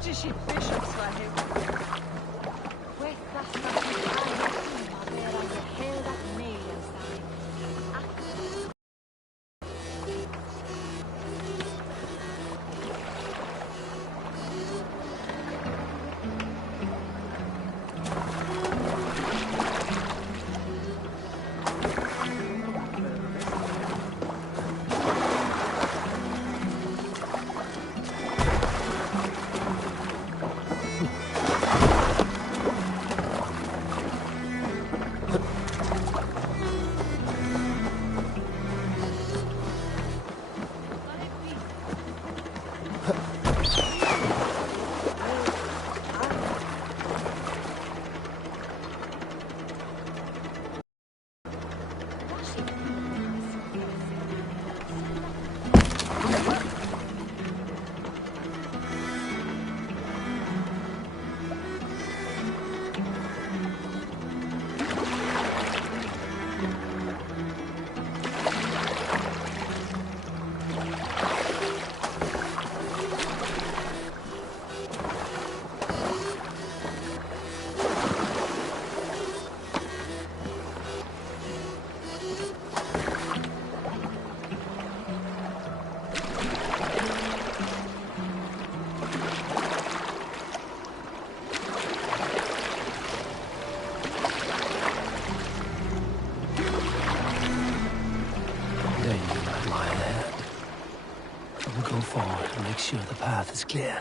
Fuggici, Bischofsweih. Questa sta prima vera Helda Meilenstein. Go forward and make sure the path is clear.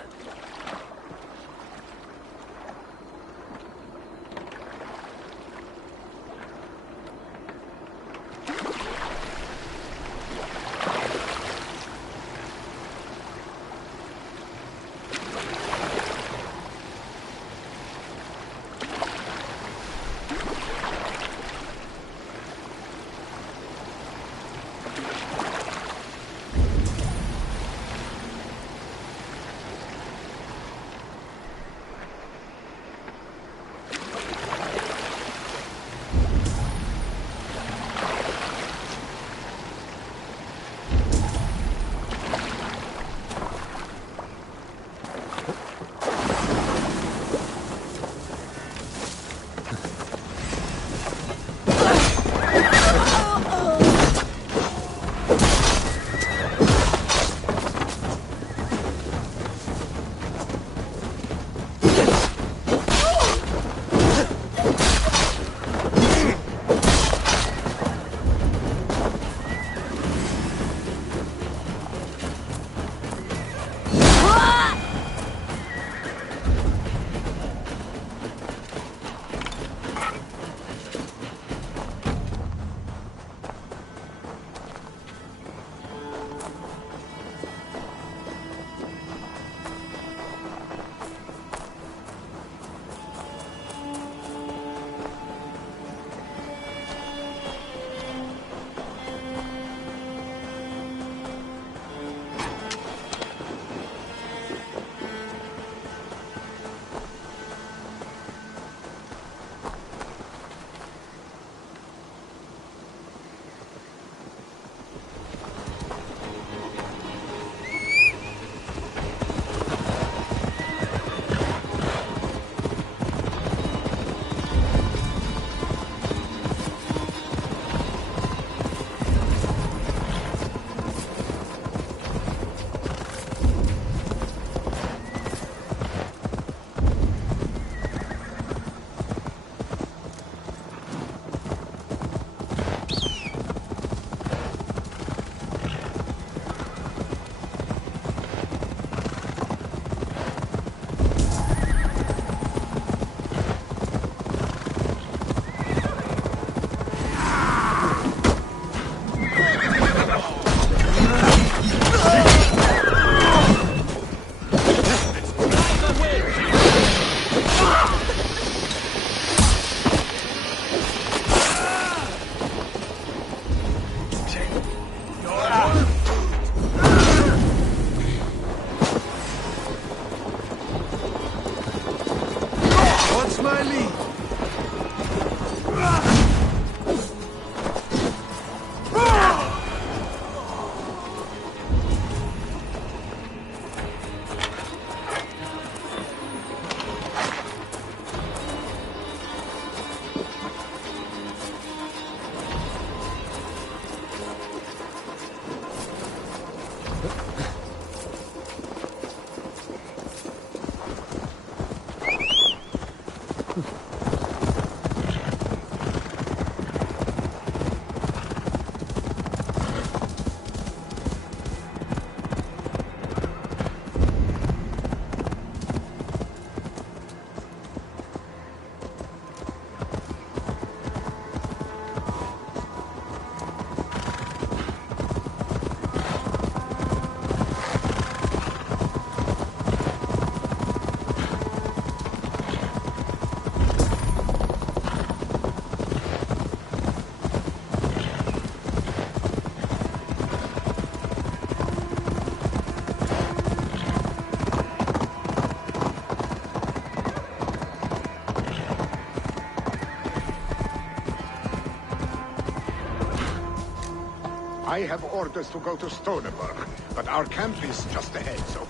I have orders to go to Stoneberg, but our camp is just ahead, so...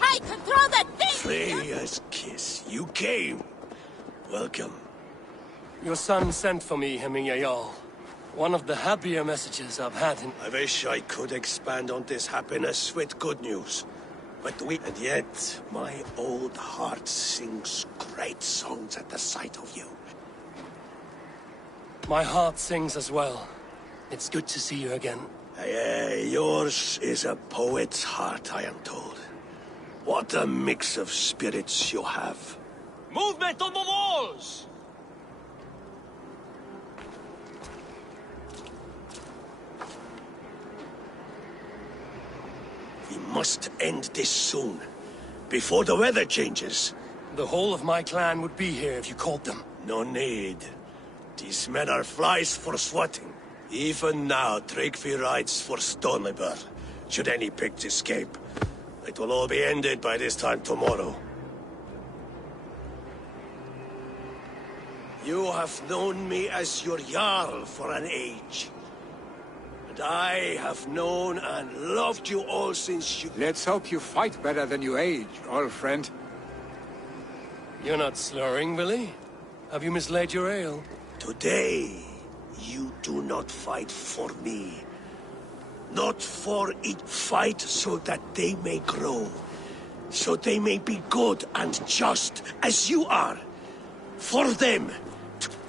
Hey, control that thing! Freya's kiss. You came. Welcome. Your son sent for me, Hemingway Jarl. One of the happier messages I've had in... I wish I could expand on this happiness with good news. But and yet, my old heart sings great songs at the sight of you. My heart sings as well. It's good to see you again. Yours is a poet's heart, I am told. What a mix of spirits you have. Movement on the walls! We must end this soon, before the weather changes. The whole of my clan would be here if you called them. No need. These men are flies for swatting. Even now, Tryggvi rides for Stonebur. Should any pigs escape, it will all be ended by this time tomorrow. You have known me as your Jarl for an age. And I have known and loved you all since you... Let's hope you fight better than you age, old friend. You're not slurring, Billy? Have you mislaid your ale? Today, you do not fight for me. Not for it. Fight so that they may grow. So they may be good and just, as you are. For them.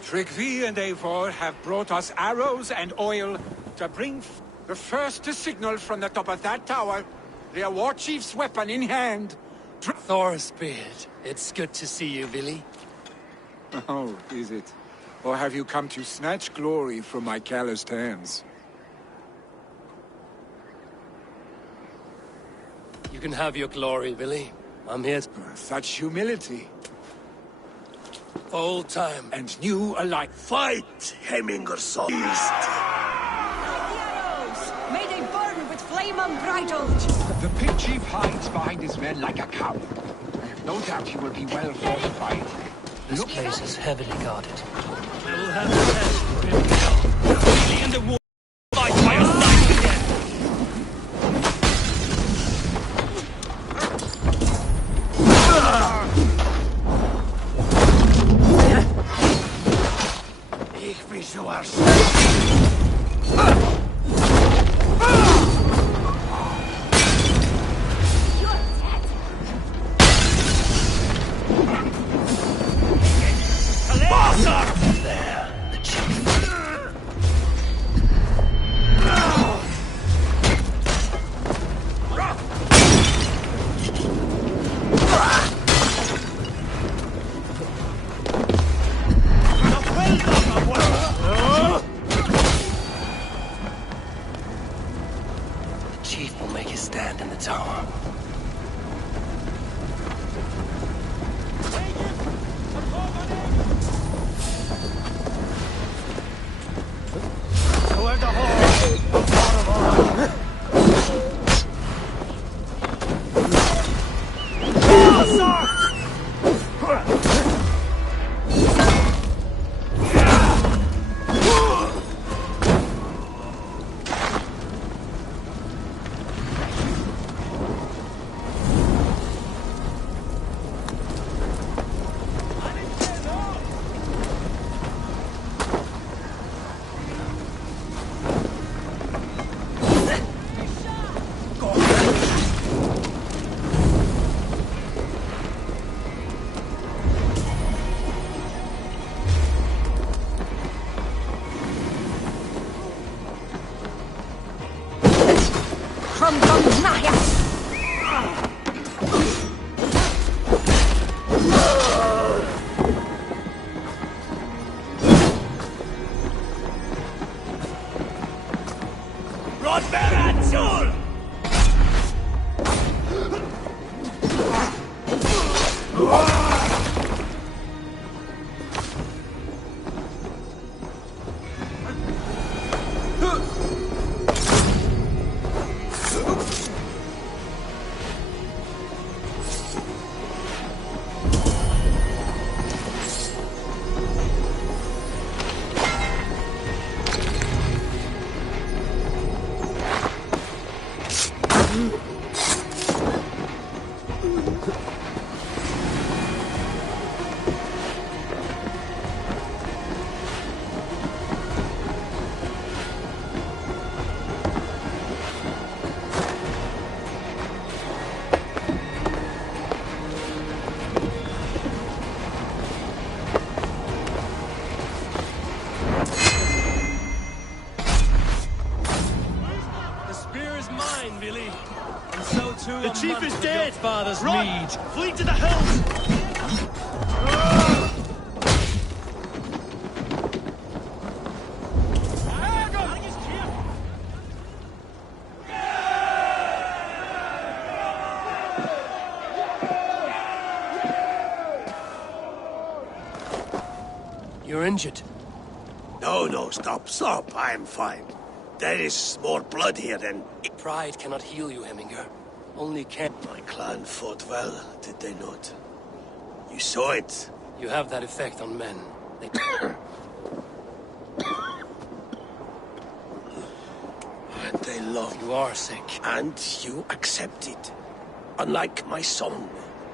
Tryggvi and Eivor have brought us arrows and oil to bring the first signal from the top of that tower. Their war chief's weapon in hand. Thor's beard. It's good to see you, Billy. Oh, is it? Or have you come to snatch glory from my calloused hands? You can have your glory, Billy. I'm here Such humility. for old time. And new alike. Fight, Hemmingerson. May they burn with flame unbridled! The pit chief hides behind his men like a coward. I have no doubt he will be well fortified. This place is heavily guarded. I will have the test for him now. Really in the war. Fight by your side again. Ich bin so There, the chief. chief is dead! Father's Run! mead! Flee to the hills! You're injured. No, stop. I am fine. There is more blood here than... Pride cannot heal you, Hemminger. Only can... My clan fought well, did they not? You saw it. You have that effect on men. They... And they love you. You are sick. And you accept it. Unlike my son,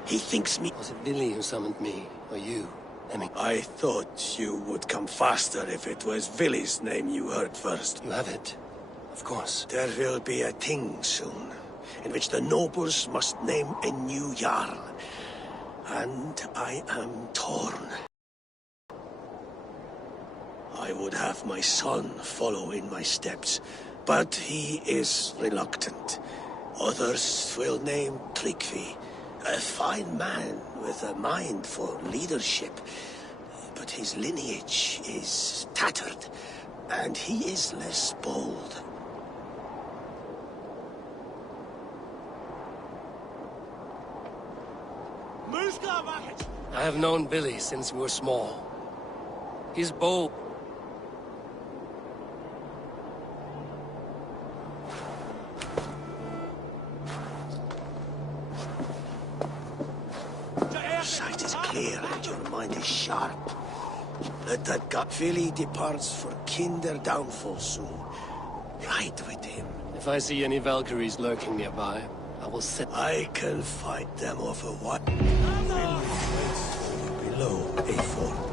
he thinks me... Was it Billy who summoned me, or you, Hemming? I thought you would come faster if it was Villy's name you heard first. You have it. Of course. There will be a thing soon, in which the nobles must name a new Jarl. And I am torn. I would have my son follow in my steps, but he is reluctant. Others will name Tryggvi, a fine man with a mind for leadership. But his lineage is tattered, and he is less bold. I have known Billy since we were small. He's bold. Your sight is clear and your mind is sharp. Let that gut Billy departs for kinder downfall soon. Ride with him. If I see any Valkyries lurking nearby, I will set... I can fight them over what? Below A4.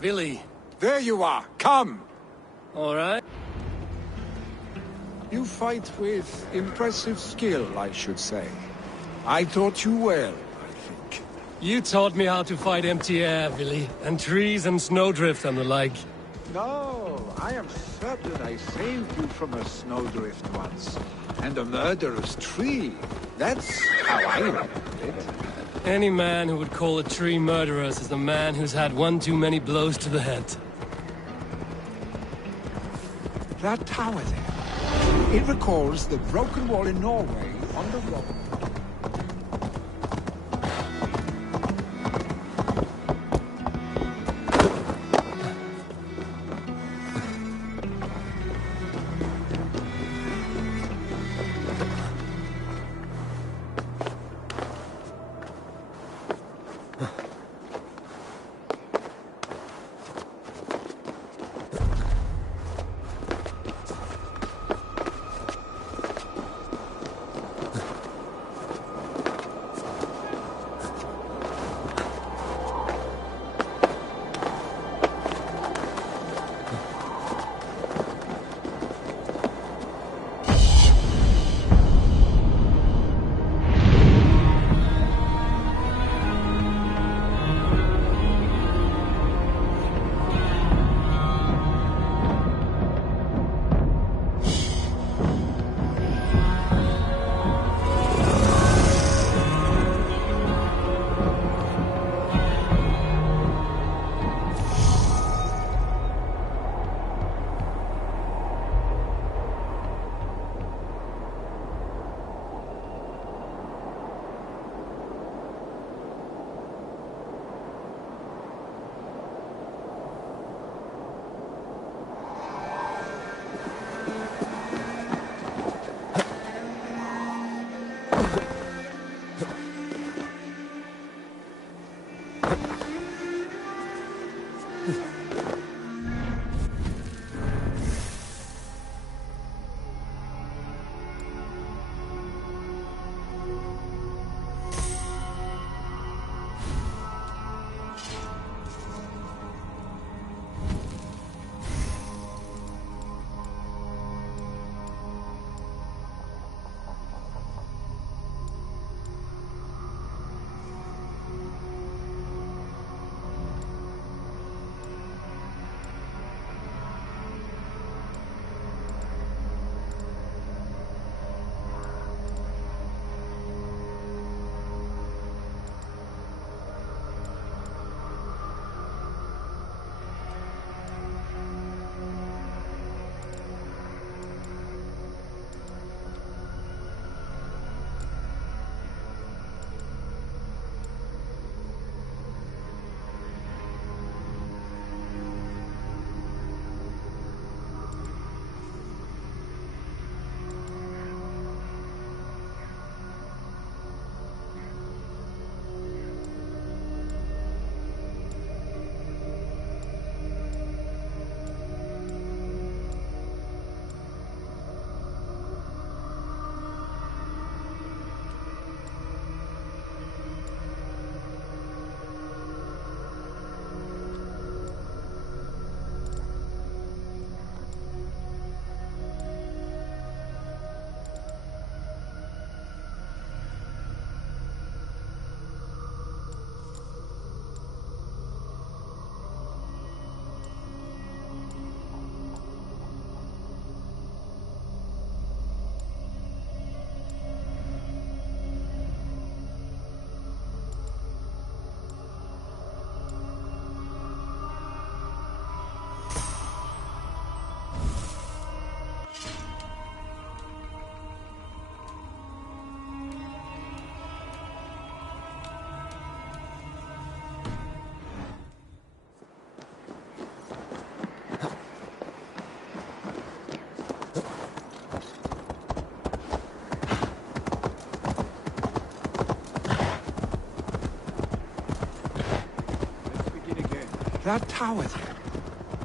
Billy. There you are. Come. All right. You fight with impressive skill, I should say. I taught you well, I think. You taught me how to fight empty air, Billy, and trees and snowdrift and the like. No, I am certain I saved you from a snowdrift once. And a murderous tree. That's how I remember it. Any man who would call a tree murderous is a man who's had one too many blows to the head. That tower there. It recalls the broken wall in Norway on the road. That tower there.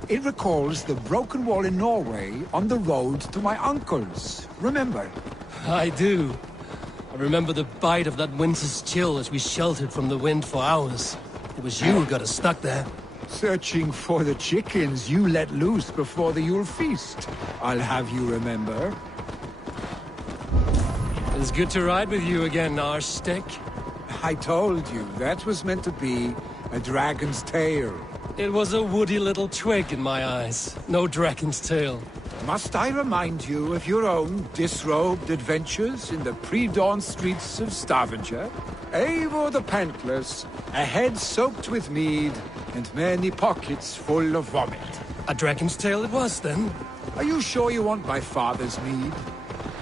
It recalls the broken wall in Norway on the road to my uncle's. Remember? I do. I remember the bite of that winter's chill as we sheltered from the wind for hours. It was you who got us stuck there. Searching for the chickens you let loose before the Yule feast. I'll have you remember. It's good to ride with you again, Arstick. I told you, that was meant to be a dragon's tail. It was a woody little twig in my eyes. No dragon's tail. Must I remind you of your own disrobed adventures in the pre-dawn streets of Stavanger? Eivor the Pantless, a head soaked with mead, and many pockets full of vomit. A dragon's tail it was, then? Are you sure you want my father's mead?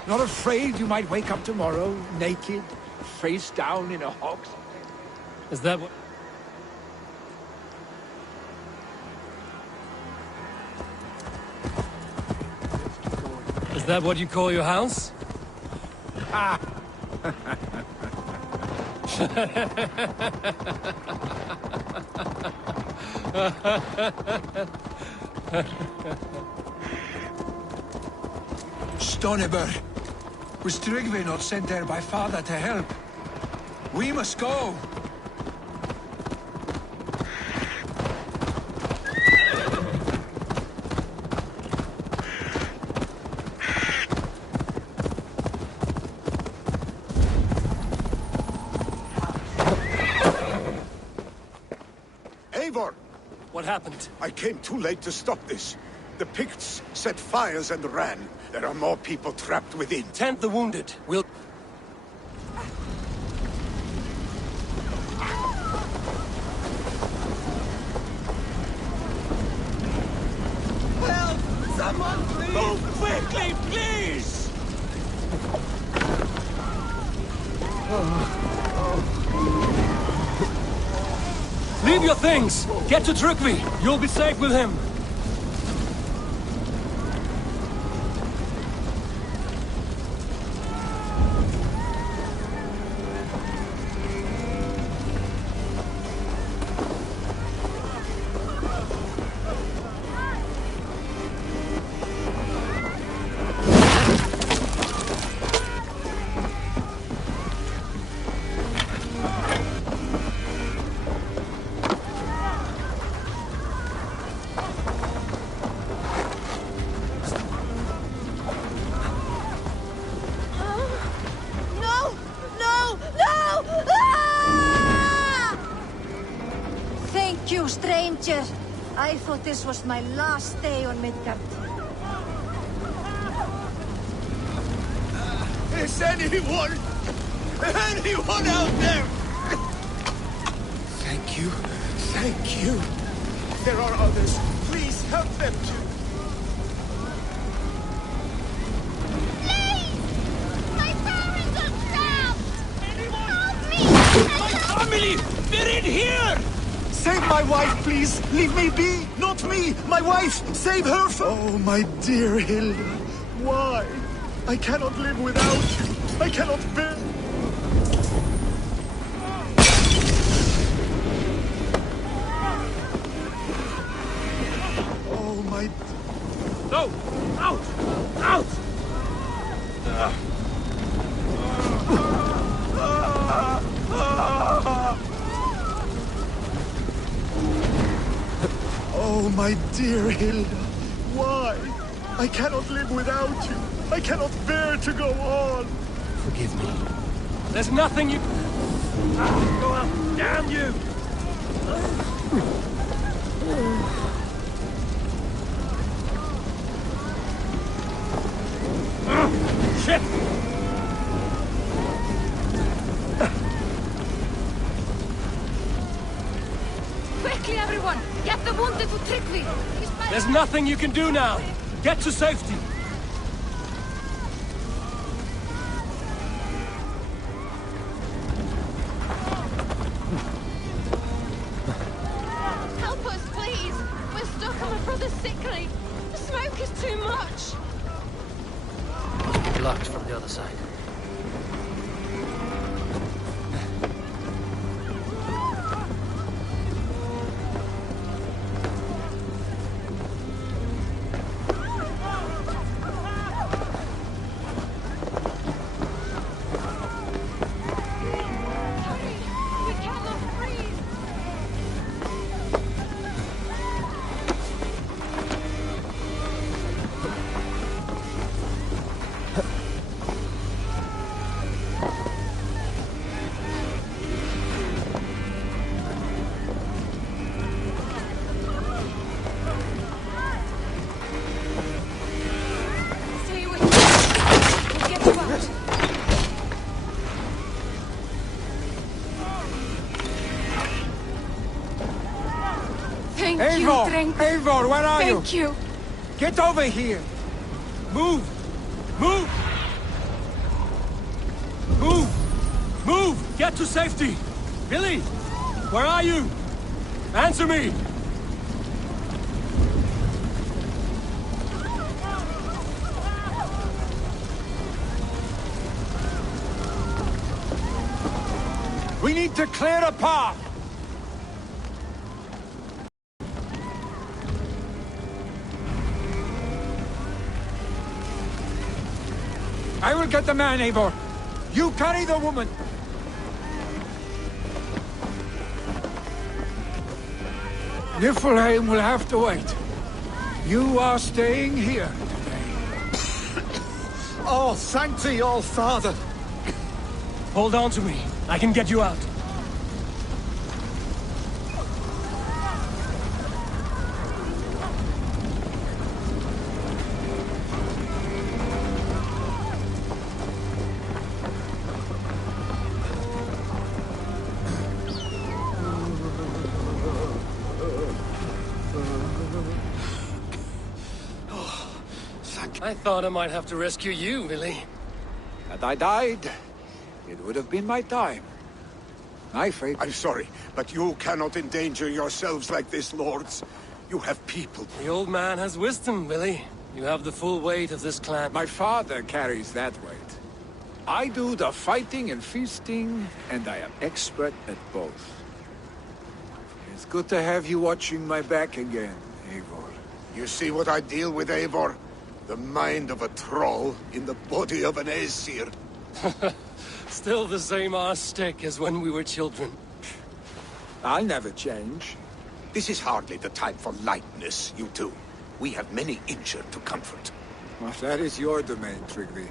Not afraid you might wake up tomorrow, naked, face down in a hogshead? Is that what... Is that what you call your house? Stoneber, was Tryggvi not sent there by father to help? We must go. Eivor! What happened? I came too late to stop this. The Picts set fires and ran. There are more people trapped within. Tend the wounded. We'll... Help! Someone, please! Move quickly, please! Leave your things! Get to Tryggvi! You'll be safe with him! No! No! No! Ah! Thank you, stranger. I thought this was my last day on Midgard. Is anyone out there? Thank you. Thank you. There are others. Please help them too. My parents are trapped! Help me! Family! They're in here! Save my wife, please! Leave me be! Not me! My wife! Save her from... Oh, my dear Hilda. Why? I cannot live without you. I cannot bear... Oh, my... No! Out! Out! Oh, my dear Hilda. Why? I cannot live without you. I cannot bear to go on. Forgive me. There's nothing you... Go out! Damn you! Shit! Quickly, everyone! Get the wounded to Tryggvi! There's nothing you can do now! Get to safety! Help us, please! We're stuck and my brother's sickly! The smoke is too much! Blocked from the other side. Hurry! We cannot breathe! strength. Eivor, where are you? Thank you. Get over here! Move! Move! Move! Move! Get to safety! Billy! Where are you? Answer me! We need to clear a path! I will get the man, Eivor. You carry the woman. Niflheim will have to wait. You are staying here today. Oh, thank thee, all father. Hold on to me. I can get you out. I thought I might have to rescue you, Billy. Had I died, it would have been my time. My fate. I'm sorry, but you cannot endanger yourselves like this, lords. You have people. The old man has wisdom, Billy. You have the full weight of this clan. My father carries that weight. I do the fighting and feasting, and I am expert at both. It's good to have you watching my back again, Eivor. You see what I deal with, Eivor? The mind of a troll in the body of an Aesir. Still the same arse stick as when we were children. I'll never change. This is hardly the time for lightness, you two. We have many injured to comfort. Well, that is your domain, Trigby.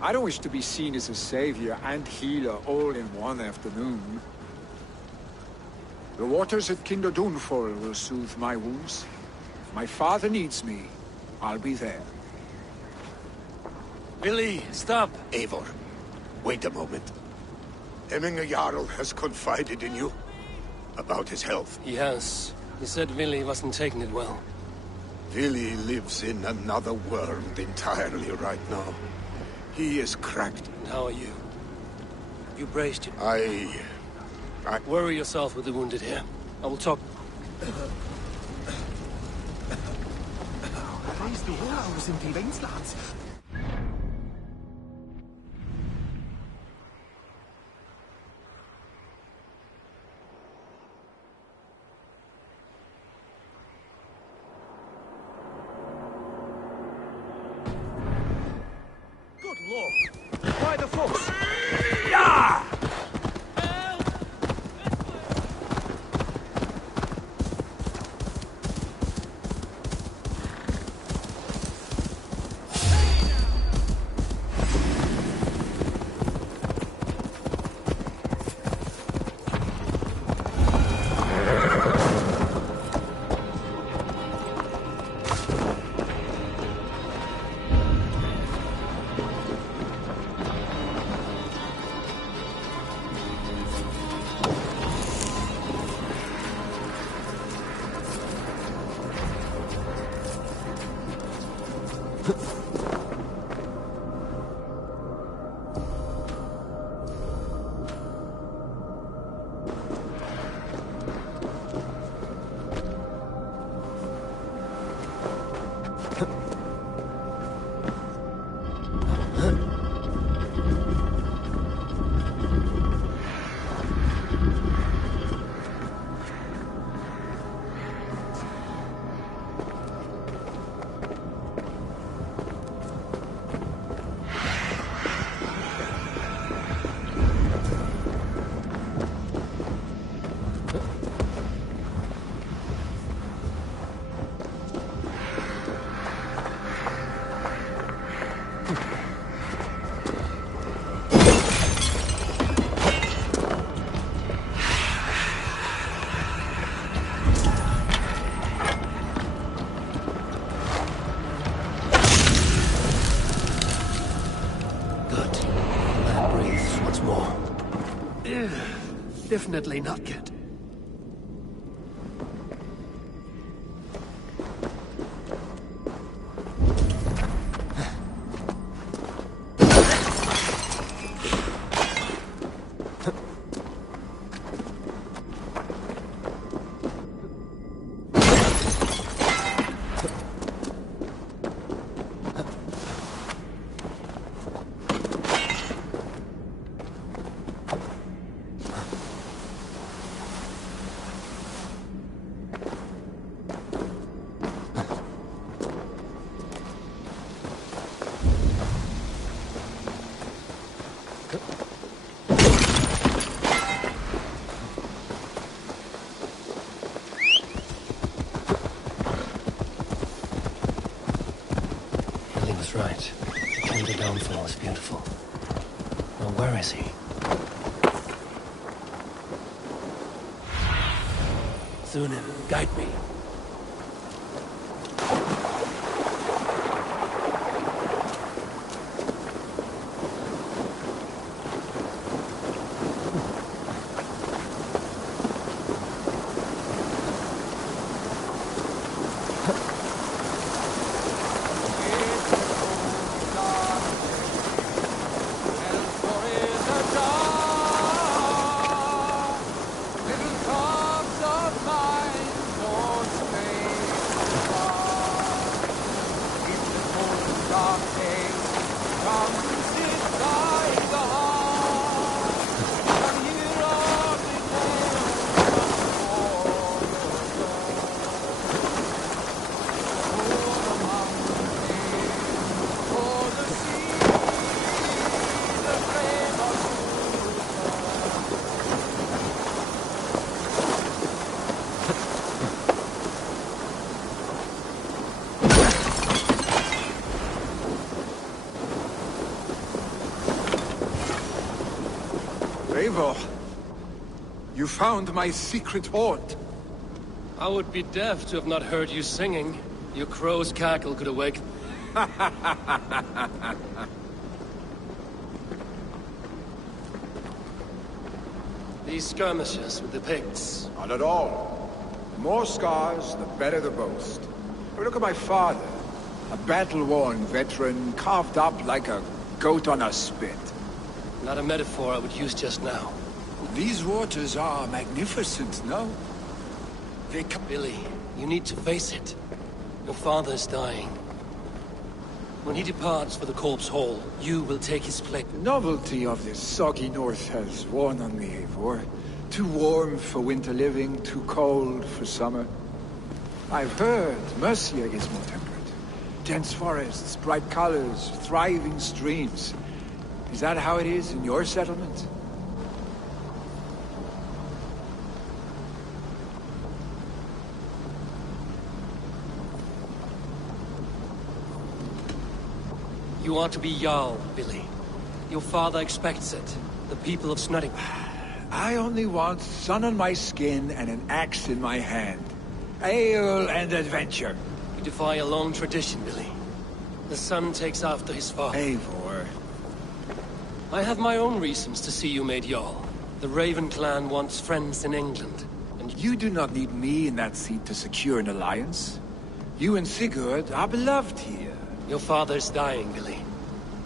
I don't wish to be seen as a savior and healer all in one afternoon. The waters at Kinderdunfol will soothe my wounds. If my father needs me, I'll be there. Billy, stop! Eivor, wait a moment. Hemminger Jarl has confided in you about his health. He has. He said Billy wasn't taking it well. Billy lives in another world entirely right now. He is cracked. And how are you? You braced you. I... Worry yourself with the wounded here. I will talk. Weißt du, wo sind die Winslands? Good lord! Why the force? Definitely not good. right. The tender downfall is beautiful. Now where is he? Zunin, guide me. Eivor, you found my secret haunt. I would be deaf to have not heard you singing. Your crow's cackle could awake. These skirmishes with the Picts. Not at all. The more scars, the better the boast. But look at my father. A battle-worn veteran, carved up like a goat on a spit. Not a metaphor I would use just now. These waters are magnificent, no? They come... Billy, you need to face it. Your father is dying. When he departs for the Corpse Hall, you will take his place. The novelty of this soggy north has worn on me, Eivor. Too warm for winter living, too cold for summer. I've heard Mercia is more temperate. Dense forests, bright colors, thriving streams. Is that how it is in your settlement? You are to be Jarl, Billy. Your father expects it. The people of Snutting. I only want sun on my skin and an axe in my hand. Ale and adventure. You defy a long tradition, Billy. The son takes after his father. Eivor. I have my own reasons to see you made Jarl. The Raven clan wants friends in England, and You do not need me in that seat to secure an alliance. You and Sigurd are beloved here. your father's dying, Billy.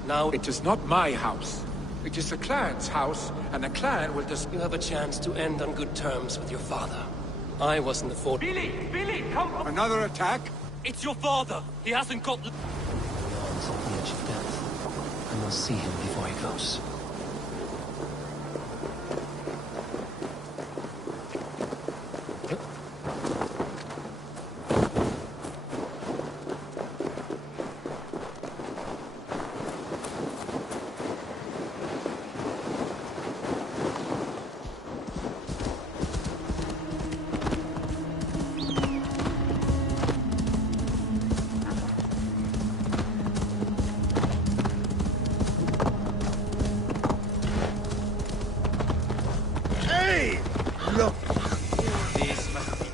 Now It is not my house. It is the clan's house, and the clan will just... you have a chance to end on good terms with your father. I wasn't the fort. Billy, come on! Another attack? It's your father! He hasn't got the... He's at the edge of death. I must see him before he goes. Hey! Look! This must be...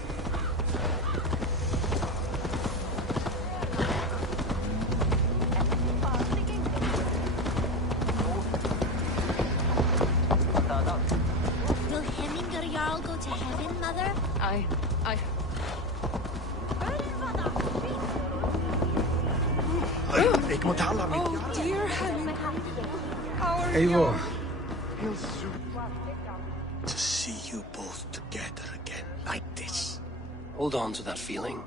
Will Hemminger Jarl go to heaven, Mother? I... Ik moet halen met Oh, dear Hemminger. How are Eivor. To see you both together again like this. Hold on to that feeling.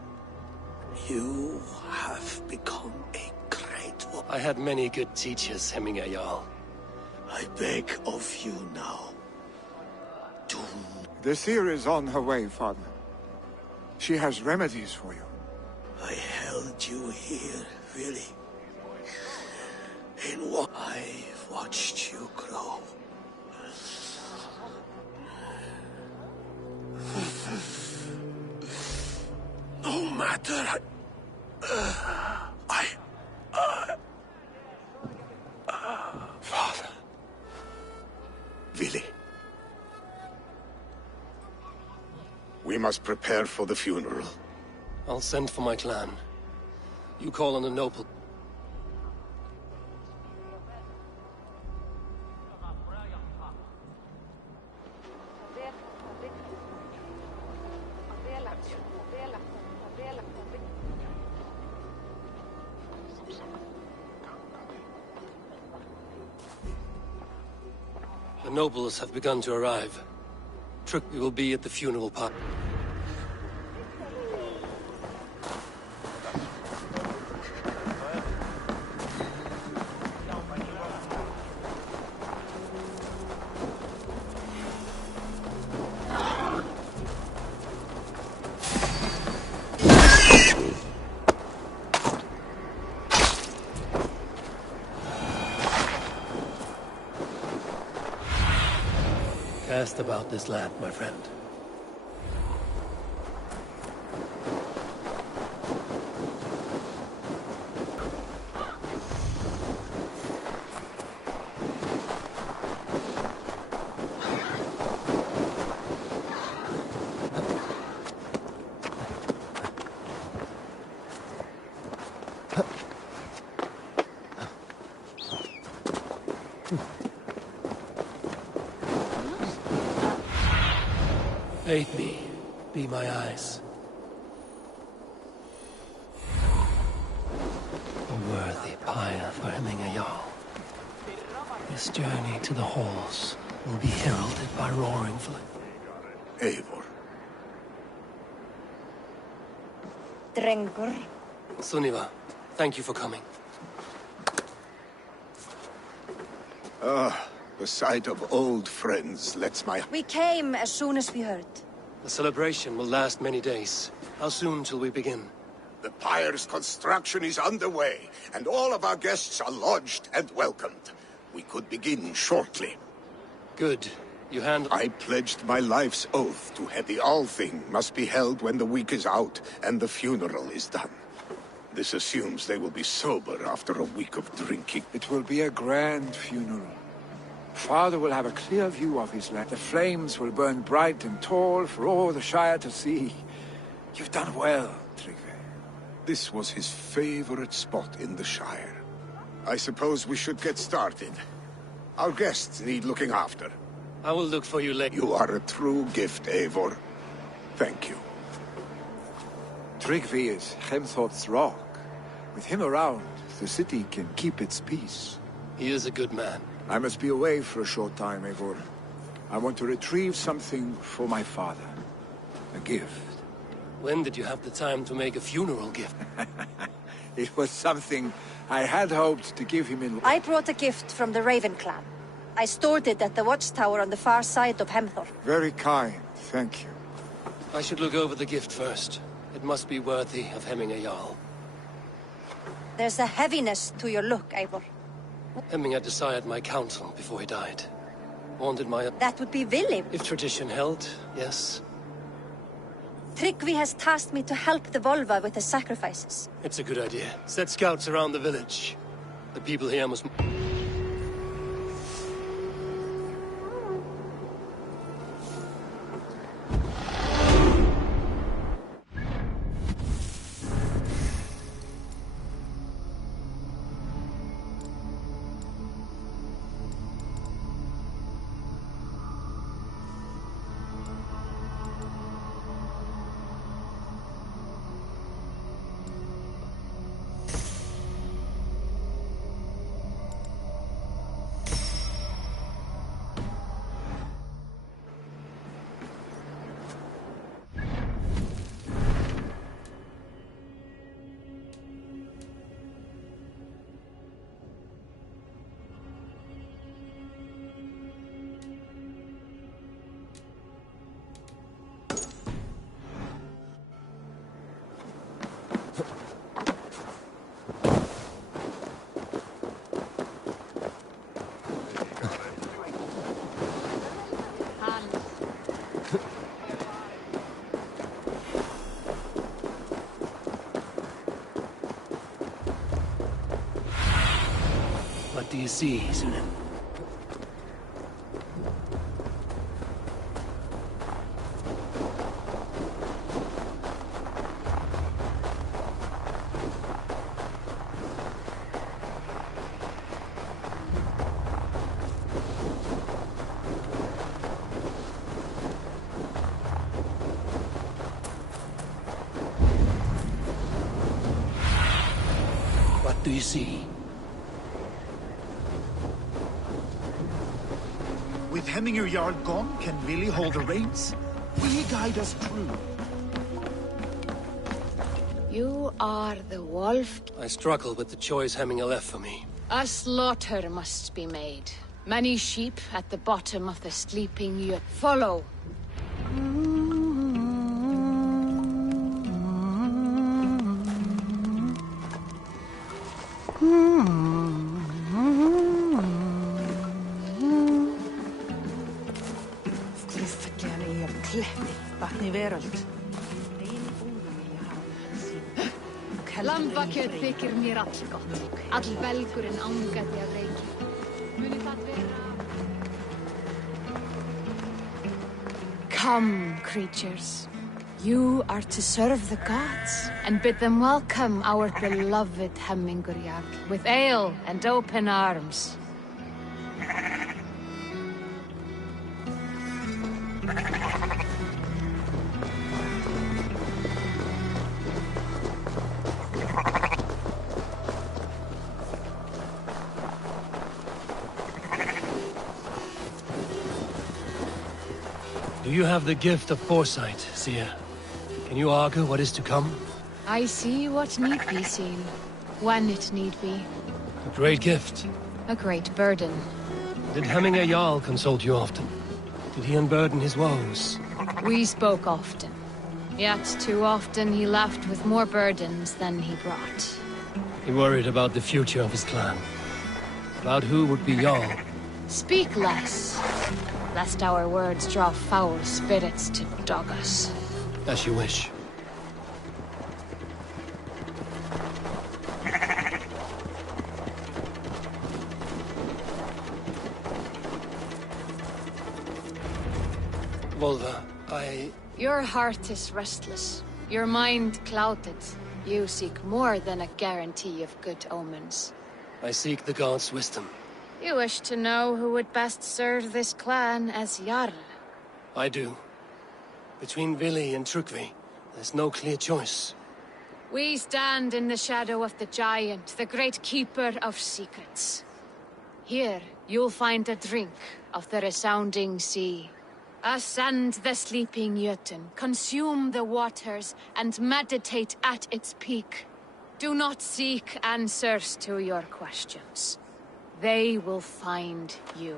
You have become a great one. I had many good teachers, Hemminger Jarl. I beg of you now. Do The seer is on her way, father. She has remedies for you. I held you here, really. In what I've watched you grow. No matter. must prepare for the funeral. I'll send for my clan. You call on the noble. The nobles have begun to arrive. We will be at the funeral party. Cast about this land, my friend. Aid me. Be my eyes. A worthy pyre for Hemminger Jarl. This journey to the halls will be heralded by roaring Eivor. Drengur. Sunniva, thank you for coming. The sight of old friends lets my... We came as soon as we heard. The celebration will last many days. How soon till we begin? The pyre's construction is underway, and all of our guests are lodged and welcomed. We could begin shortly. Good. You handle... I pledged my life's oath to have the Althing must be held when the week is out and the funeral is done. This assumes they will be sober after a week of drinking. It will be a grand funeral. Father will have a clear view of his land. The flames will burn bright and tall for all the Shire to see. You've done well, Tryggvi. This was his favorite spot in the Shire. I suppose we should get started. Our guests need looking after. I will look for you later. You are a true gift, Eivor. Thank you. Tryggvi is Hemthor's rock. With him around, the city can keep its peace. He is a good man. I must be away for a short time, Eivor. I want to retrieve something for my father. A gift. When did you have the time to make a funeral gift? It was something I had hoped to give him in... I brought a gift from the Raven clan. I stored it at the watchtower on the far side of Hemthor. Very kind, thank you. I should look over the gift first. It must be worthy of Hemminger Jarl. There's a heaviness to your look, Eivor. Hemminger desired my counsel before he died. Wanted my... That would be Willi. If tradition held, yes. Tryggvi has tasked me to help the Volva with the sacrifices. It's a good idea. Set scouts around the village. The people here must... What do you see, Sunan? What do you see? With Hemminger Jarl gone, can Willy hold the reins? Will he guide us through? You are the wolf. I struggle with the choice Hemminger left for me. A slaughter must be made. Many sheep at the bottom of the sleeping yurt. Follow. Lambakjöt þykir mér allgott. All velgurinn angaði af reiki. Muni það vera... Come, creatures. You are to serve the gods, and bid them welcome our beloved Hemminger Jarl, with ale and open arms. Do you have the gift of foresight, seer? Can you argue what is to come? I see what need be seen, when it need be. A great gift. A great burden. Did Hemminger Jarl consult you often? Did he unburden his woes? We spoke often. Yet too often he left with more burdens than he brought. He worried about the future of his clan. About who would be Jarl. Speak less, lest our words draw foul spirits to dog us. As you wish. Volva, Your heart is restless. Your mind clouded. You seek more than a guarantee of good omens. I seek the gods' wisdom. You wish to know who would best serve this clan as Jarl. I do. Between Vili and Trukvi, there's no clear choice. We stand in the shadow of the giant, the great keeper of secrets. Here, you'll find a drink of the resounding sea. Ascend the sleeping Jötun, consume the waters, and meditate at its peak. Do not seek answers to your questions. They will find you.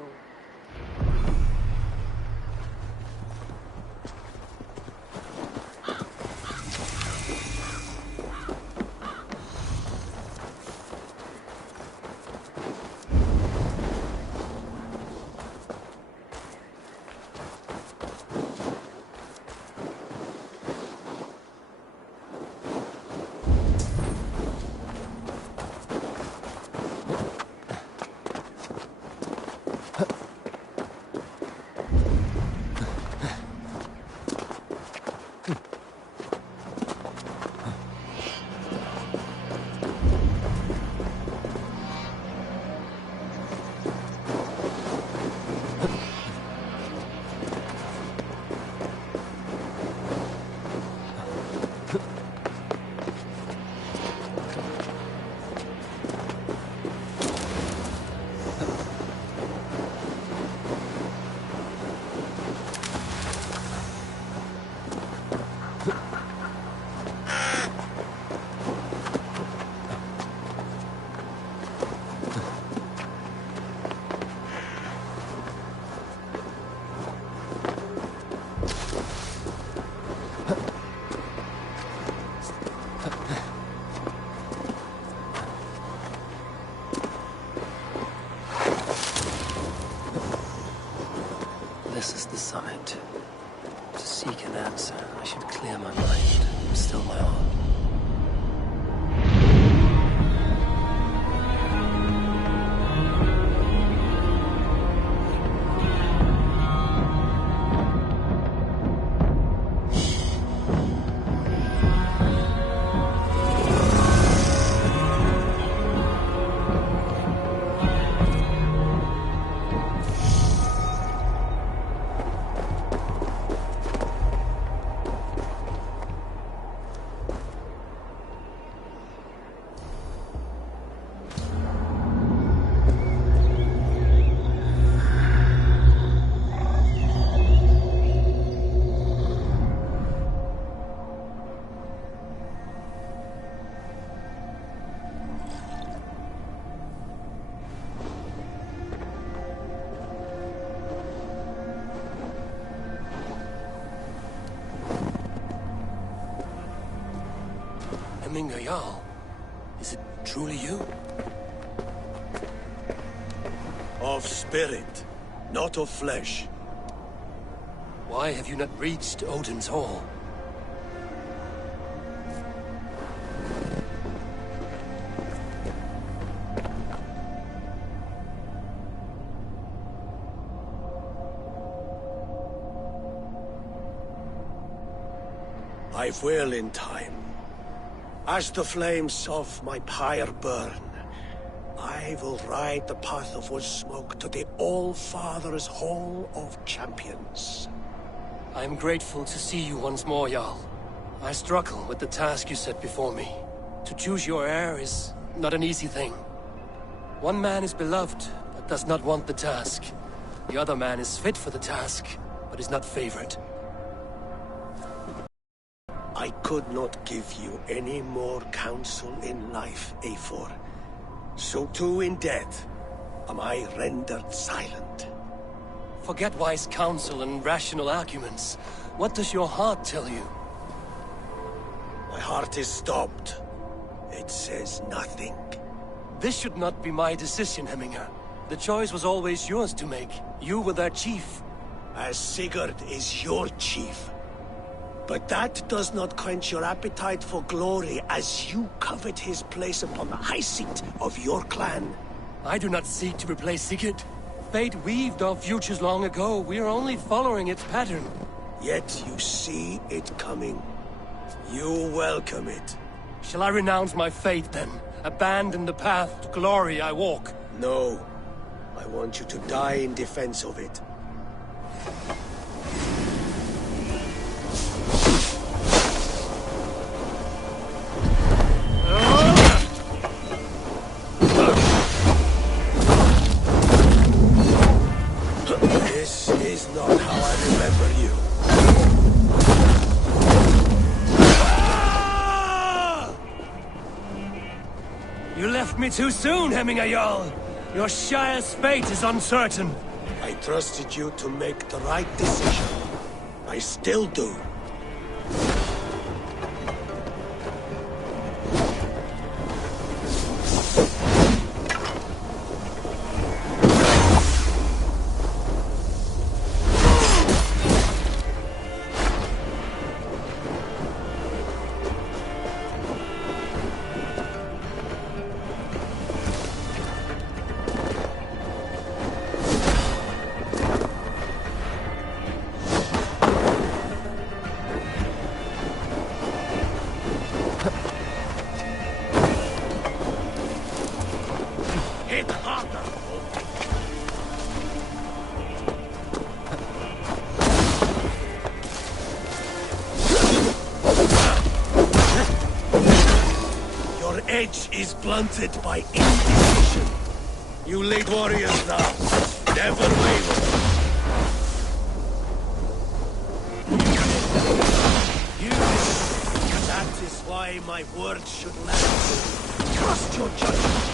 This is the summit. To seek an answer, I should clear my mind, still my heart. Hemminger Jarl. Is it truly you? Of spirit, not of flesh. Why have you not reached Odin's Hall? I will in time. As the flames of my pyre burn, I will ride the path of wood smoke to the All-Father's Hall of Champions. I am grateful to see you once more, Jarl. I struggle with the task you set before me. To choose your heir is not an easy thing. One man is beloved, but does not want the task. The other man is fit for the task, but is not favored. I could not give you any more counsel in life, Eivor. So too in death am I rendered silent. Forget wise counsel and rational arguments. What does your heart tell you? My heart is stopped. It says nothing. This should not be my decision, Hemminger. The choice was always yours to make. You were their chief. As Sigurd is your chief. But that does not quench your appetite for glory as you covet his place upon the high seat of your clan. I do not seek to replace Sigurd. Fate weaved our futures long ago. We are only following its pattern. Yet you see it coming. You welcome it. Shall I renounce my faith then? Abandon the path to glory I walk? No. I want you to die in defense of it. This is not how I remember you. You left me too soon, Hemminger Jarl. Your Shire's fate is uncertain. I trusted you to make the right decision. I still do. Edge is blunted by indecision. You late warriors now, never waver. That is why my words should land. Trust your judgment.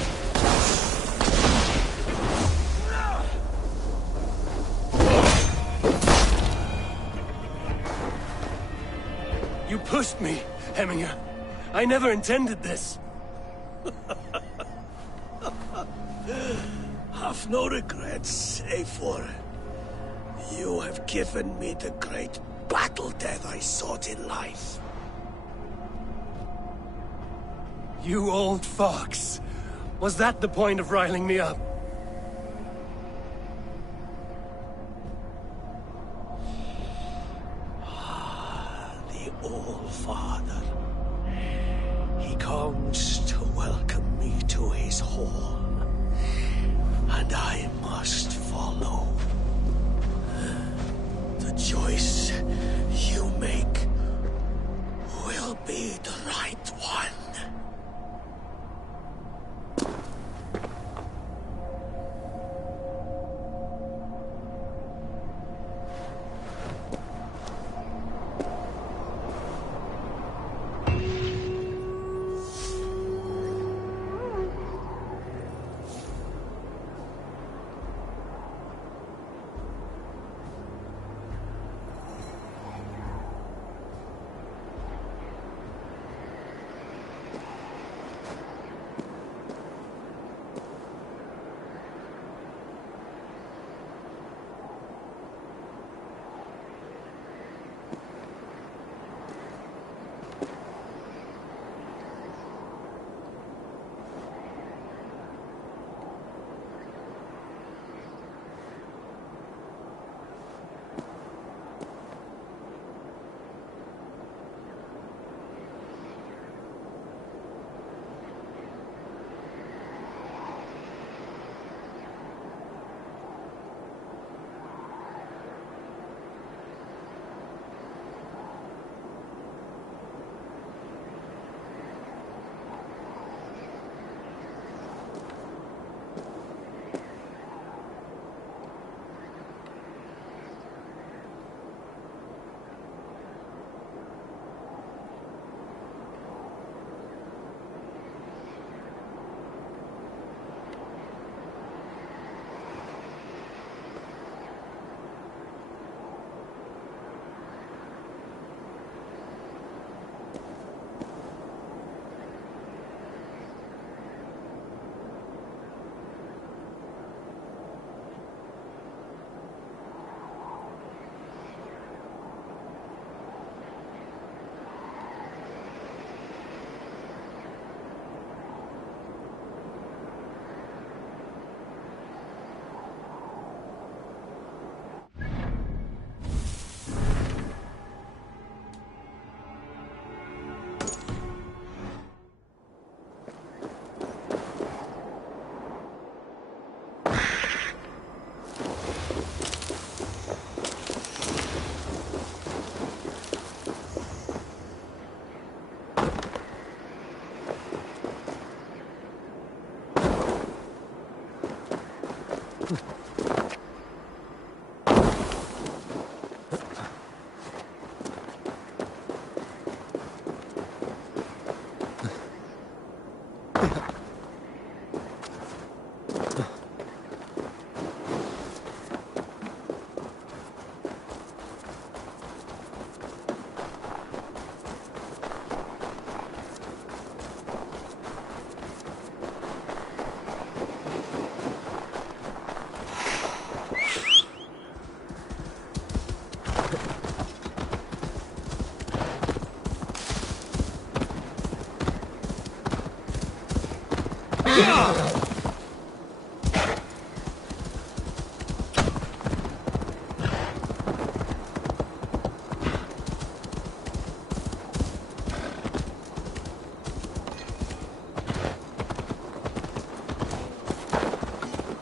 You pushed me, Hemminger. I never intended this. Have no regrets, Eivor. You have given me the great battle death I sought in life. You old fox. Was that the point of riling me up? The All-Father. He comes to welcome me to his hall. And I must follow. The choice you make will be the right one.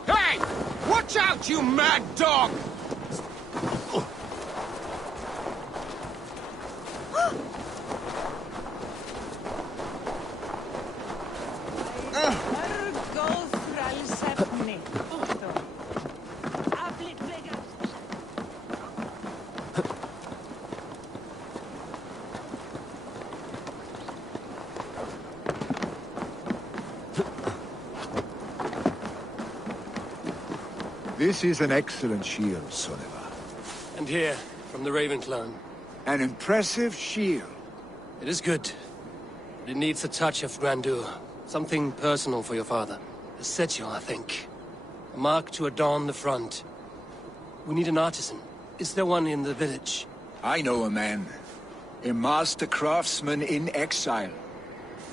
Hey! Watch out, you mad dog! This is an excellent shield, Soliver. And here, from the Raven clan. An impressive shield. It is good. But it needs a touch of grandeur. Something personal for your father. A sigil, I think. A mark to adorn the front. We need an artisan. Is there one in the village? I know a man. A master craftsman in exile.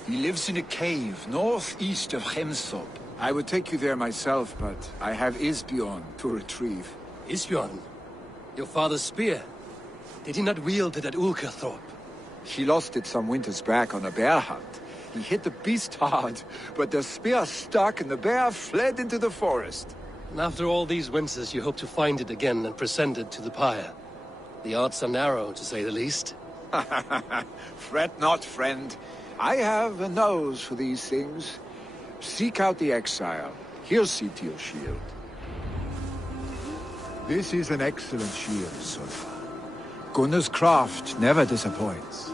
He lives in a cave northeast of Hemthorpe. I would take you there myself, but I have Isbjorn to retrieve. Isbjorn? Your father's spear? Did he not wield it at Ulkerthorpe? He lost it some winters back on a bear hunt. He hit the beast hard, but the spear stuck and the bear fled into the forest. And after all these winters, you hope to find it again and present it to the pyre. The odds are narrow, to say the least. Fret not, friend. I have a nose for these things. Seek out the exile. He'll see to your shield. This is an excellent shield, Solfa. Gunnar's craft never disappoints.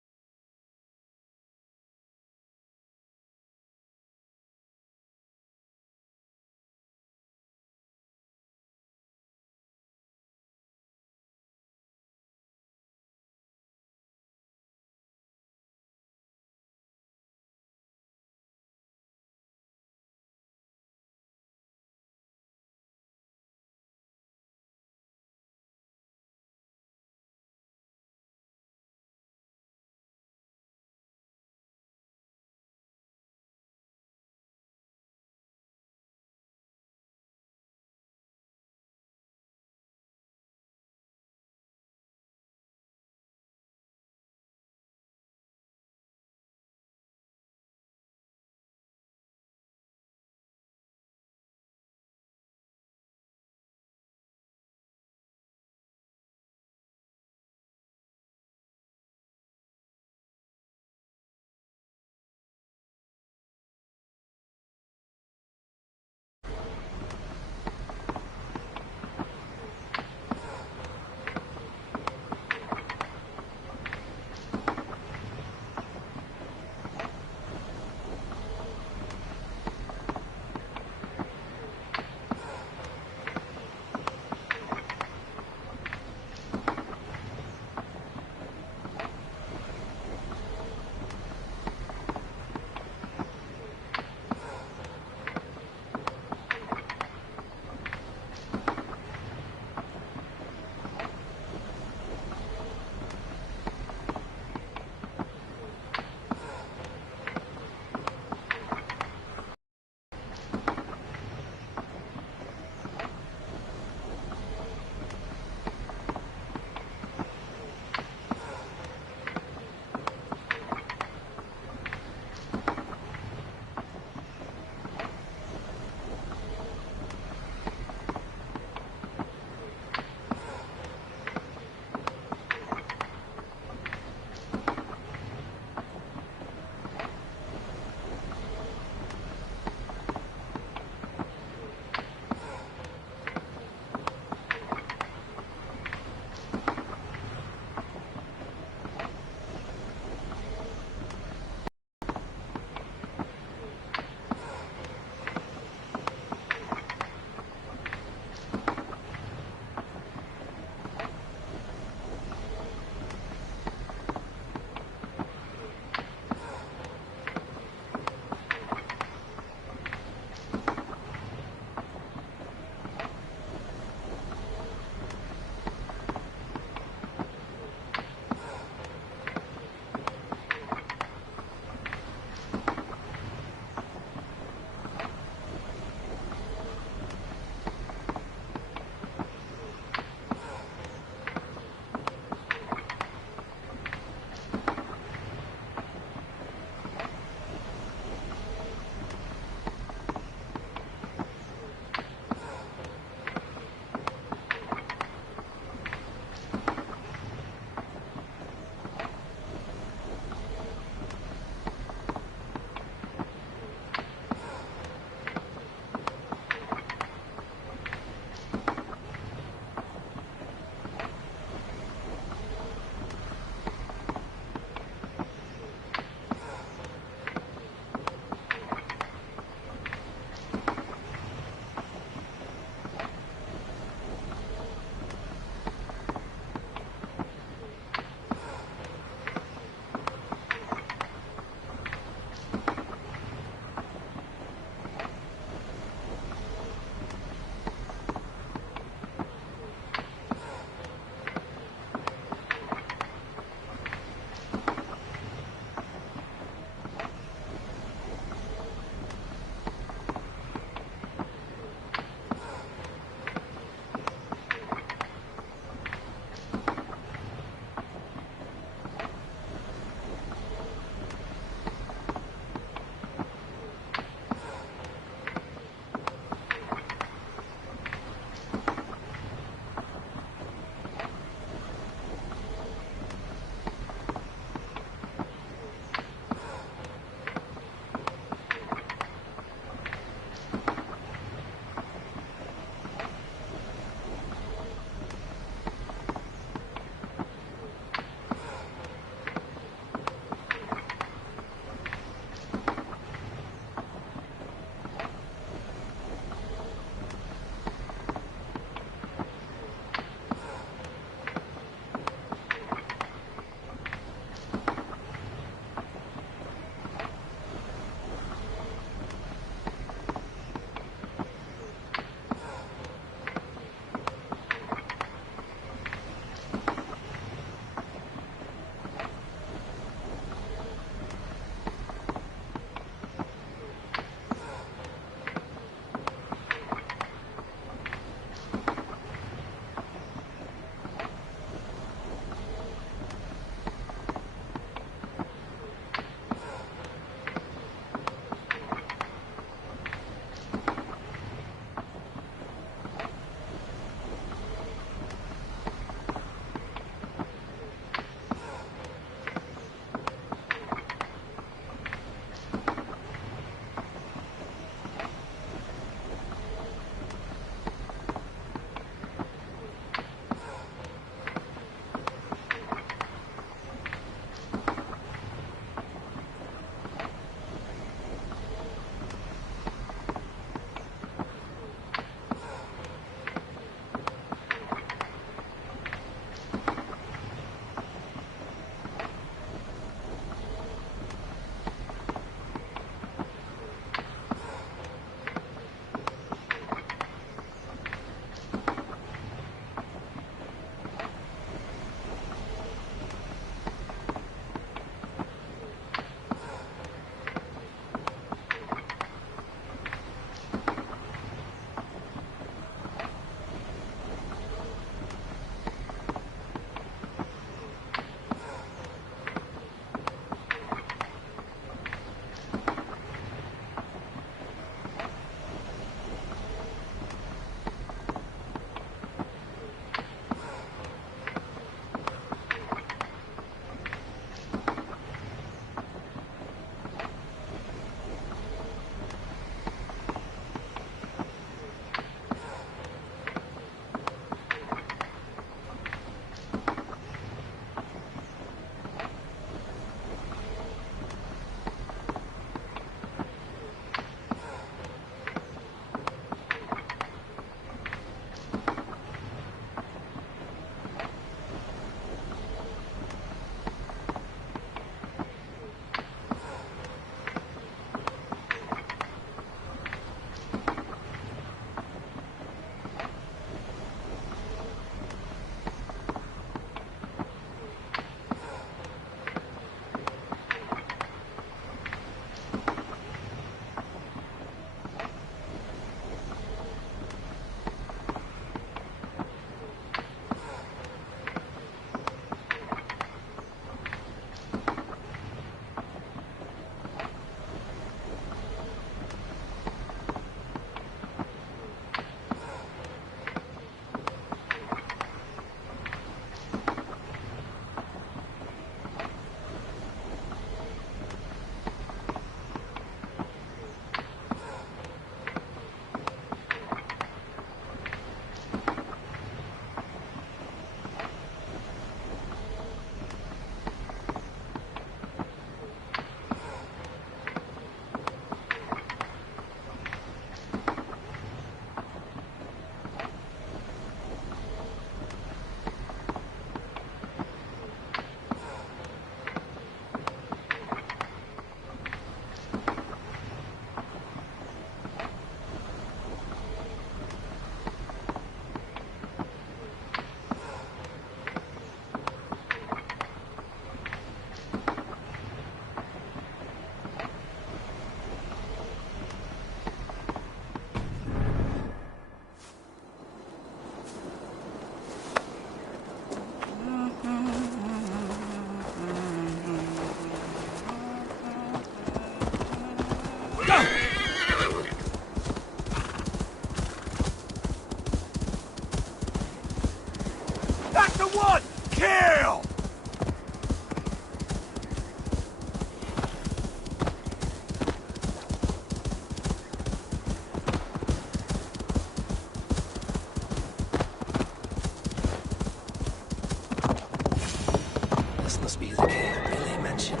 the king really mentioned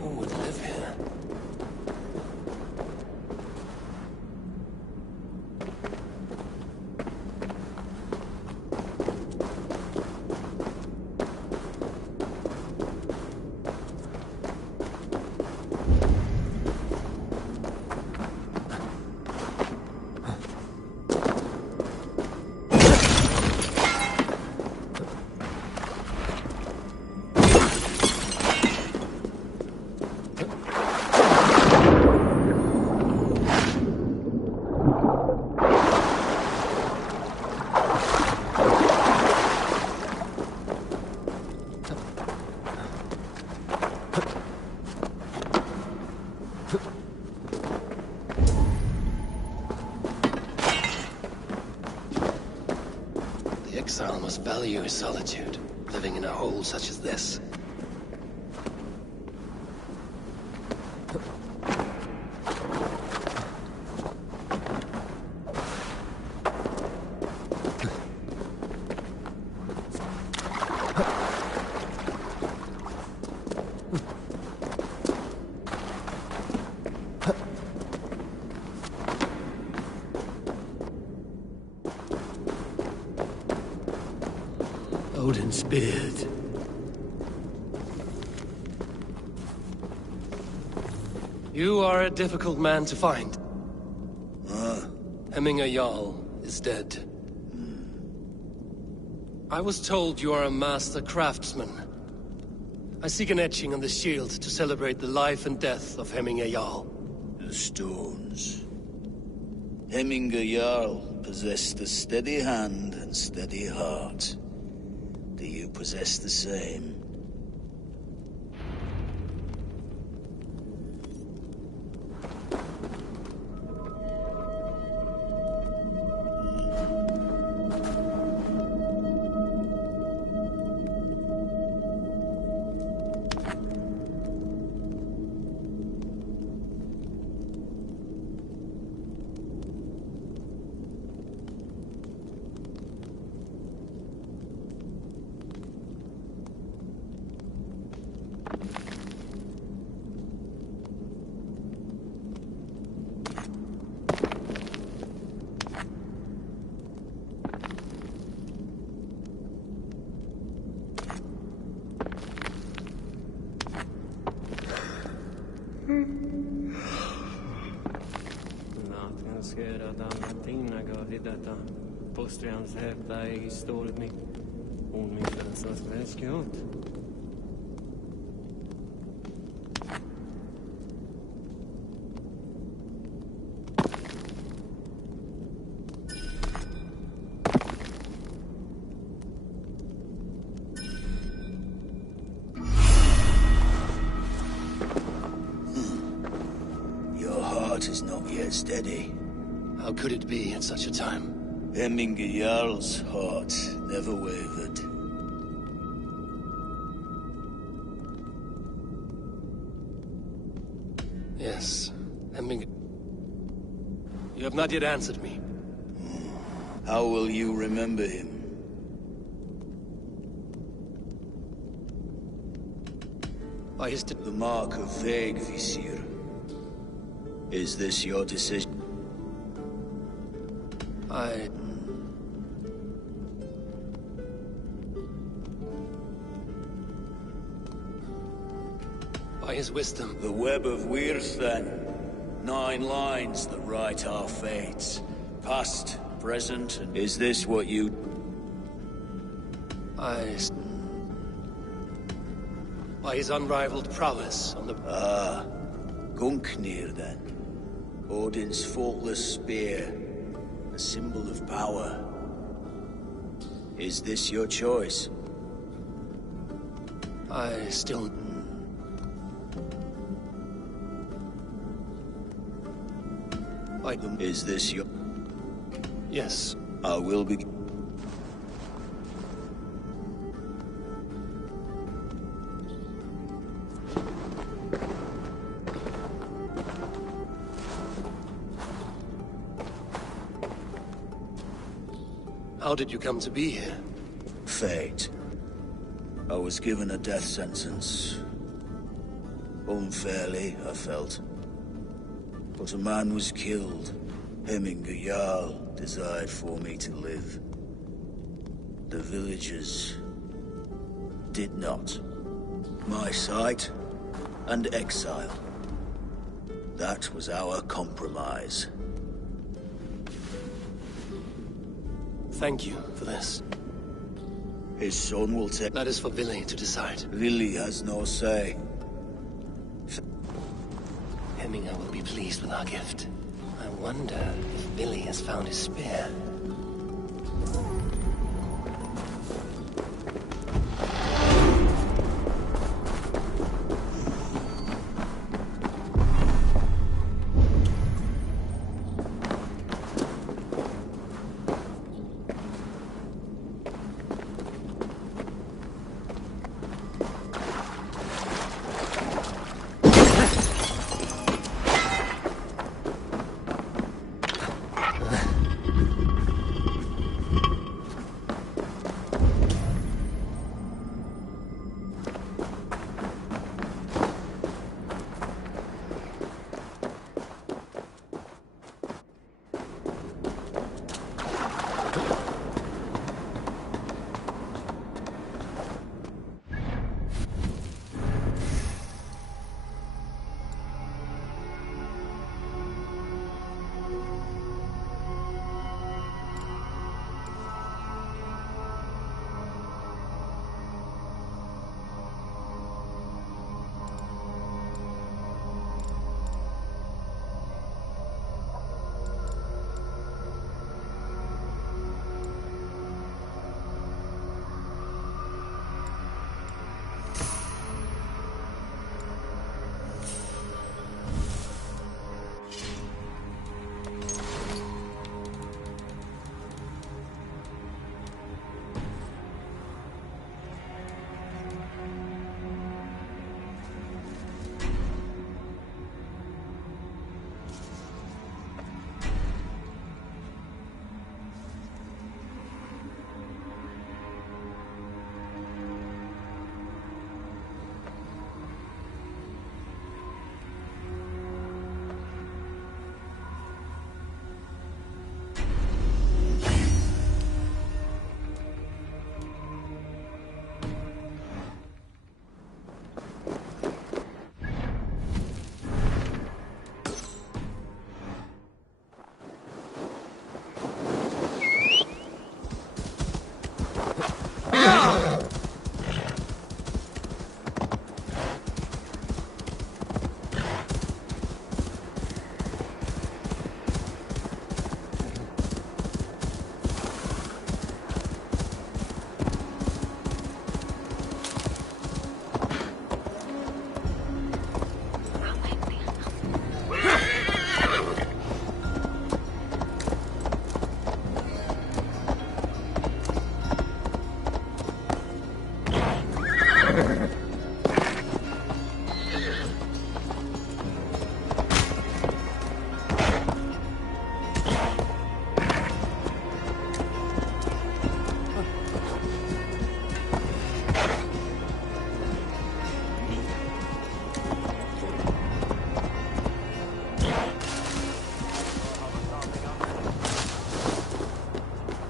who would live here. The exile must value his solitude, living in a hole such as this. Odin's beard. You are a difficult man to find. Hemminger Jarl is dead. I was told you are a master craftsman. I seek an etching on the shield to celebrate the life and death of Hemminger Jarl. The stones. Hemminger Jarl possessed a steady hand and steady heart. Do you possess the same? Your heart is not yet steady. How could it be at such a time? Hemminger Jarl's heart never wavered. Yes, Hemminger. You have not yet answered me. How will you remember him? By his The mark of Vegvisir. Is this your decision? By his wisdom. The web of Wirth, then. 9 lines that write our fates. Past, present, and... Is this what you... By his unrivaled prowess on the... Gungnir, then. Odin's faultless spear. A symbol of power. Is this your choice? I still... Is this your... Yes. I will be... How did you come to be here? Fate. I was given a death sentence. Unfairly, I felt. But a man was killed. Hemminger Jarl desired for me to live. The villagers did not. My sight and exile. That was our compromise. Thank you for this. His son will take... That is for Billy to decide. Lily has no say. Hemminger will be pleased with our gift. I wonder if Billy has found his spear.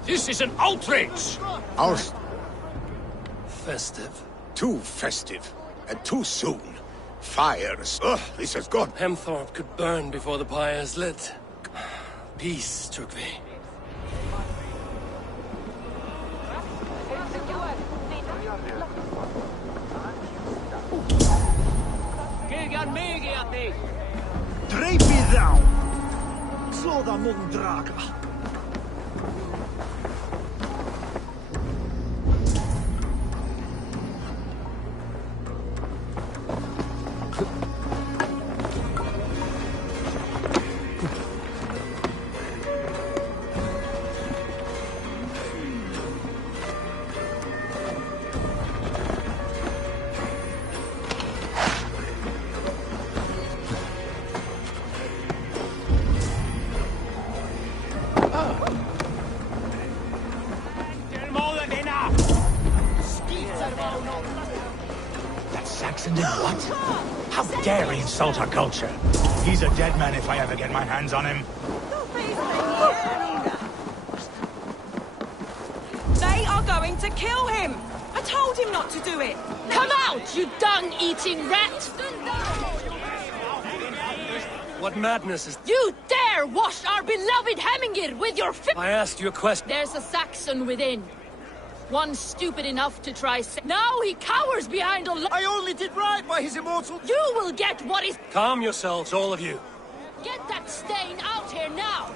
This is an outrage! Ours. Festive. Too festive. And too soon. Fires. Ugh, this has gone. Hemthorpe could burn before the pyre is lit. Peace, Turkvi. Dreipi thou! Sloda Mundraga! What? How dare he insult our culture? He's a dead man if I ever get my hands on him. They are going to kill him! I told him not to do it! Come out, you dung-eating rat! What madness is... You dare wash our beloved Hemingir with your I asked you a question. There's a Saxon within. One stupid enough to try Now he cowers behind a I only did right by his immortal... You will get what is... Calm yourselves, all of you. Get that stain out here now!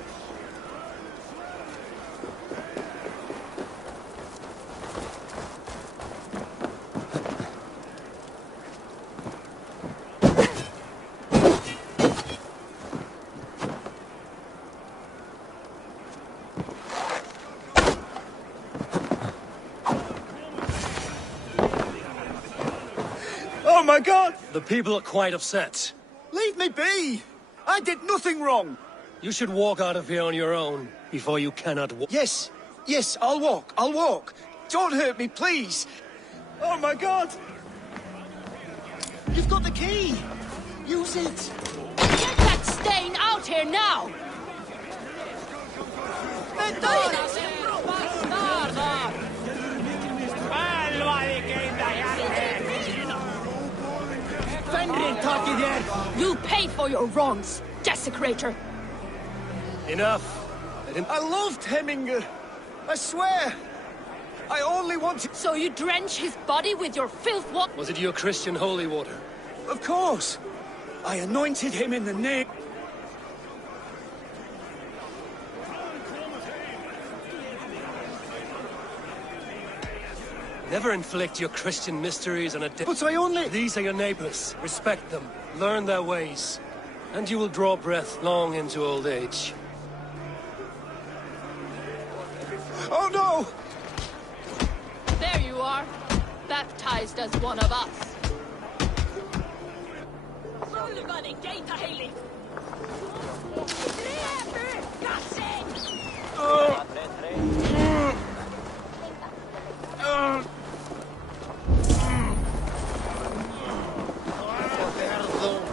Oh my god! The people are quite upset. Leave me be! I did nothing wrong! You should walk out of here on your own before you cannot walk. Yes, yes, I'll walk. Don't hurt me, please! Oh my god! You've got the key! Use it! Get that stain out here now! You'll pay for your wrongs, desecrator! Enough. I loved Hemminger. I swear. I only wanted... So you drench his body with your filth what? Was it your Christian holy water? Of course. I anointed him in the name... Never inflict your Christian mysteries on a... But I only... These are your neighbors. Respect them. Learn their ways. And you will draw breath long into old age. Oh no! There you are. Baptized as one of us.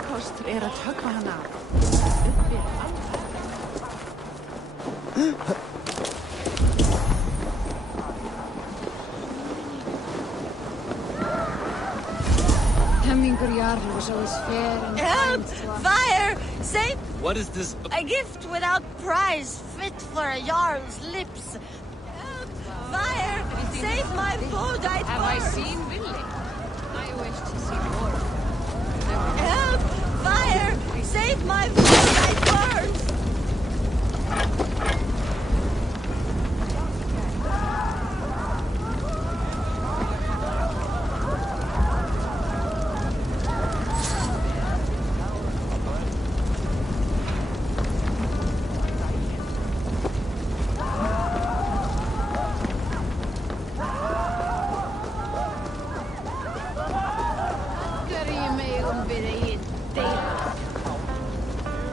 Kostur að höggva hana af. Hemmingur Jarl was always fair and Help! Fire! Save What is this? a gift without price, fit for a Jarl's lips. Help! Fire! Save my food, I Have I seen Willie? I wish to see more. Help! Fire! Save my food, I burn!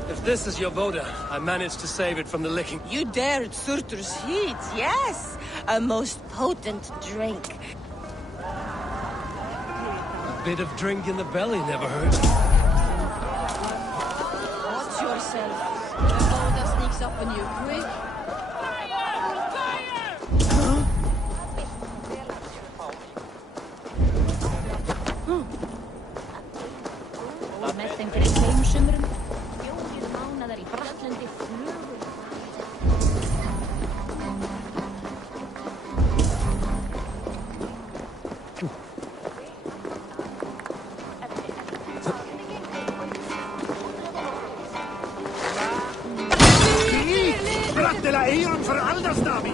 If this is your Voda, I managed to save it from the licking. You dared Surtur's heat, yes! A most potent drink. A bit of drink in the belly never hurt. Watch yourself. The Voda sneaks up on you quick. Með þeim fyrir tveim sumrum. 4 mánaðar í brallandi flugur. Bratte la eon för Aldersnami!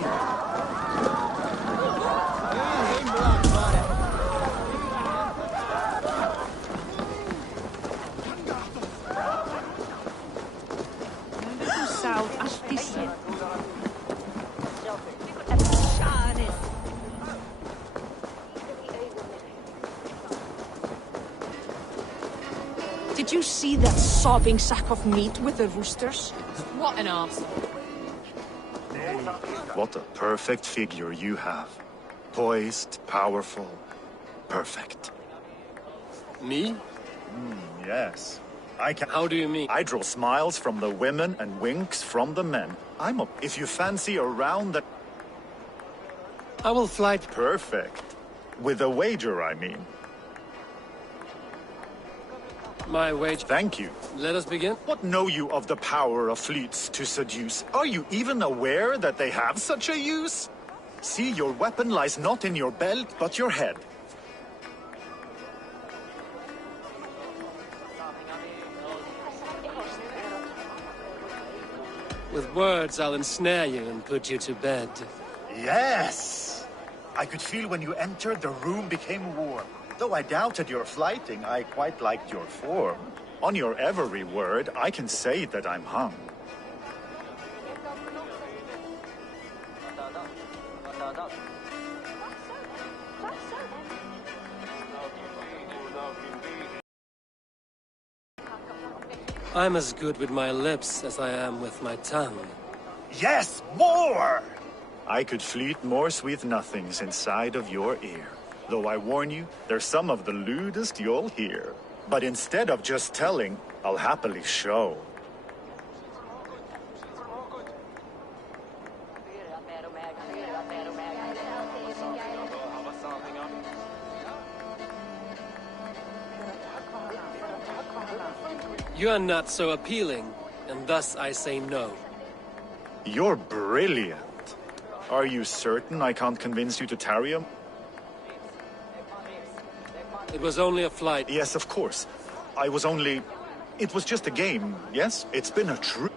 Did you see that sobbing sack of meat with the roosters? What an arse. What a perfect figure you have. Poised, powerful, perfect. Me? Yes. I can. How do you mean? I draw smiles from the women and winks from the men. If you fancy a round that... I will flight. Perfect. With a wager, I mean. My wage. Thank you. Let us begin. What know you of the power of fleets to seduce? Are you even aware that they have such a use? See, your weapon lies not in your belt, but your head. With words, I'll ensnare you and put you to bed. Yes! I could feel when you entered, the room became warm. Though I doubted your flighting, I quite liked your form. On your every word, I can say that I'm hung. I'm as good with my lips as I am with my tongue. Yes, more! I could fleet more sweet nothings inside of your ear. Though I warn you, they're some of the lewdest you'll hear. But instead of just telling, I'll happily show. You are not so appealing, and thus I say no. You're brilliant. Are you certain I can't convince you to tarry him? It was only a flight. Yes, of course. It was just a game, yes? It's been a true...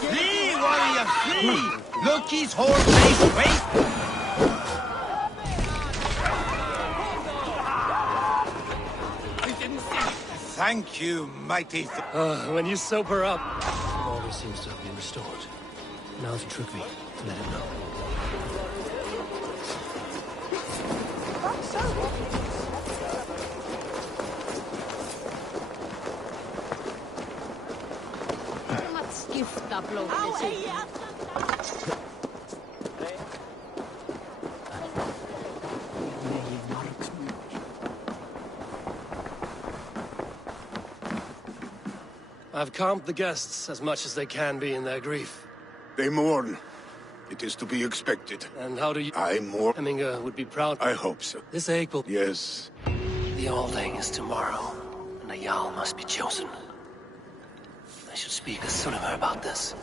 Flee, warrior, flee! Loki's whore-faced waif! Thank you, mighty... When you soap her up... Order seems to have been restored. Now to trick me, to let him know. I've calmed the guests as much as they can be in their grief. They mourn. It is to be expected. And how do you... I mourn. Hemminger would be proud. I hope so. This ache will... Yes. The Alding is tomorrow, and a Jarl must be chosen. I should speak to Sunnema about this.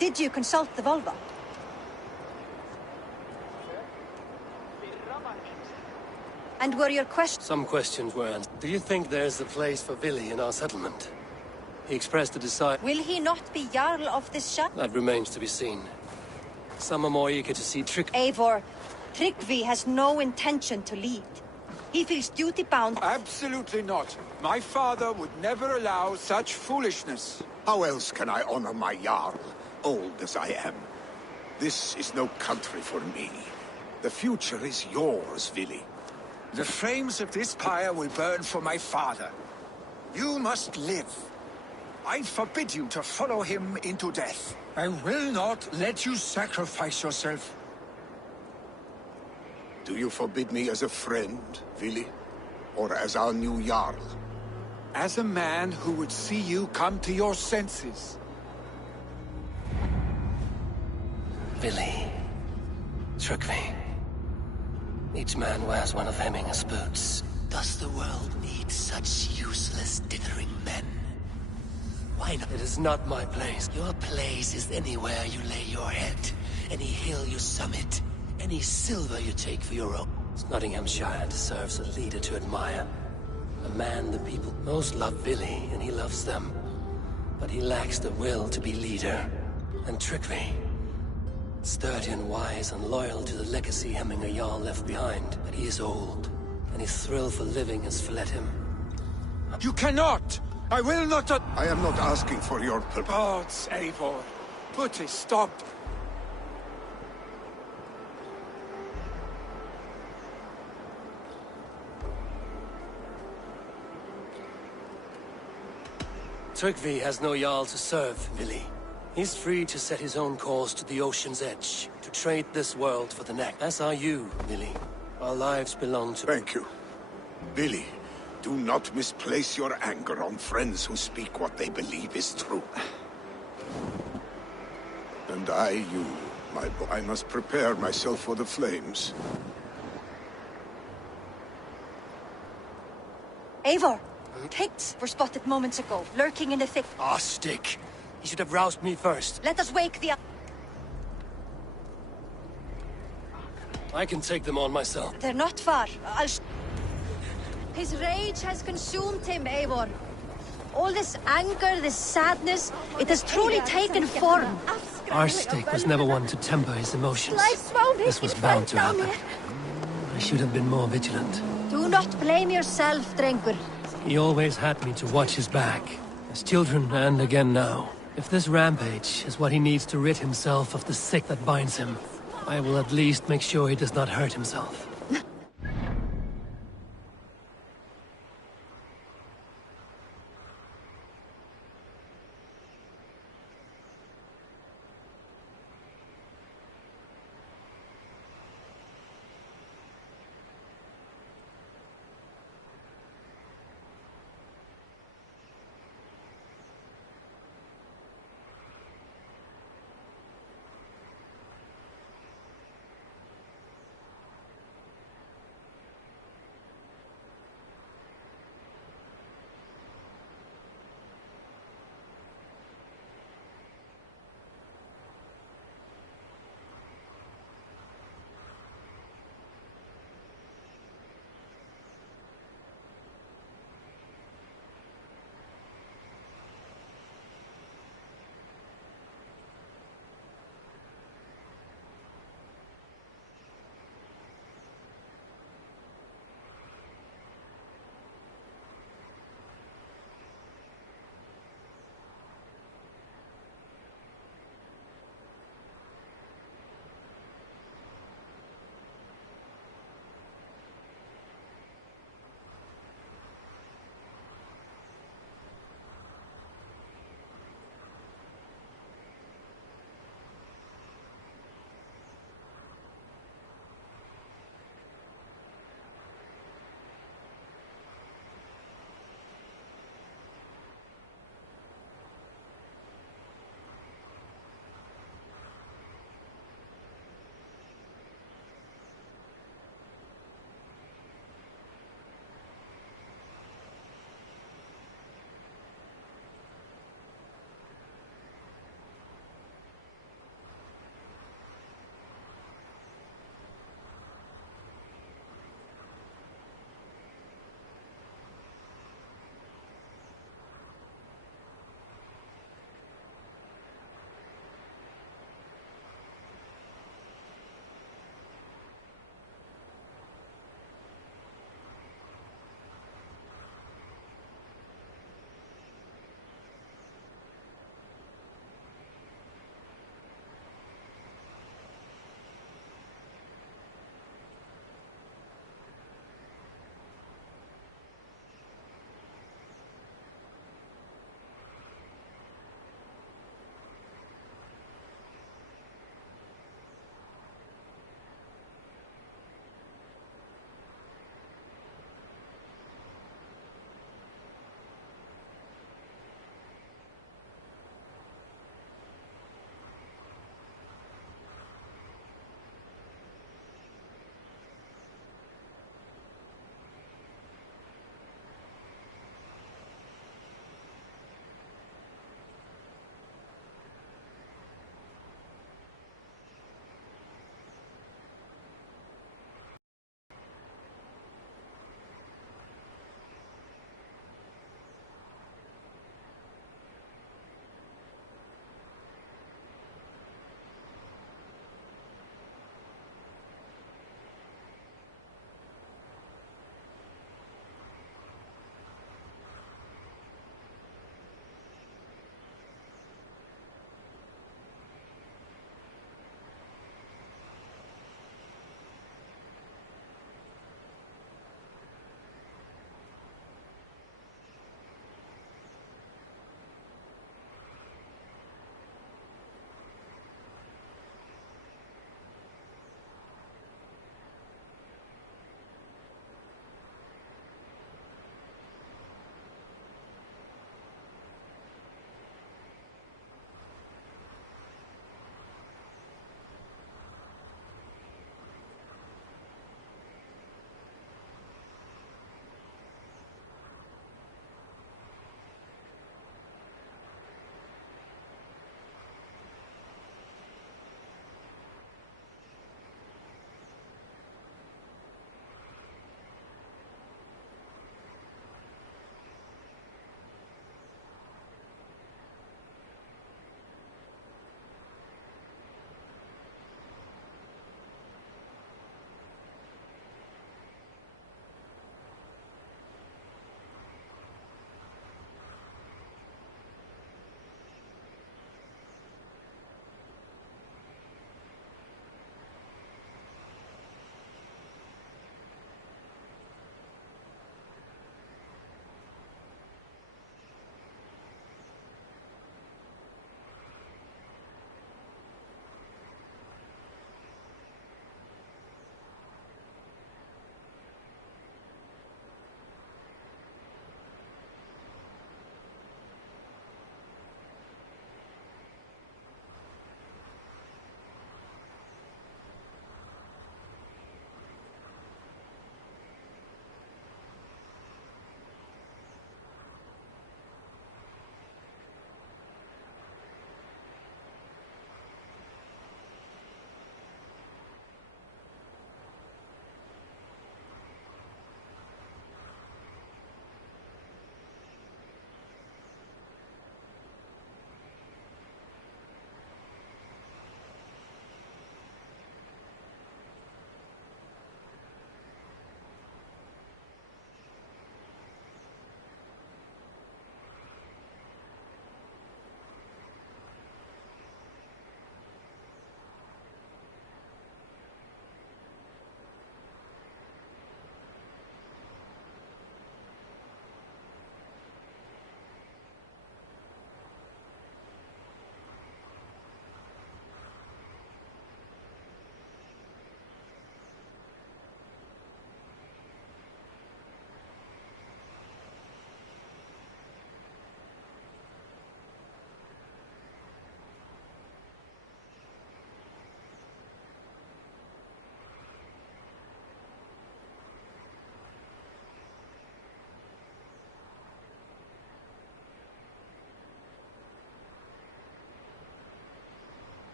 Did you consult the Volva? And were your questions... Some questions were answered. Do you think there's a place for Vili in our settlement? He expressed a desire... Will he not be Jarl of this shop? That remains to be seen. Some are more eager to see Eivor, Tryggvi has no intention to lead. He feels duty-bound... Absolutely not. My father would never allow such foolishness. How else can I honor my Jarl, old as I am? This is no country for me. The future is yours, Vili. The flames of this pyre will burn for my father. You must live. I forbid you to follow him into death. I will not let you sacrifice yourself. Do you forbid me as a friend, Vili? Or as our new Jarl? As a man who would see you come to your senses. Billy. Trygve. Each man wears one of Hemminger's boots. Does the world need such useless dithering men? Why not? It is not my place. Your place is anywhere you lay your head, any hill you summit, any silver you take for your own. Nottinghamshire deserves a leader to admire. A man the people most love Billy, and he loves them. But he lacks the will to be leader. And Trygve. Sturdy and wise and loyal to the legacy Hemminger Jarl left behind. But he is old, and his thrill for living has fled him. You cannot! I will not... I am not asking for your Gods, Eivor. Put a stop. Trygve has no Jarl to serve, Billy. He's free to set his own course to the ocean's edge, to trade this world for the next. As are you, Billy. Our lives belong to... Thank you. Billy, do not misplace your anger on friends who speak what they believe is true. And you, my boy. I must prepare myself for the flames. Eivor, pigs were spotted moments ago, lurking in the thick. Ah, stick. He should have roused me first. Let us wake the... I can take them on myself. They're not far. His rage has consumed him, Eivor. All this anger, this sadness, it has truly taken form. Our stick was never one to temper his emotions. This was bound to happen. I should have been more vigilant. Do not blame yourself, Drengur. He always had me to watch his back. As children, and again now. If this rampage is what he needs to rid himself of the sick that binds him, I will at least make sure he does not hurt himself.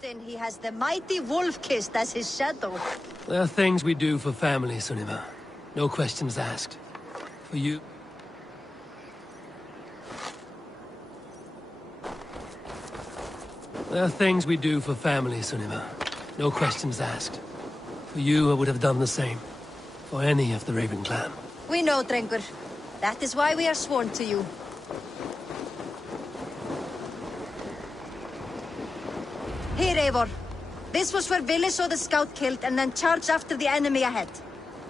mountain, he has the mighty Wolf-Kissed as his shadow. There are things we do for family, Sunima. No questions asked. For you... There are things we do for family, Sunima. No questions asked. For you, I would have done the same. For any of the Raven clan. We know, Drengur. That is why we are sworn to you. Here, Eivor. This was where Vili saw the scout killed and then charged after the enemy ahead.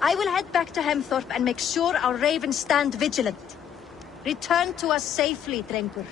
I will head back to Hemthorpe and make sure our ravens stand vigilant. Return to us safely, Drengur.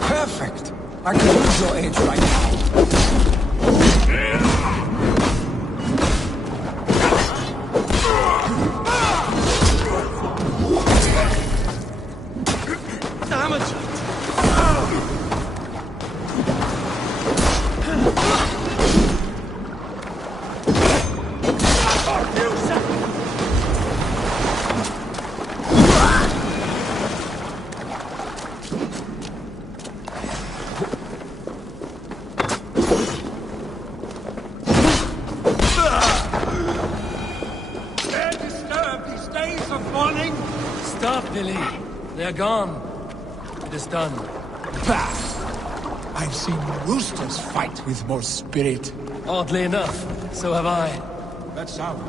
Perfect! I can use your aid right now. Stop, Billy. They're gone. It is done. Bah! I've seen roosters fight with more spirit. Oddly enough, so have I. That sound.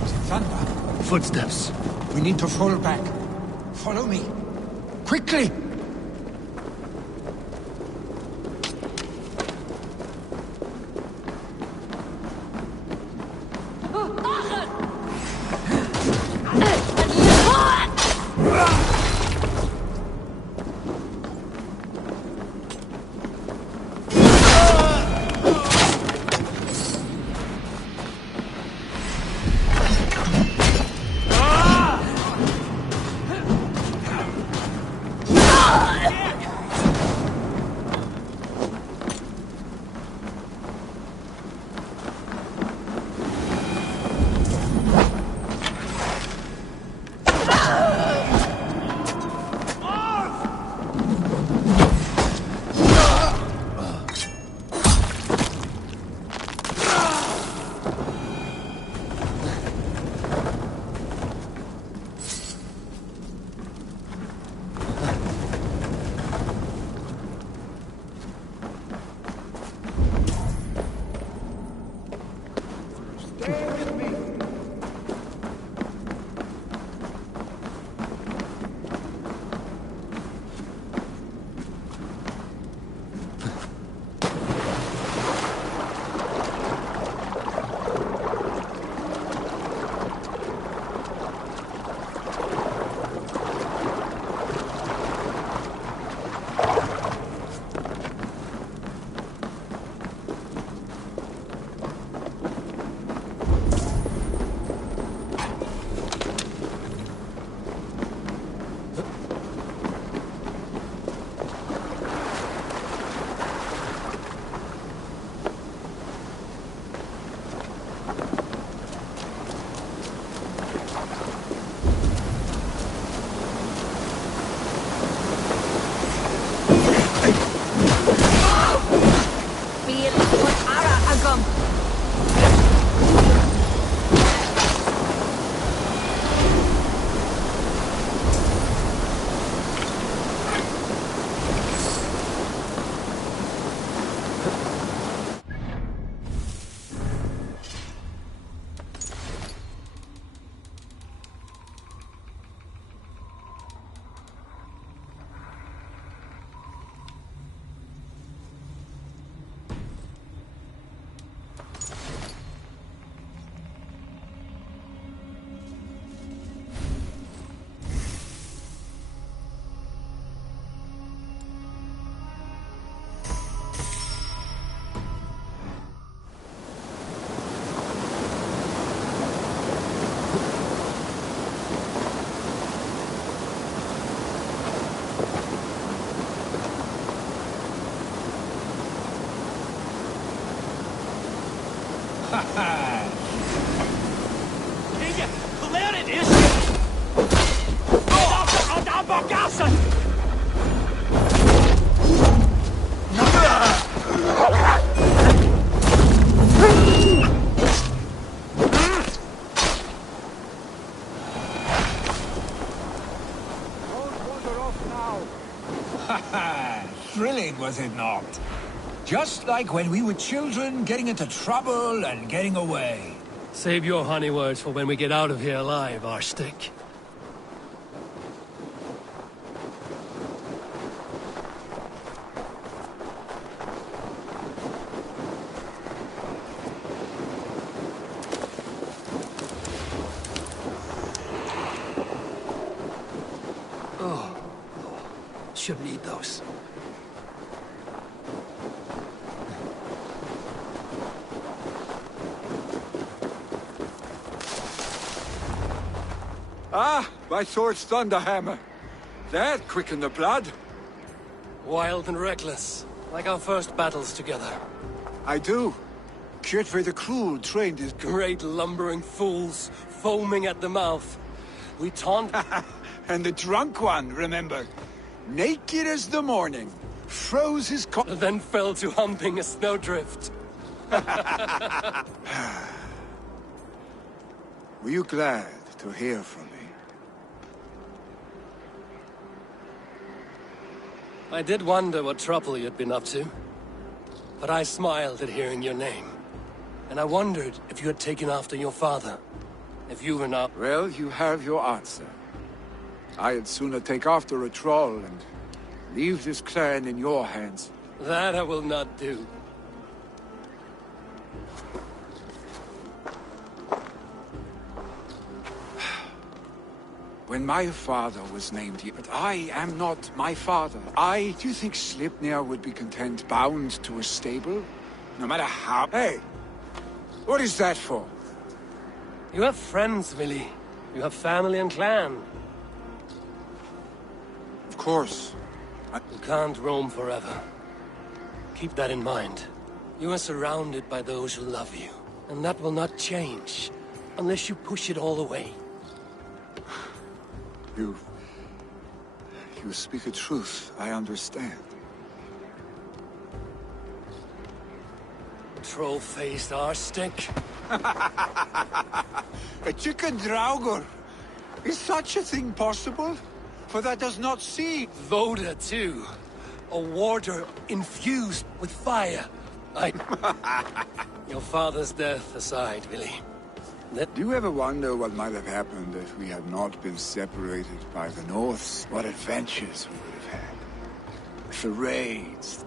Was it thunder? Footsteps. We need to fall back. Follow me. Quickly! off now. Ha ha! Thrilling, was it not? Just like when we were children, getting into trouble and getting away. Save your honey words for when we get out of here alive, Arstick. Should need those. Ah, my sword's thunderhammer. That quickened the blood. Wild and reckless, like our first battles together. I do. Kjotve the Cruel trained his... Great lumbering fools, foaming at the mouth. We taunt... And the drunk one, remember? Naked as the morning, froze his then fell to humping a snowdrift. Were you glad to hear from me? I did wonder what trouble you'd been up to. But I smiled at hearing your name. And I wondered if you had taken after your father. If you were not... Well, you have your answer. I had sooner take after a troll and leave this clan in your hands. That I will not do. When my father was named here, but I am not my father. Do you think Slipnir would be content bound to a stable? No matter how... Hey! What is that for? You have friends, Willy. You have family and clan. Of course. You can't roam forever. Keep that in mind. You are surrounded by those who love you. And that will not change, unless you push it all away. You speak a truth, I understand. Troll-faced Arstick. A chicken Draugr! Is such a thing possible? For that does not see... Voda, too. A warder infused with fire. Your father's death aside, Willy. Do you ever wonder what might have happened if we had not been separated by the Norths? What adventures we would have had? The raids.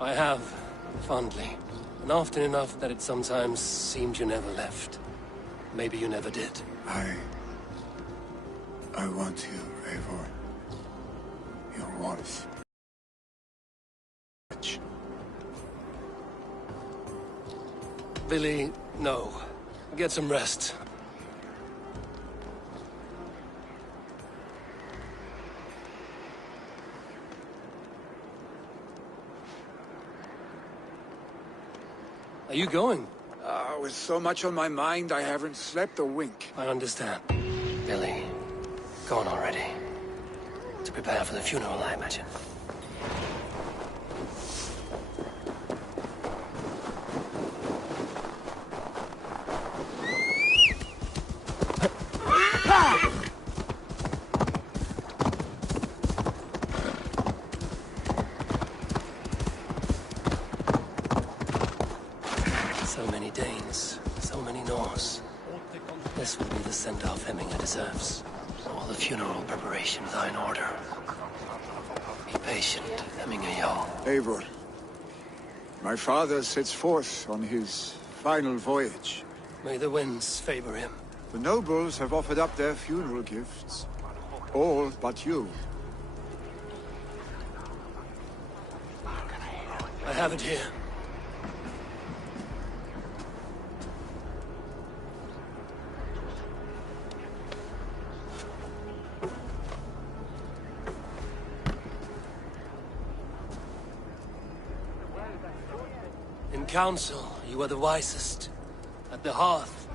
I have, fondly. And often enough that it sometimes seemed you never left. Maybe you never did. I want you, Eivor. Your wife. Billy, no. Get some rest. Are you going? With so much on my mind, I haven't slept a wink. I understand. Billy, gone already. To prepare for the funeral, I imagine. So many Danes, so many Norse. This will be the send-off Hemminger deserves. All the funeral preparations are in order. Be patient, Hemminger Jarl. Eivor, my father sets forth on his final voyage. May the winds favor him. The nobles have offered up their funeral gifts. All but you. I have it here. In council, you are the wisest. At the hearth,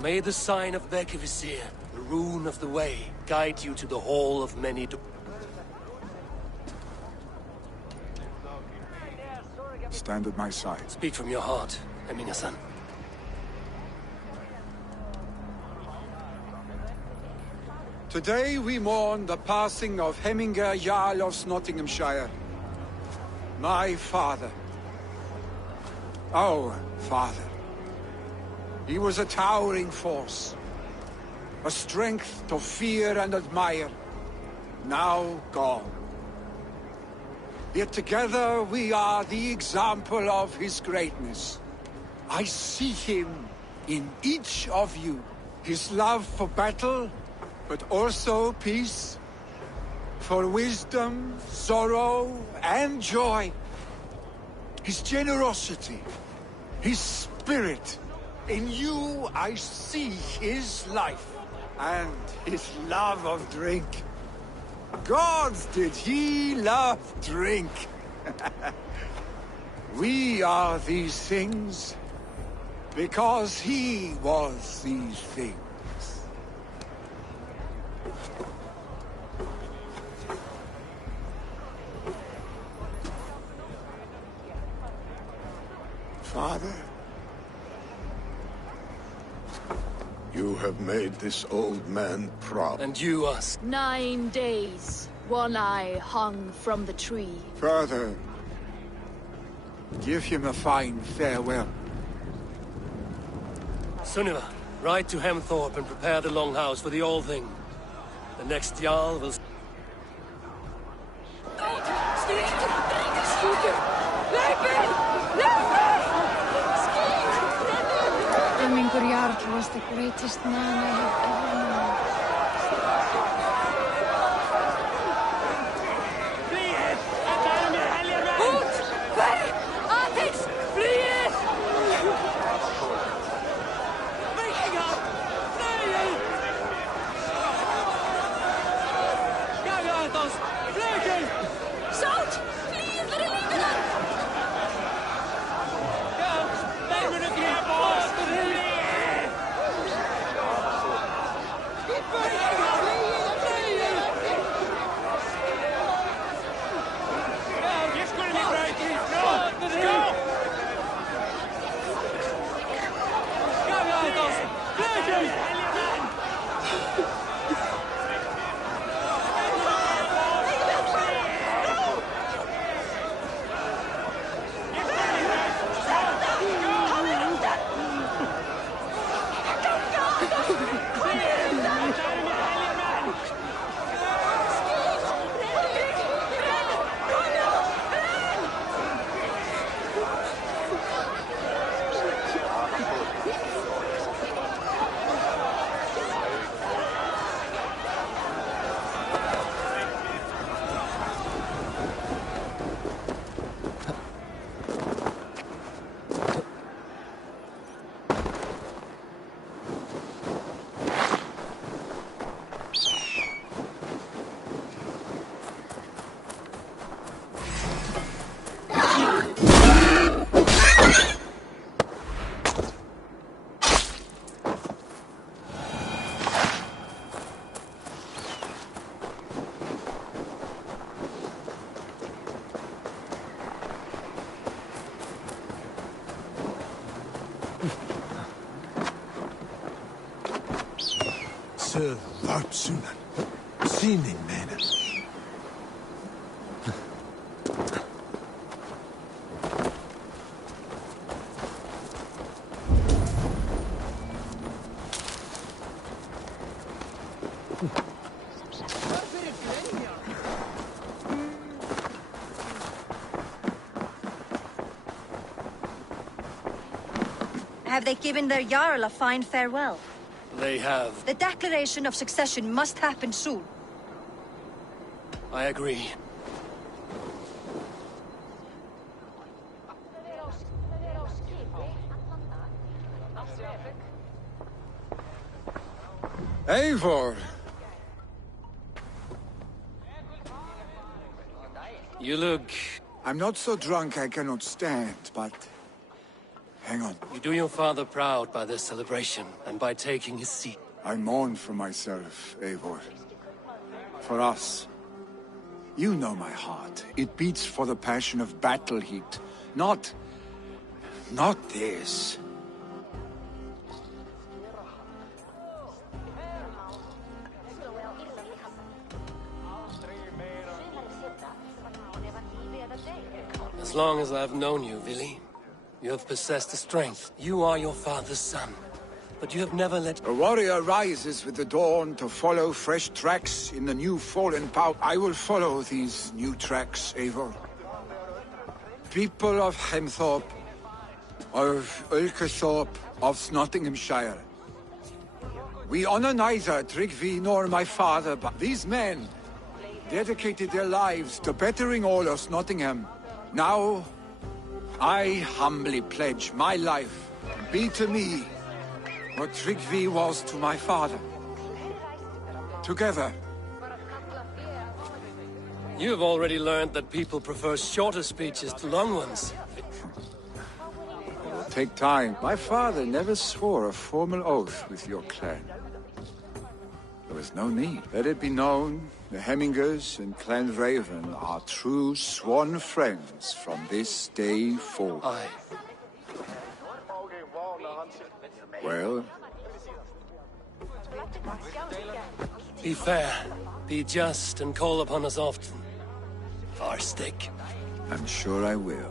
may the sign of Bekivisir, the rune of the way, guide you to the hall of many Stand at my side. Speak from your heart, Hemminger-son. Today we mourn the passing of Hemminger Jarl of Nottinghamshire. My father. Our father. He was a towering force. A strength to fear and admire. Now gone. Yet together we are the example of his greatness. I see him in each of you. His love for battle, but also peace. For wisdom, sorrow, and joy. His generosity, his spirit. In you I see his life, and his love of drink. Gods, did he love drink! We are these things because he was these things. Father, you have made this old man proud. And you us. 9 days, one eye hung from the tree. Further, give him a fine farewell. Sunniva, ride to Hemthorpe and prepare the Longhouse for the Old Thing. The next Jarl will... Hemmingur Jarl was the greatest man I have ever known. Sir Varpsunan, Sinin Mena. Have they given their Jarl a fine farewell? They have. The declaration of succession must happen soon. I agree. Eivor! You look... I'm not so drunk I cannot stand, but... Hang on. You do your father proud by this celebration, and by taking his seat. I mourn for myself, Eivor. For us. You know my heart. It beats for the passion of battle heat. Not this. as long as I've known you, Vili. You have possessed the strength. You are your father's son. But you have never let... A warrior rises with the dawn to follow fresh tracks in the new fallen power. I will follow these new tracks, Eivor. People of Hemthorpe, of Ulkerthorpe, of Nottinghamshire. We honor neither Tryggvi nor my father, but these men dedicated their lives to bettering all of Nottingham. Now, I humbly pledge my life to be to me what Tryggvi was to my father. Together. You have already learned that people prefer shorter speeches to long ones. It will take time. My father never swore a formal oath with your clan. There was no need. Let it be known, the Hemmingers and Clan Raven are true sworn friends from this day forward. Aye. Well? Be fair, be just, and call upon us often. For our stake. I'm sure I will.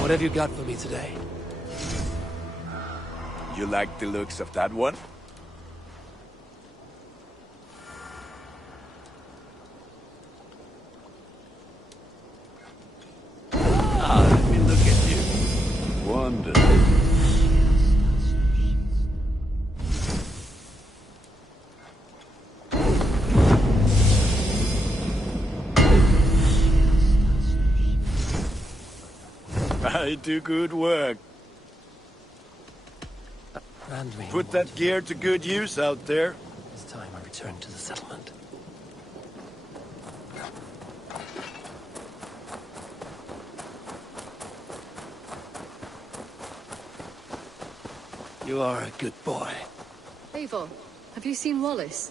What have you got for me today? You like the looks of that one? Ah, let me look at you. Wonderful. I do good work. Put that gear to good use out there. It's time I return to the settlement. You are a good boy. Eivor, have you seen Wallace?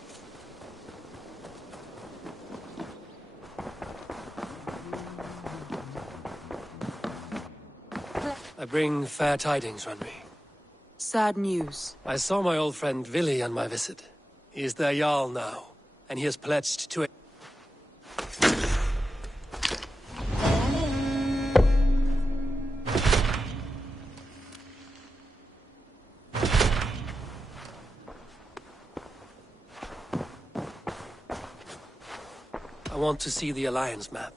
I bring fair tidings, Randvi. Sad news. I saw my old friend Vili on my visit. He is their Jarl now, and he has pledged to it. I want to see the Alliance map.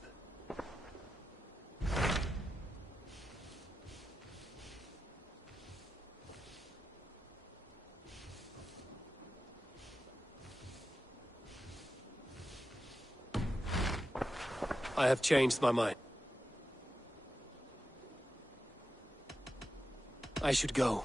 I have changed my mind. I should go.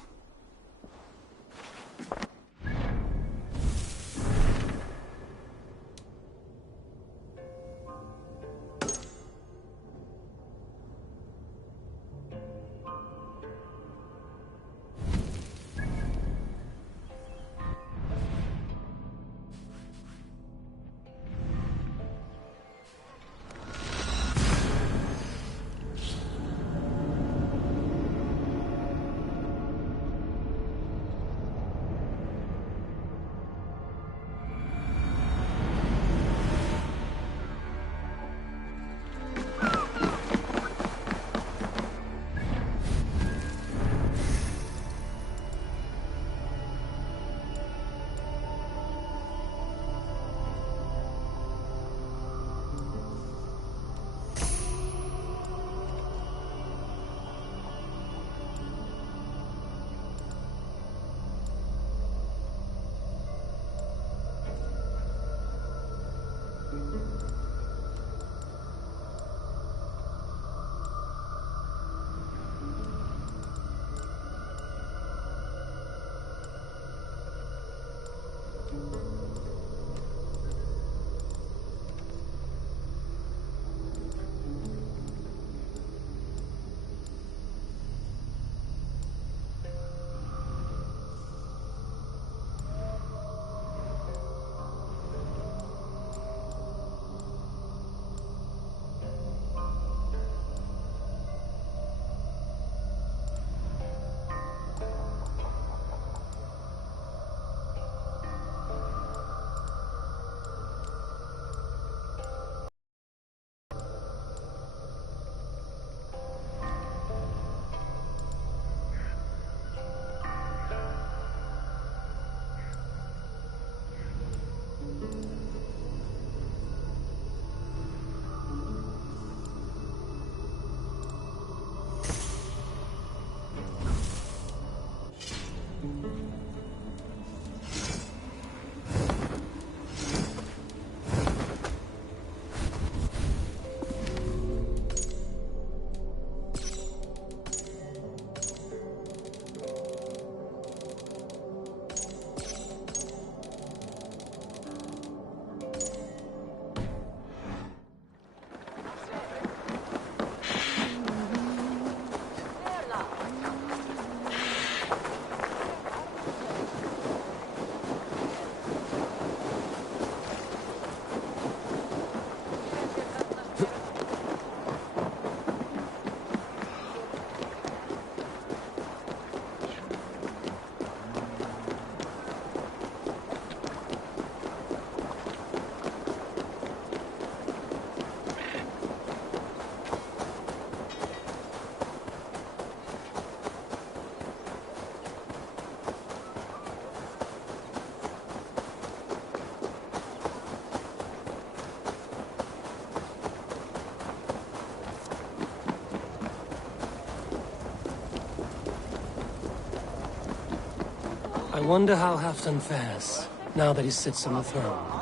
I wonder how Halfdan fares, now that he sits on the throne.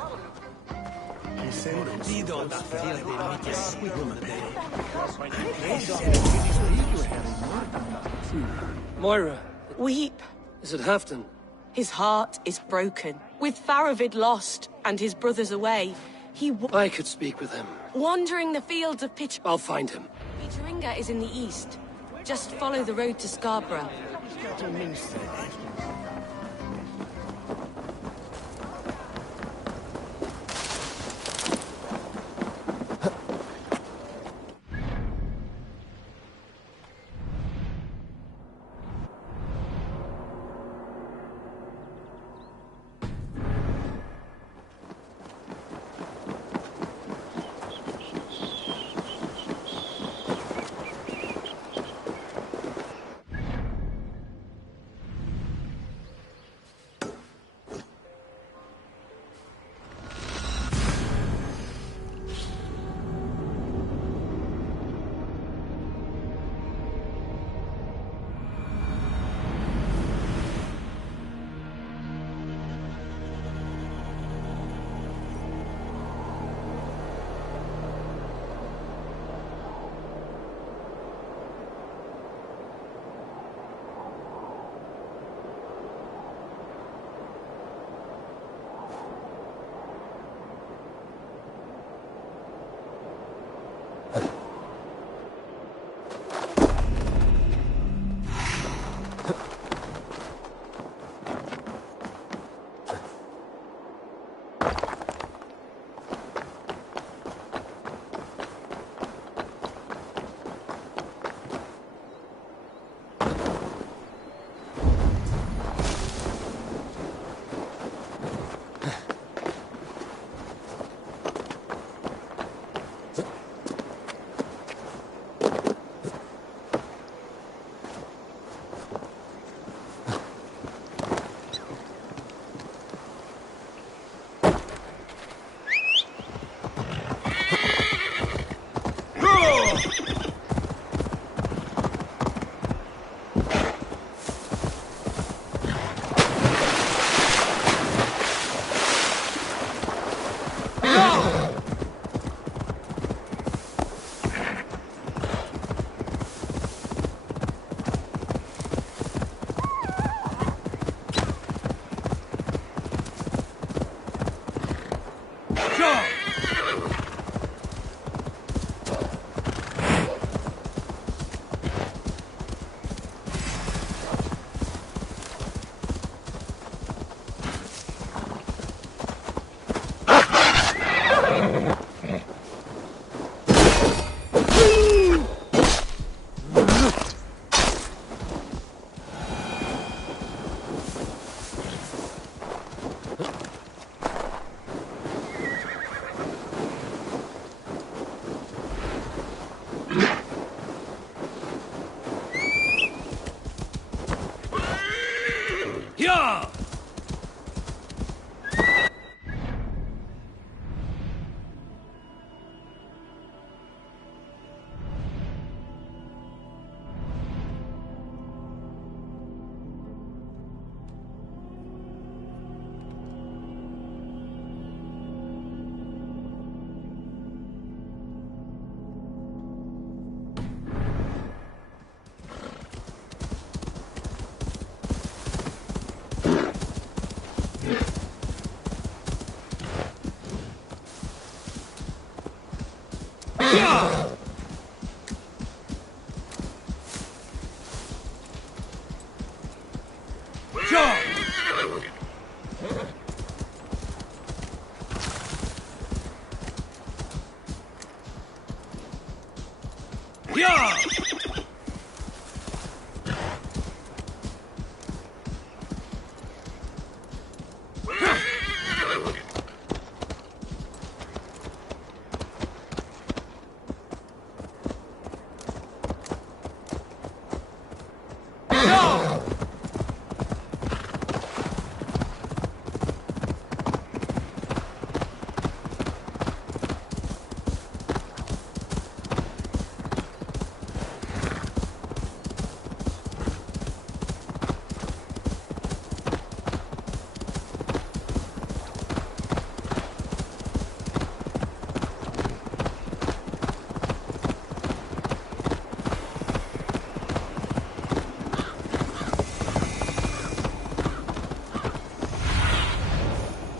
Moira. Weep. Is it Halfdan? His heart is broken. With Faravid lost, and his brothers away, I could speak with him. wandering the fields of I'll find him. Picheringa is in the east. Just follow the road to Scarborough.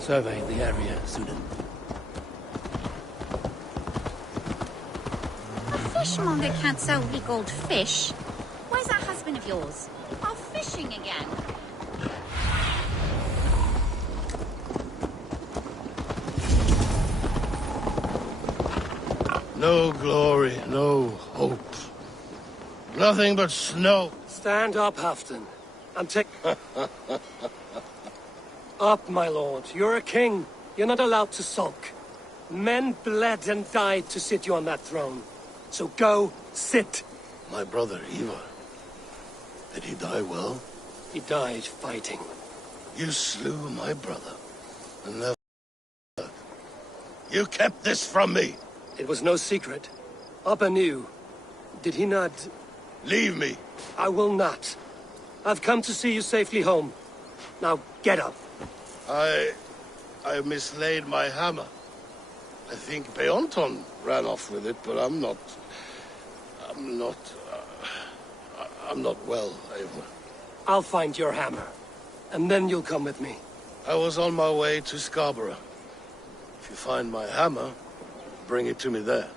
survey the area, Sudan. A fishmonger can't sell weak old fish. Where's that husband of yours? Off fishing again. No glory, no hope. Nothing but snow. Stand up, Halfdan, and take... Up, my lord. You're a king. You're not allowed to sulk. Men bled and died to sit you on that throne. So go, sit. My brother, Ivar. Did he die well? He died fighting. You slew my brother. And never... You kept this from me. It was no secret. Appa knew. Did he not... Leave me. I will not. I've come to see you safely home. Now, get up. I mislaid my hammer. I think Beonton ran off with it, but I'm not well, Eivor. I'll find your hammer, and then you'll come with me. I was on my way to Scarborough. If you find my hammer, bring it to me there.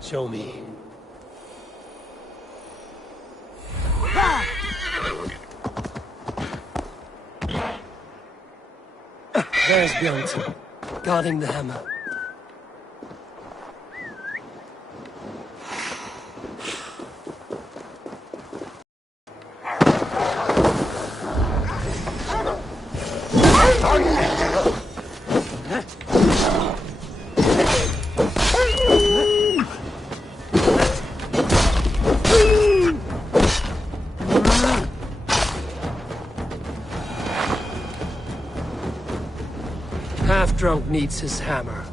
Show me. There's Bjorn, guarding the hammer. Half-drunk needs his hammer.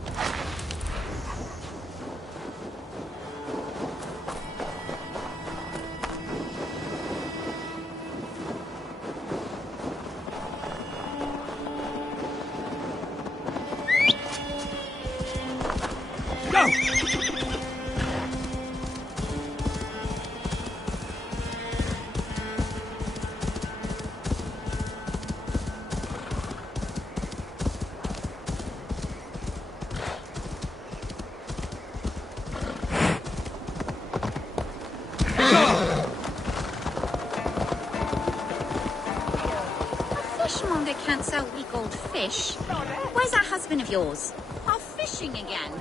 Go! Fishmonger can't sell weak old fish. Where's that husband of yours? Off fishing again.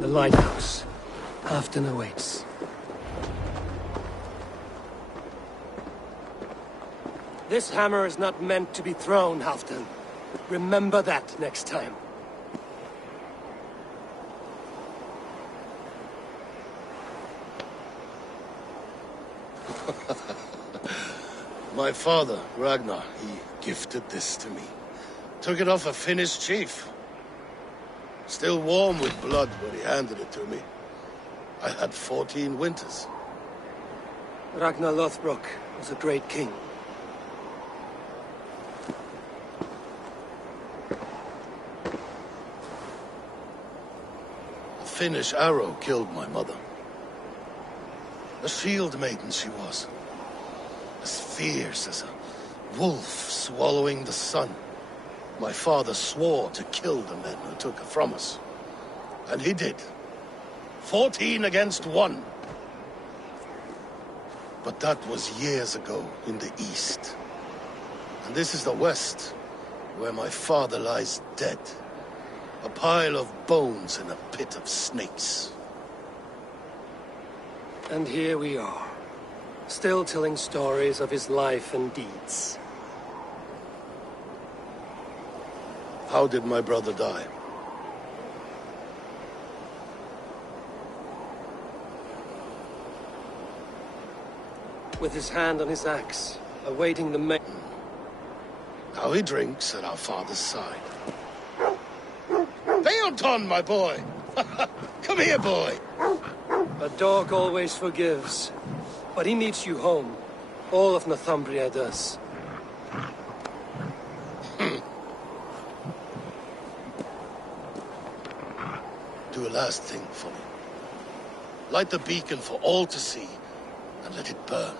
The lighthouse. Afton awaits. This hammer is not meant to be thrown, Halfdan. Remember that next time. My father, Ragnar, he gifted this to me. Took it off a Finnish chief. Still warm with blood when he handed it to me. I had 14 winters. Ragnar Lothbrok was a great king. A Finnish arrow killed my mother. A shield maiden she was. As fierce as a wolf swallowing the sun. My father swore to kill the men who took her from us. And he did. 14 against 1. But that was years ago in the East. And this is the west, where my father lies dead. A pile of bones in a pit of snakes. And here we are, still telling stories of his life and deeds. How did my brother die? With his hand on his axe, awaiting the Now he drinks at our father's side. Bail done, my boy! Come here, boy! A dog always forgives, but he needs you home. All of Northumbria does. Do a last thing for me. Light the beacon for all to see, and let it burn.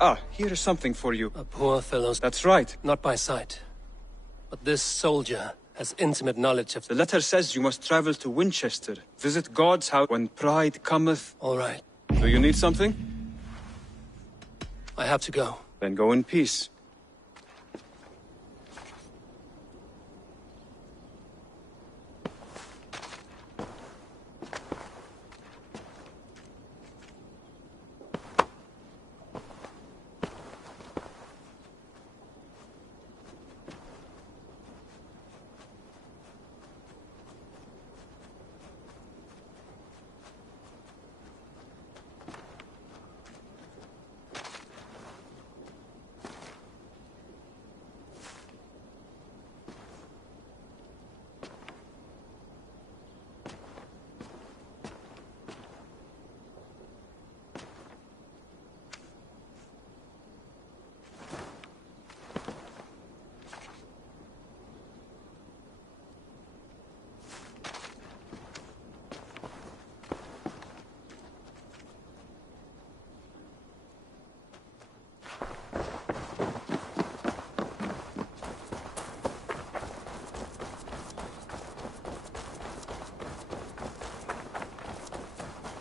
Ah, here is something for you. A poor fellow's... That's right. Not by sight. But this soldier has intimate knowledge of... The letter says you must travel to Winchester. Visit God's house when pride cometh. All right. Do you need something? I have to go. Then go in peace.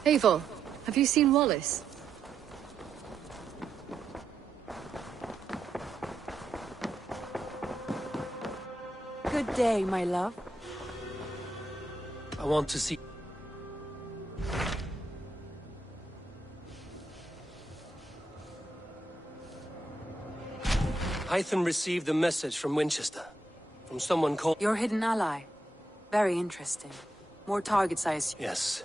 Eivor, have you seen Wallace? Good day, my love? I want to see... Hytham received a message from Winchester. From someone called... Your hidden ally. Very interesting. More targets, I assume. Yes.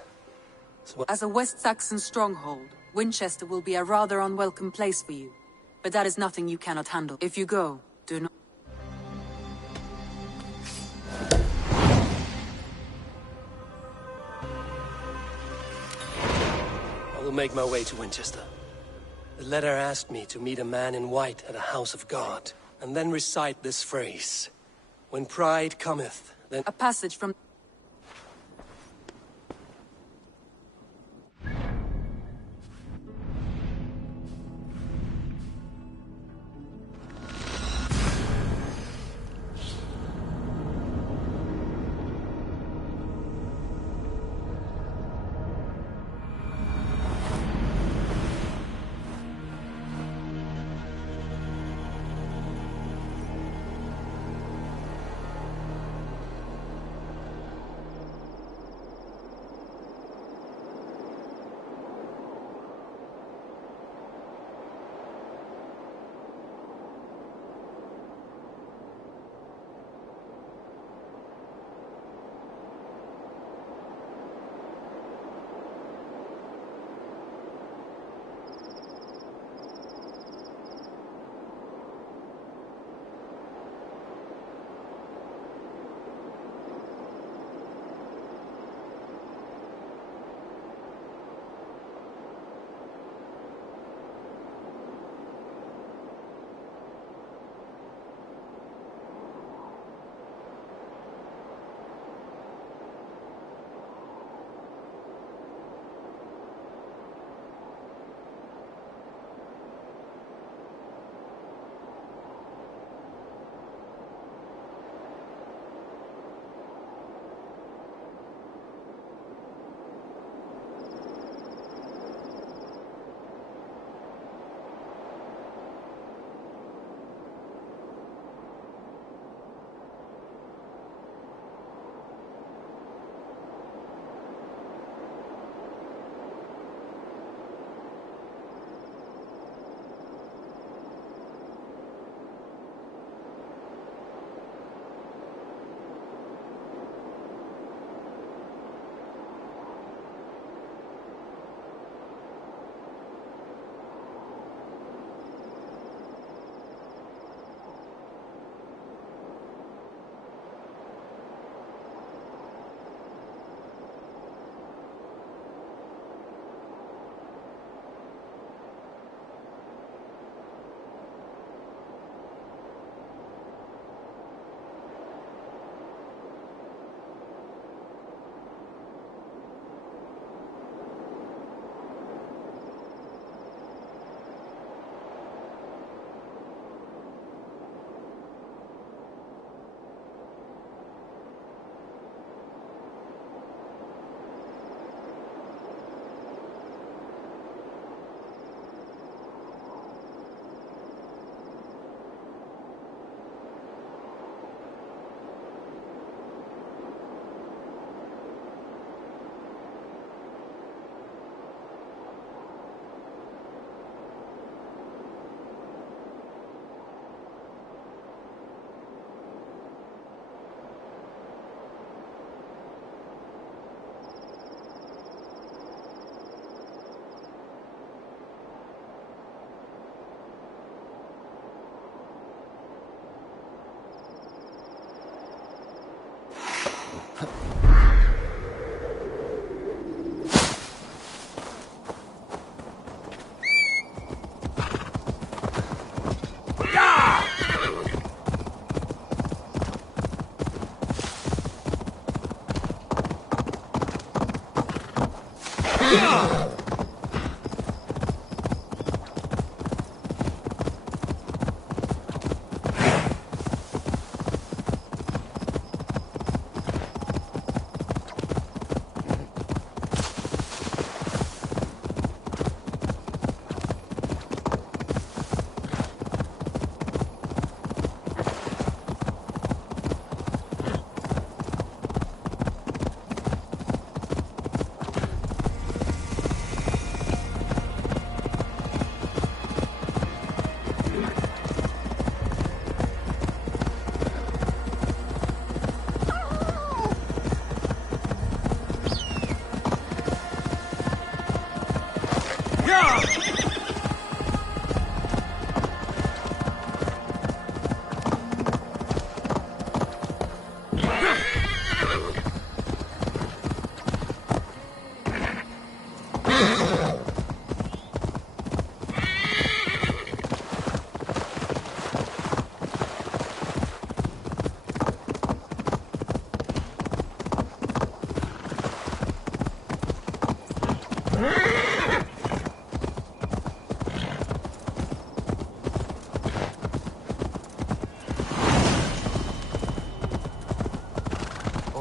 As a West Saxon stronghold, Winchester will be a rather unwelcome place for you. But that is nothing you cannot handle. If you go, do not... I will make my way to Winchester. The letter asked me to meet a man in white at a house of God, and then recite this phrase. When pride cometh, then... A passage from...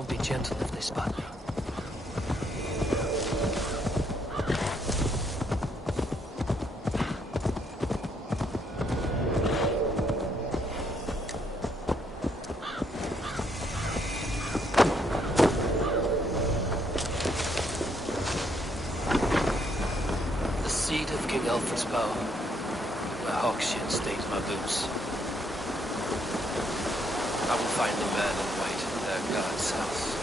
won't be gentle if they spot me. The seat of King Alfred's power, where Hawkshin staked my boots. I will find the man and wait in their god's house.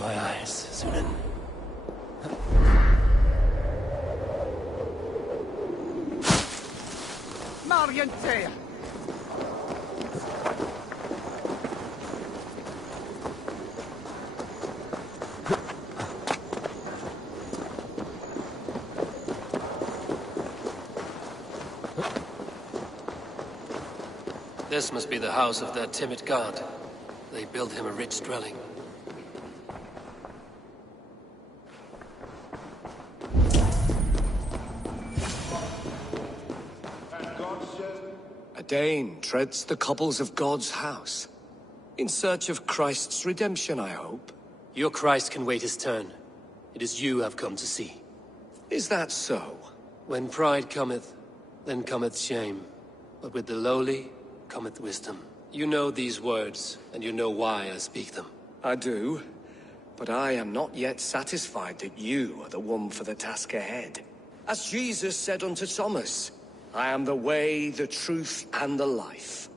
My eyes, Sunan. Mariente! This must be the house of that timid god. They built him a rich dwelling. A Dane treads the cobbles of God's house. In search of Christ's redemption, I hope. Your Christ can wait his turn. It is you I've come to see. Is that so? When pride cometh, then cometh shame. But with the lowly cometh wisdom. You know these words, and you know why I speak them. I do. But I am not yet satisfied that you are the one for the task ahead. As Jesus said unto Thomas, I am the way, the truth, and the life.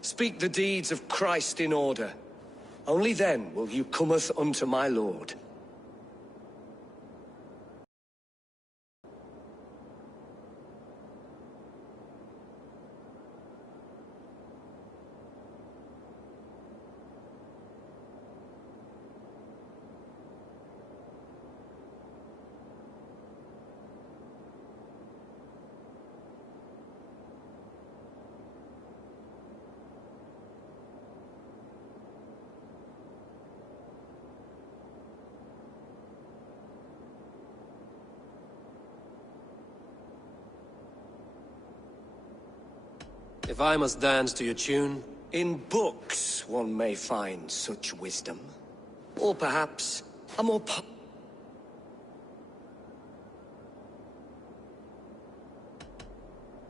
Speak the deeds of Christ in order. Only then will you cometh unto my Lord. If I must dance to your tune... In books one may find such wisdom. Or perhaps a more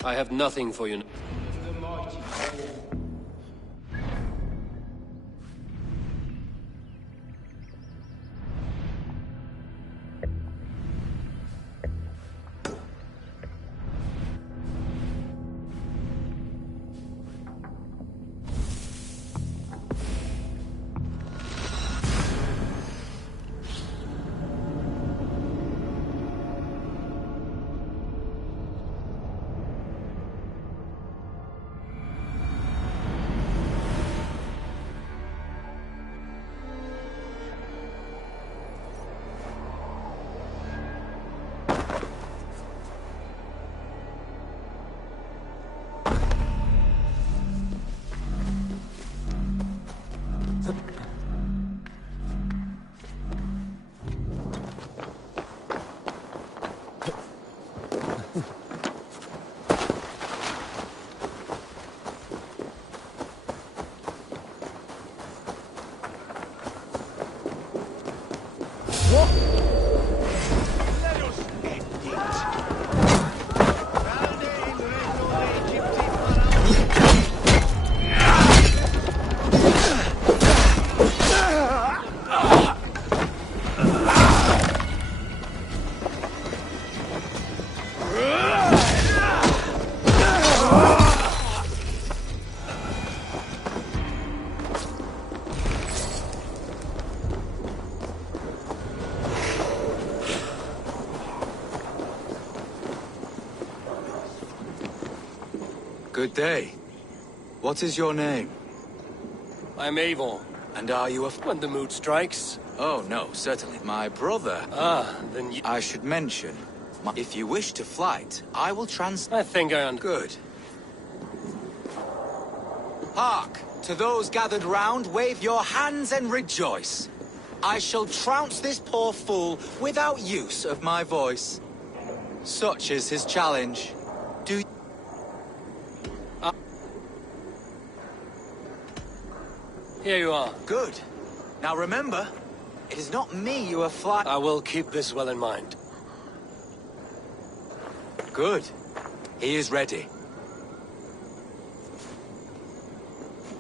I have nothing for you. Good day. What is your name? I'm Eivor. And are you a... When the mood strikes. Oh, no, certainly. My brother... Ah, then you... I should mention, if you wish to flight, I will I think I Good. Hark! To those gathered round, wave your hands and rejoice. I shall trounce this poor fool without use of my voice. Such is his challenge. Do... Here you are. Good. Now remember, it is not me you are flying... I will keep this well in mind. Good. He is ready.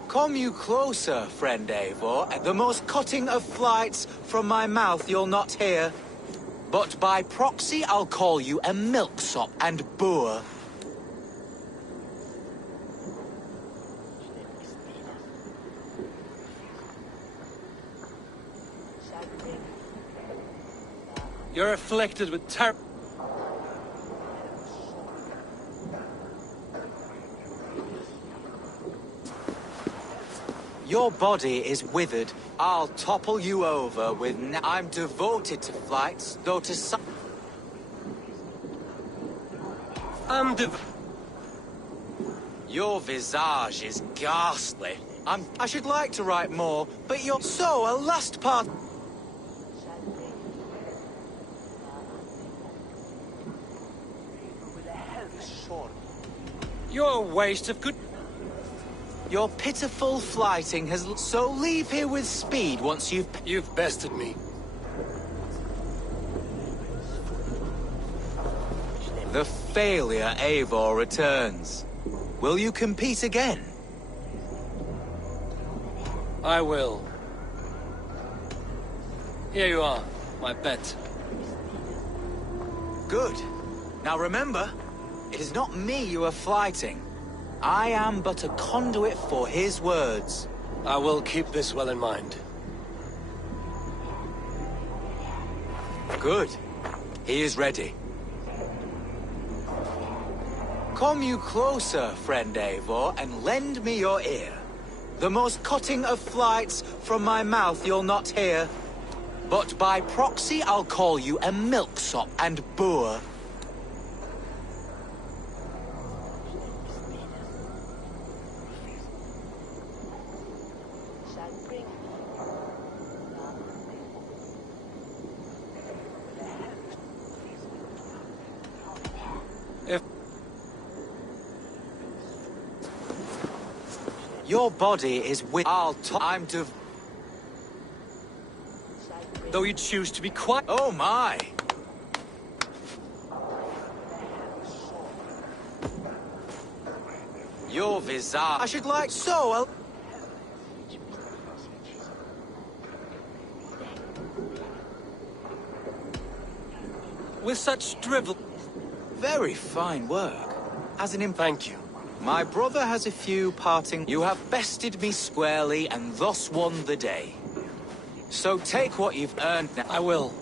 Come you closer, friend Eivor. The most cutting of flights from my mouth you'll not hear. But by proxy I'll call you a milksop and boor. You're afflicted with terror. Your body is withered. I'll topple you over with... I'm devoted to flights, though to some... Your visage is ghastly. I should like to write more, but you're so a last part... You're a waste of good... Your pitiful flighting has... So leave here with speed once you've... You've bested me. The failure Eivor returns. Will you compete again? I will. Here you are, my bet. Good. Now remember, it is not me you are flighting. I am but a conduit for his words. I will keep this well in mind. Good. He is ready. Come you closer, friend Eivor, and lend me your ear. The most cutting of flights from my mouth you'll not hear. But by proxy I'll call you a milksop and boor. Your body is with. I'm Though you choose to be quiet. Oh my! Your visage. I should like so. With such drivel. Very fine work. As an Thank you. My brother has a few parting. You have bested me squarely and thus won the day. So take what you've earned now. I will.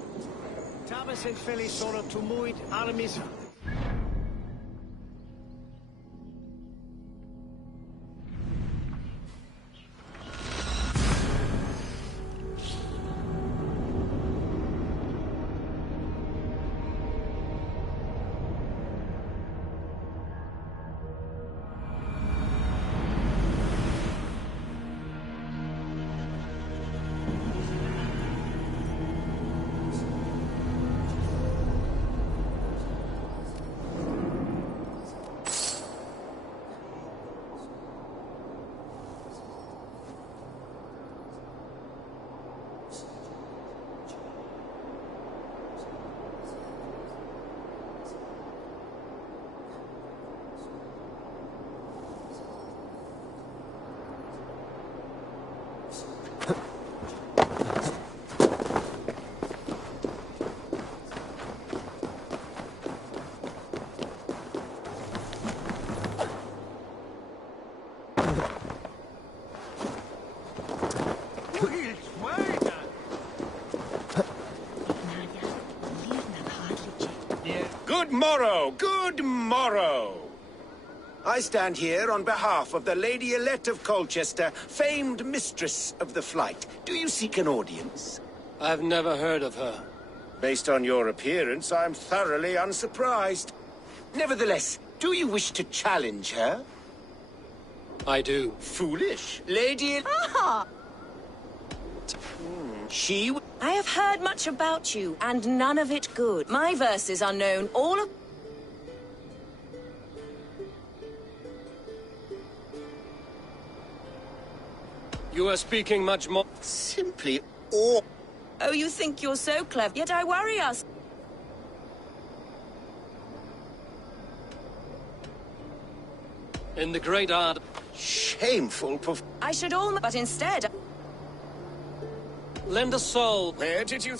Good morrow, good morrow. I stand here on behalf of the Lady Elette of Colchester, famed mistress of the flight. Do you seek an audience? I've never heard of her. Based on your appearance, I'm thoroughly unsurprised. Nevertheless, do you wish to challenge her? I do. Foolish. Lady... Ah! She... I have heard much about you, and none of it good. My verses are known all of... You are speaking much more... Simply aw... Oh, you think you're so clever, yet I worry us. In the great art... Shameful I should almost... But instead... Lend a soul. Where did you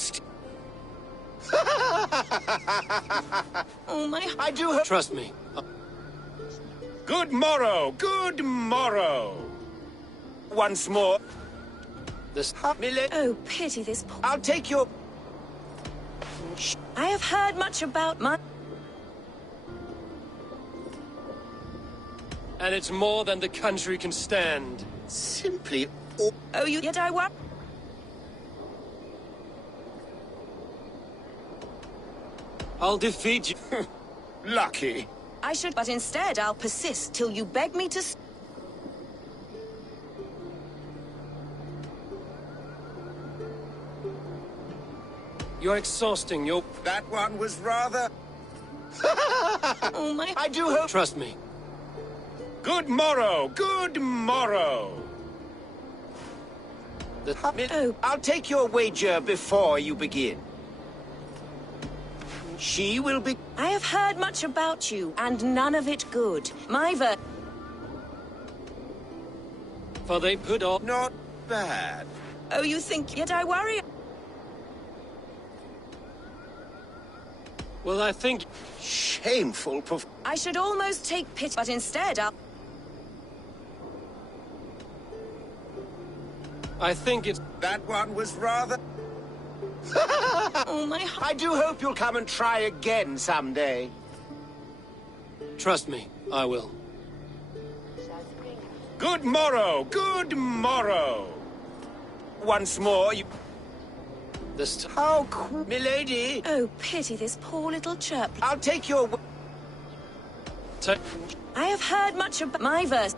Oh, my... I do hope... Trust me. Good morrow, good morrow. Once more. This... Oh, pity this poor... I'll take your... I have heard much about my... And it's more than the country can stand. Simply... Oh, you... Yet I worry... I'll defeat you. Lucky. I should... But instead, I'll persist till you beg me to... You're exhausting. You're... That one was rather... Oh, my... I do hope... Trust me. Good morrow, good morrow. Oh. I'll take your wager before you begin. She will be... I have heard much about you, and none of it good. My For they put on... Not bad. Oh, you think... Yet I worry... Well, I think... Shameful I should almost take pity, but instead I'll... I think it's... That one was rather... Oh, my... I do hope you'll come and try again someday. Trust me, I will. Good morrow, good morrow. Once more, you... This time... How milady? Oh, pity this poor little chirp. I'll take your... I have heard much about my verse.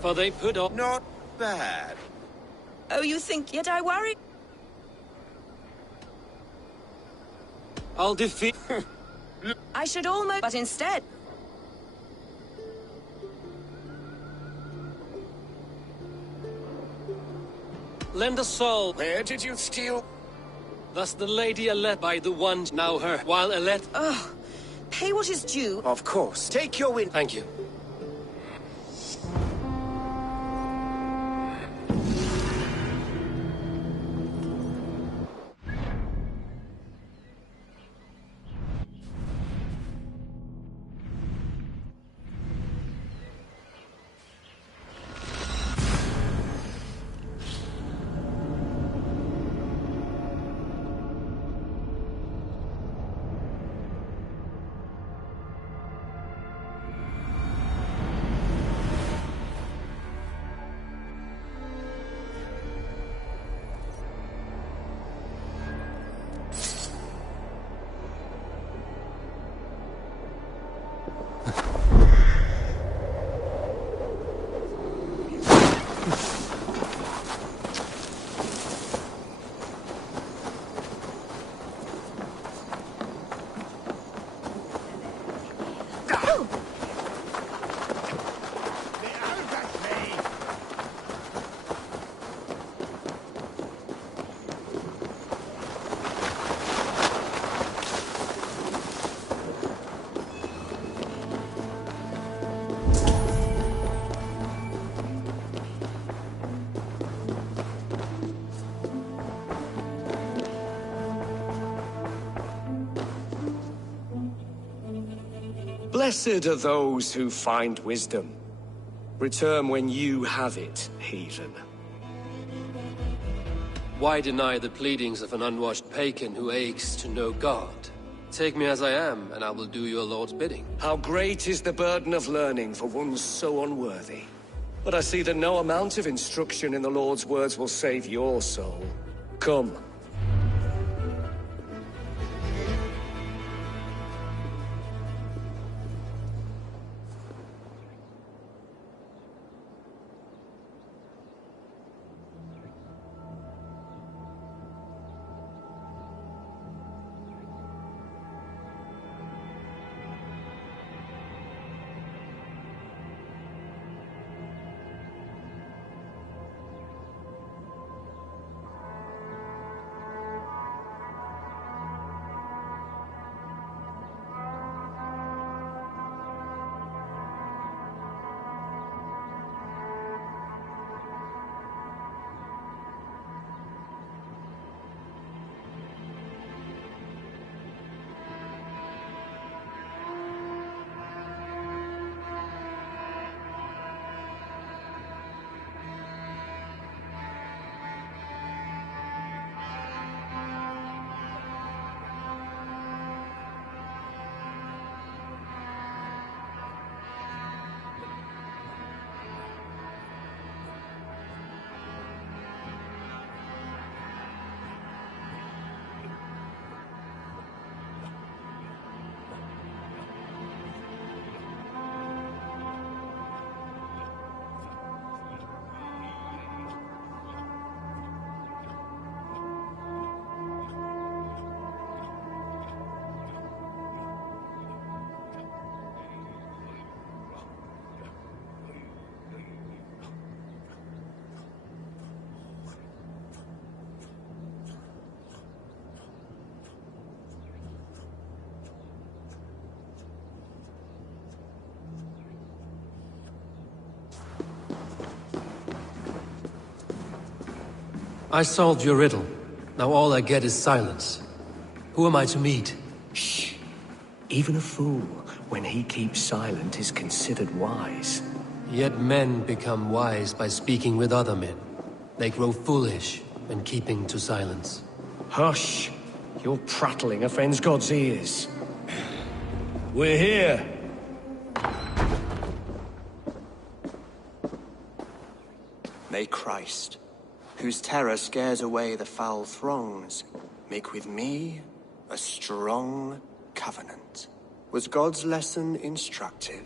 For they put on... Not bad. Oh, you think... Yet I worry... I'll defeat... I should almost... But instead... Lend a soul. Where did you steal? Thus the Lady Alette by the one, now her, while Alette... Ugh. Pay what is due. Of course. Take your win. Thank you. Blessed are those who find wisdom. Return when you have it, heathen. Why deny the pleadings of an unwashed pagan who aches to know God? Take me as I am, and I will do your Lord's bidding. How great is the burden of learning for one so unworthy. But I see that no amount of instruction in the Lord's words will save your soul. Come. I solved your riddle. Now all I get is silence. Who am I to meet? Shh. Even a fool, when he keeps silent, is considered wise. Yet men become wise by speaking with other men. They grow foolish when keeping to silence. Hush! Your prattling offends God's ears. We're here. May Christ, whose terror scares away the foul throngs, make with me a strong covenant. Was God's lesson instructive?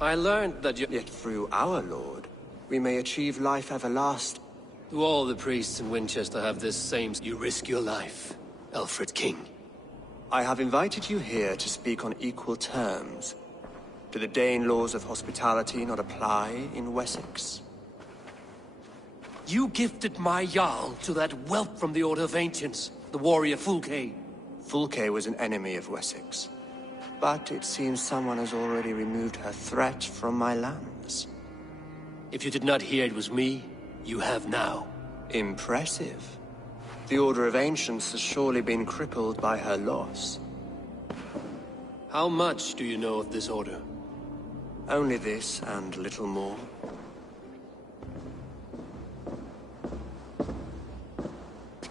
I learned that you... Yet through our Lord, we may achieve life everlasting. Do all the priests in Winchester have this same... You risk your life, Alfred King. I have invited you here to speak on equal terms. Do the Dane laws of hospitality not apply in Wessex? You gifted my Jarl to that whelp from the Order of Ancients, the warrior Fulke. Fulke was an enemy of Wessex. But it seems someone has already removed her threat from my lands. If you did not hear it was me, you have now. Impressive. The Order of Ancients has surely been crippled by her loss. How much do you know of this order? Only this and little more.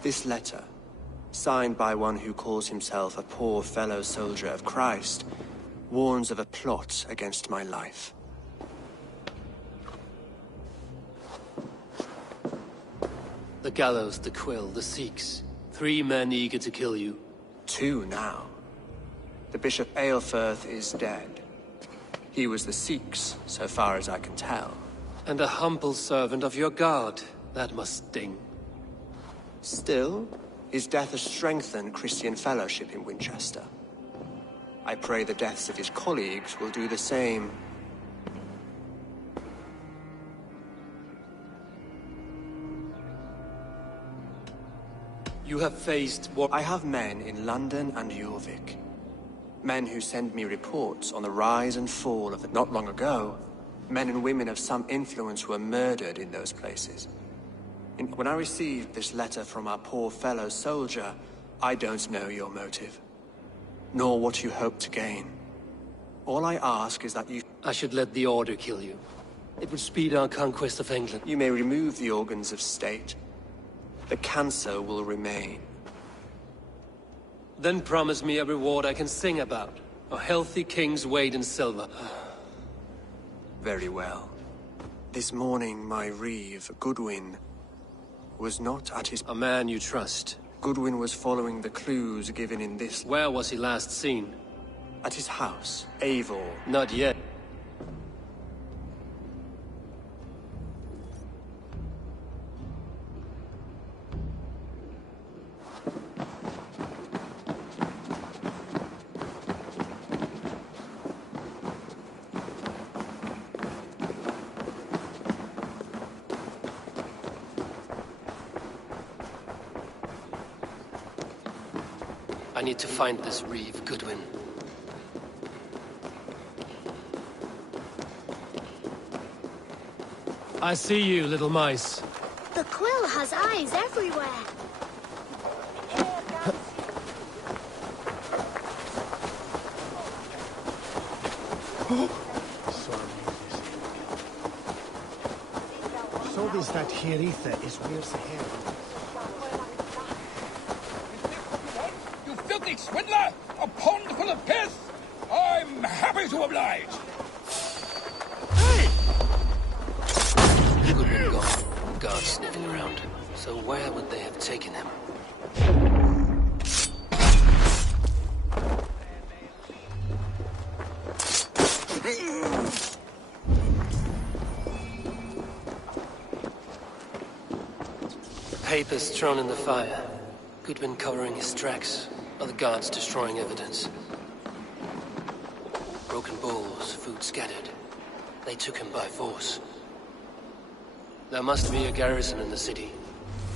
This letter, signed by one who calls himself a poor fellow soldier of Christ, warns of a plot against my life. The gallows, the quill, the Sikhs. 3 men eager to kill you. 2 now. The Bishop Aelfirth is dead. He was the Sikhs, so far as I can tell. And a humble servant of your god. That must sting. Still, his death has strengthened Christian fellowship in Winchester. I pray the deaths of his colleagues will do the same. You have faced war. I have men in London and Jorvik. Men who send me reports on the rise and fall of the... Not long ago, men and women of some influence were murdered in those places. When I received this letter from our poor fellow soldier, I don't know your motive, nor what you hope to gain. All I ask is that you... I should let the Order kill you. It would speed our conquest of England. You may remove the organs of state. The cancer will remain. Then promise me a reward I can sing about. A healthy king's weight in silver. Very well. This morning, my reeve, Goodwin, was not at his... A man you trust. Goodwin was following the clues given in this... Where was he last seen? At his house, Eivor. Not yet. I need to find this reeve, Goodwin. I see you, little mice. The quill has eyes everywhere. So this that Hiritha is where's ahead. Filthy swindler! A pond full of piss! I'm happy to oblige! Goodwin gone. Guards sniffing around. So where would they have taken him? Papers thrown in the fire. Goodwin covering his tracks. Other guards destroying evidence. Broken bowls, food scattered. They took him by force. There must be a garrison in the city.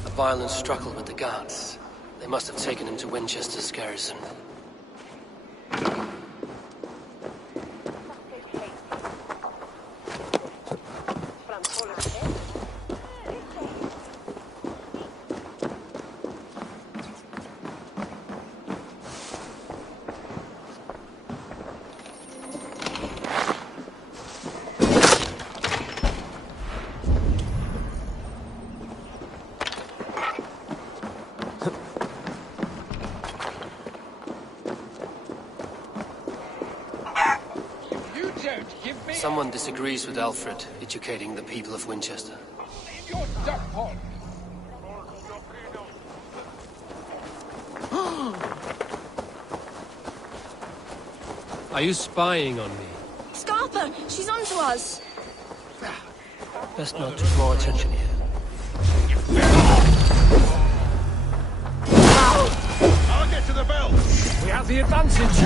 A violent struggle with the guards. They must have taken him to Winchester's garrison. Someone disagrees with Alfred, educating the people of Winchester. In your duck pond! Are you spying on me? Scarper, she's onto us. Best not to draw attention here. I'll get to the bell! We have the advantage.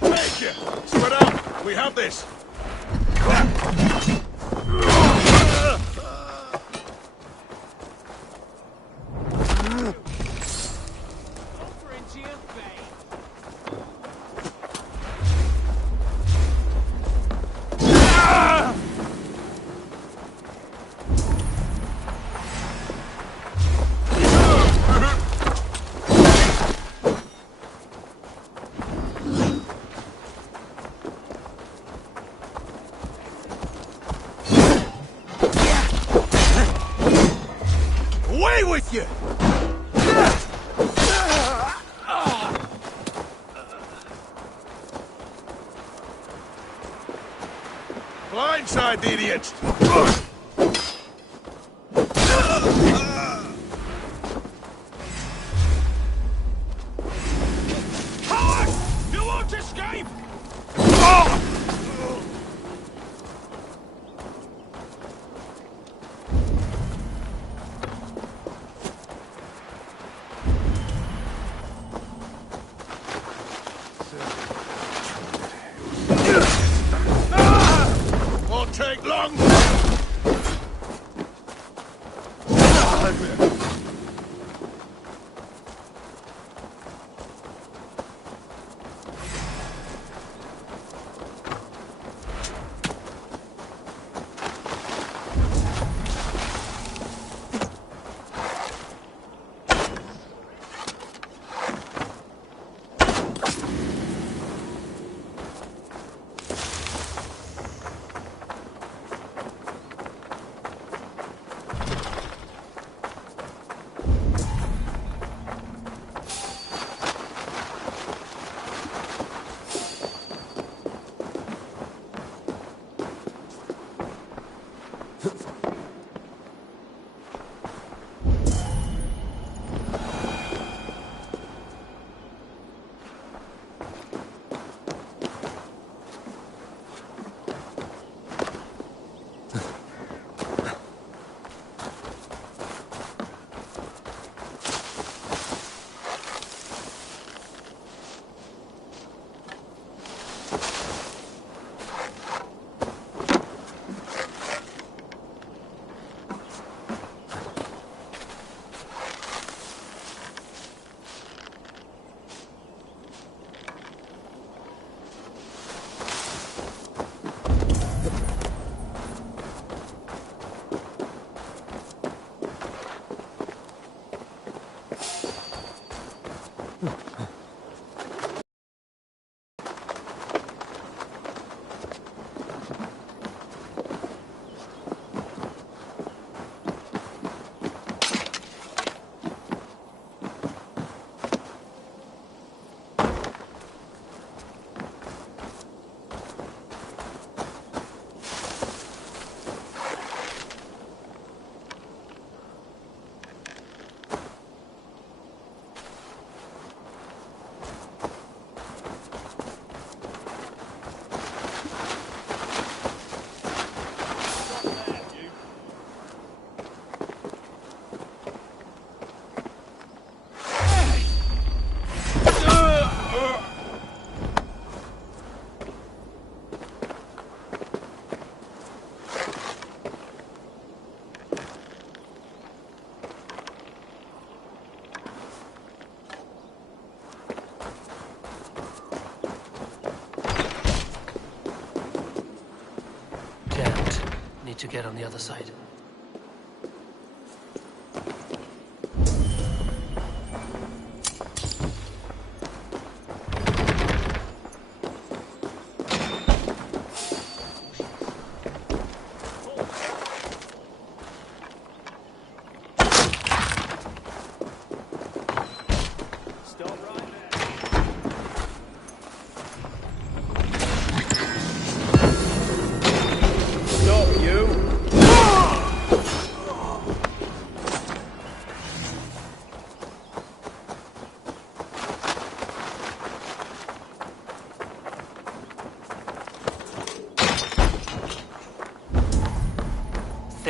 Take it! Spread out! We have this! Away with you! Blindside the idiot! Coward! You won't escape! Won't take long! Need to get on the other side.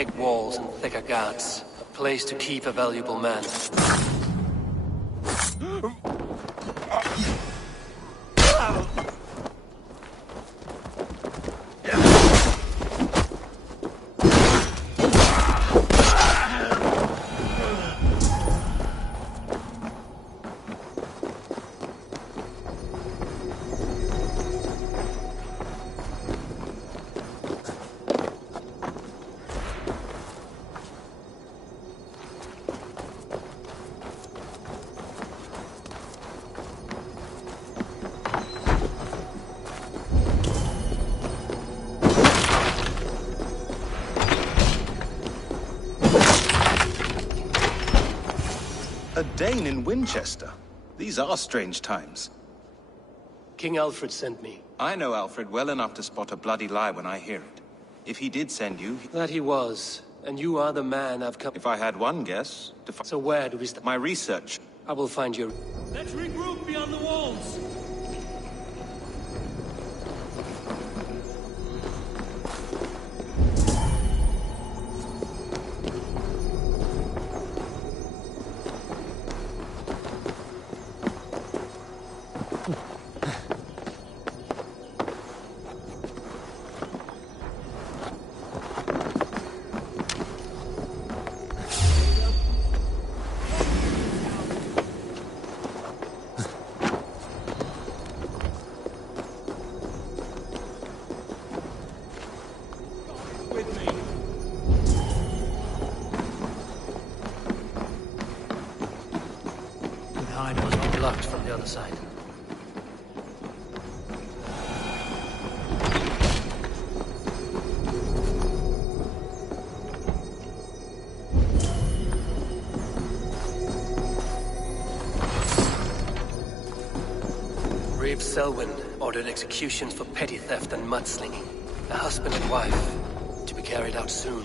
Thick walls and thicker guards. A place to keep a valuable man. A Dane in Winchester? These are strange times. King Alfred sent me. I know Alfred well enough to spot a bloody lie when I hear it. If he did send you... That he was. And you are the man I've come... If I had one guess... So where do we start? My research. I will find you. Let's regroup beyond the walls! Blocked from the other side. Reeve Selwyn ordered executions for petty theft and mudslinging. A husband and wife, to be carried out soon.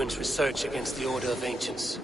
Edwin's research against the Order of Ancients.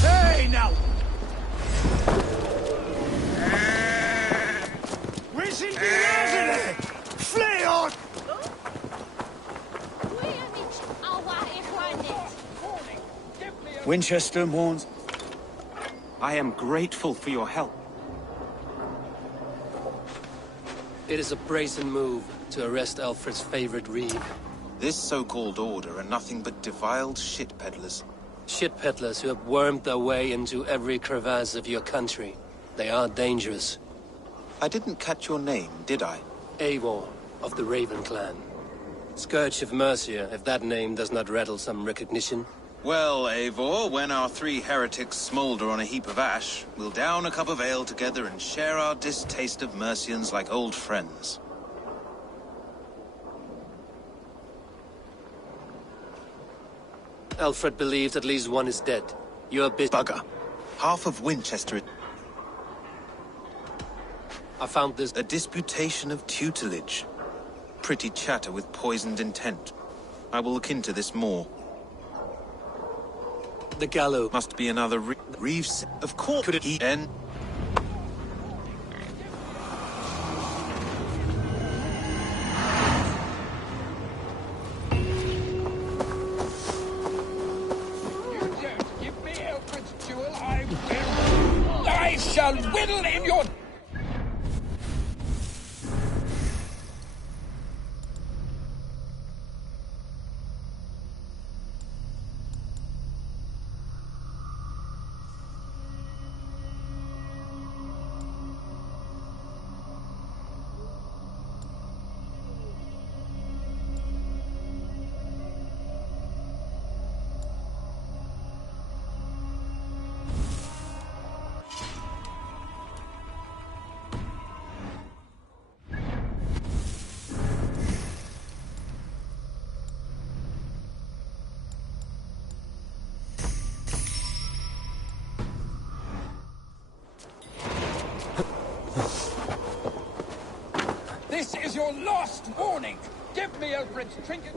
Hey, now! Wir sind die Lesene! Flee on! Winchester mourns. I am grateful for your help. It is a brazen move to arrest Alfred's favorite reeve. This so-called order are nothing but defiled shit peddlers. Shit peddlers who have wormed their way into every crevasse of your country. They are dangerous. I didn't catch your name, did I? Eivor, of the Raven clan. Scourge of Mercia, if that name does not rattle some recognition. Well, Eivor, when our three heretics smolder on a heap of ash, we'll down a cup of ale together and share our distaste of Mercians like old friends. Alfred believes at least one is dead. You're a bit... Bugger. Half of Winchester... I found this... A disputation of tutelage. Pretty chatter with poisoned intent. I will look into this more. The gallows. Must be another reefs. Of course. Could it end? Give me Alfred's jewel, I will. I shall whittle in your... This is your last warning! Give me Alfred's trinket!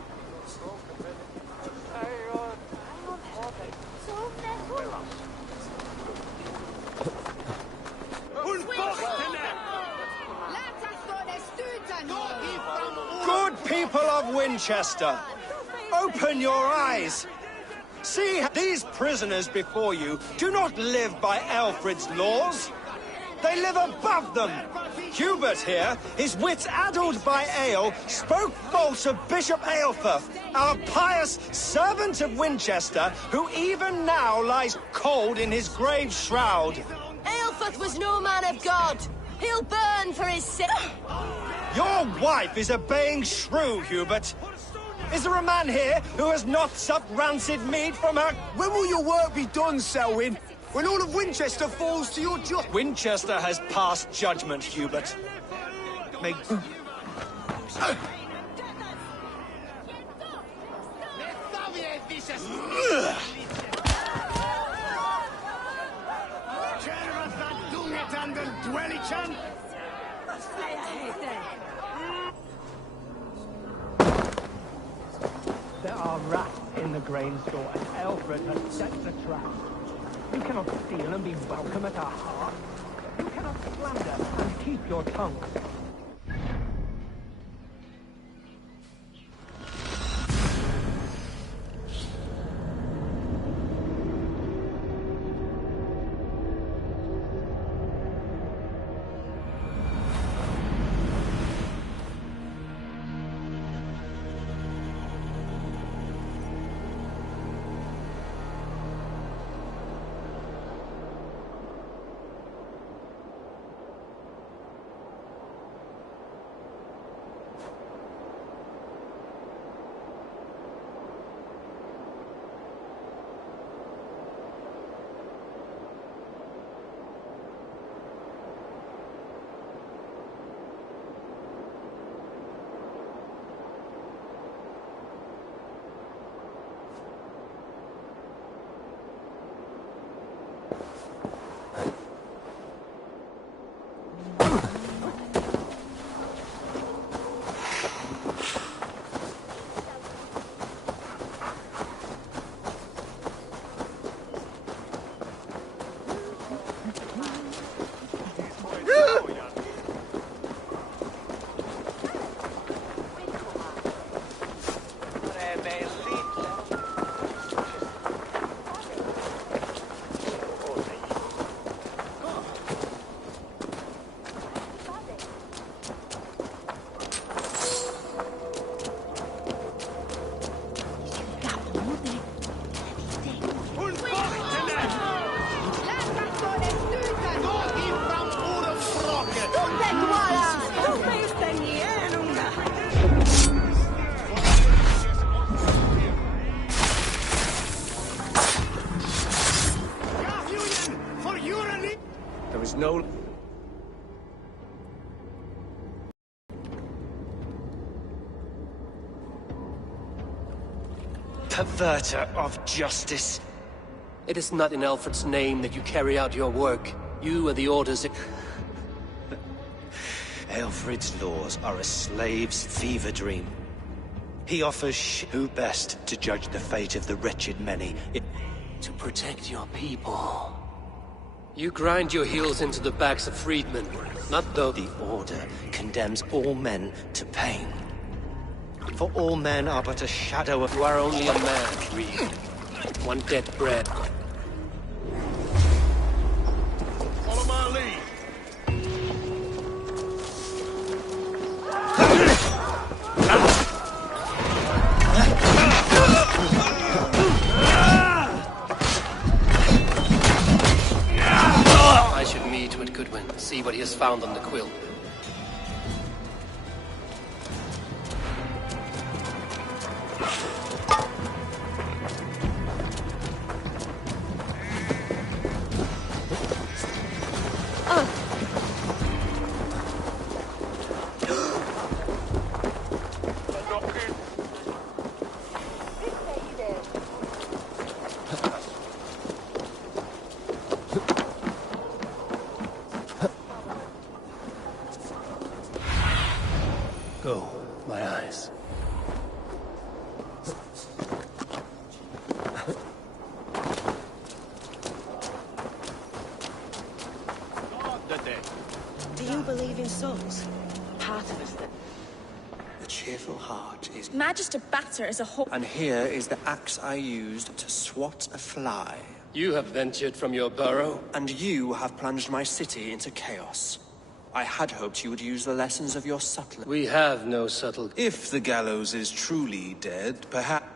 Good people of Winchester, open your eyes. See, these prisoners before you do not live by Alfred's laws. They live above them! Hubert here, his wits addled by ale, spoke false of Bishop Aelfirth, our pious servant of Winchester, who even now lies cold in his grave shroud. Aelfirth was no man of God. He'll burn for his sin. Your wife is obeying shrew, Hubert. Is there a man here who has not supped rancid mead from her? When will your work be done, Selwyn? When all of Winchester falls to your jaw? Winchester has passed judgment, Hubert. May... There are rats in the grain store, and Alfred has set the trap. You cannot steal and be welcome at our hearth. You cannot slander and keep your tongue. There is no... Perverter of justice. It is not in Alfred's name that you carry out your work. You are the orders... Alfred's laws are a slave's fever dream. He offers who best to judge the fate of the wretched many. To protect your people. You grind your heels into the backs of freedmen, not though... The Order condemns all men to pain. For all men are but a shadow of... You are only a man, Reed. One dead bread. Follow my lead. I should meet with Goodwin, see what he has found on the quill. Go, my eyes. Do you believe in souls? Part of us that... The cheerful heart is... Magister Batter is a whole... And here is the axe I used to swat a fly. You have ventured from your burrow? And you have plunged my city into chaos. I had hoped you would use the lessons of your subtlety. We have no subtle... If the gallows is truly dead, perhaps...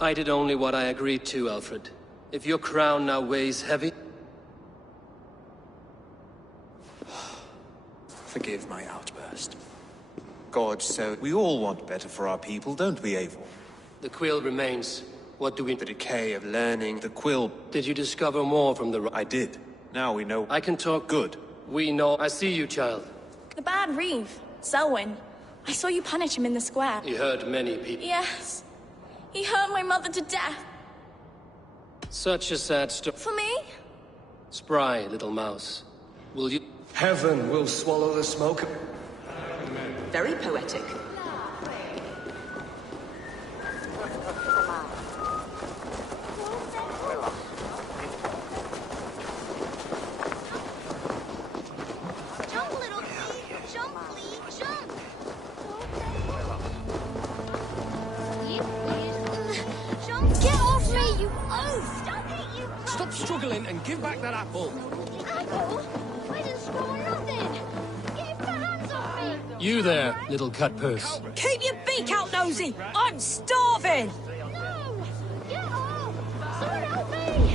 I did only what I agreed to, Alfred. If your crown now weighs heavy... Forgive my outburst. God so... We all want better for our people, don't we, Eivor? The quill remains. What do we... The decay of learning. The quill... Did you discover more from the... I did. Now we know... I can talk... Good. We know... I see you, child. The bad Reeve, Selwyn. I saw you punish him in the square. He hurt many people. Yes. He hurt my mother to death. Such a sad story. For me? Spry, little mouse. Will you... Heaven will swallow the smoke. Very poetic. Jump, little flea! Jump, flea! Jump! Jump! Get off me, you oaf! Stop it, you... Stop struggling and give back that apple! Apple? I didn't scroll nothing! Get your hands off me! You there, little cut purse. Keep your beak out, Nosy! I'm starving! No! Get off! Someone help me!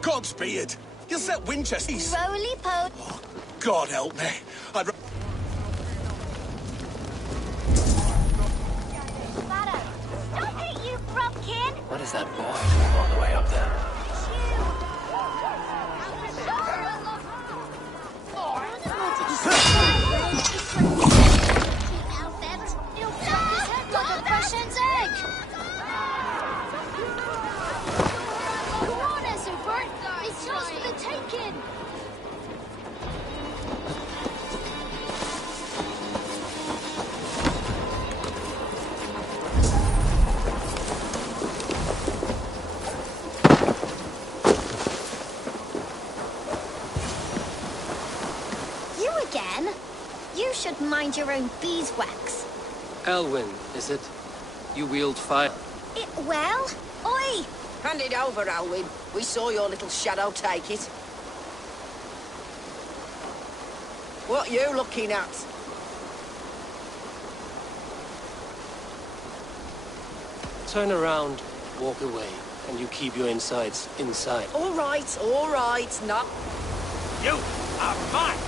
Godspeed! You'll set Winchester... Roly-po... Oh, God help me. I'd... Stop it, you frogkin! What is that boy doing all the way up there? You should mind your own beeswax. Elwyn, is it? You wield fire. Well? Oi! Hand it over, Alwyn. We saw your little shadow take it. What you looking at? Turn around, walk away, and you keep your insides inside. All right, no. You are mine!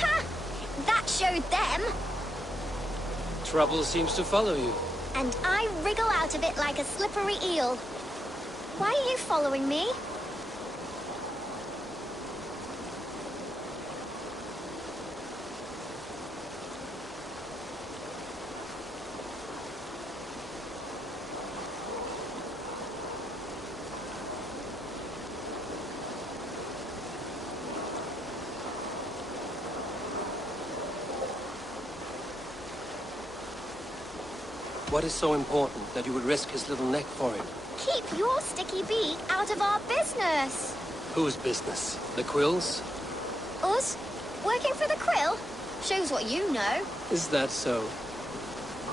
Ha! That showed them. Trouble seems to follow you. And I wriggle out of it like a slippery eel. Why are you following me? What is so important that you would risk his little neck for it? Keep your sticky beak out of our business. Whose business? The Quill's? Us? Working for the Quill? Shows what you know. Is that so?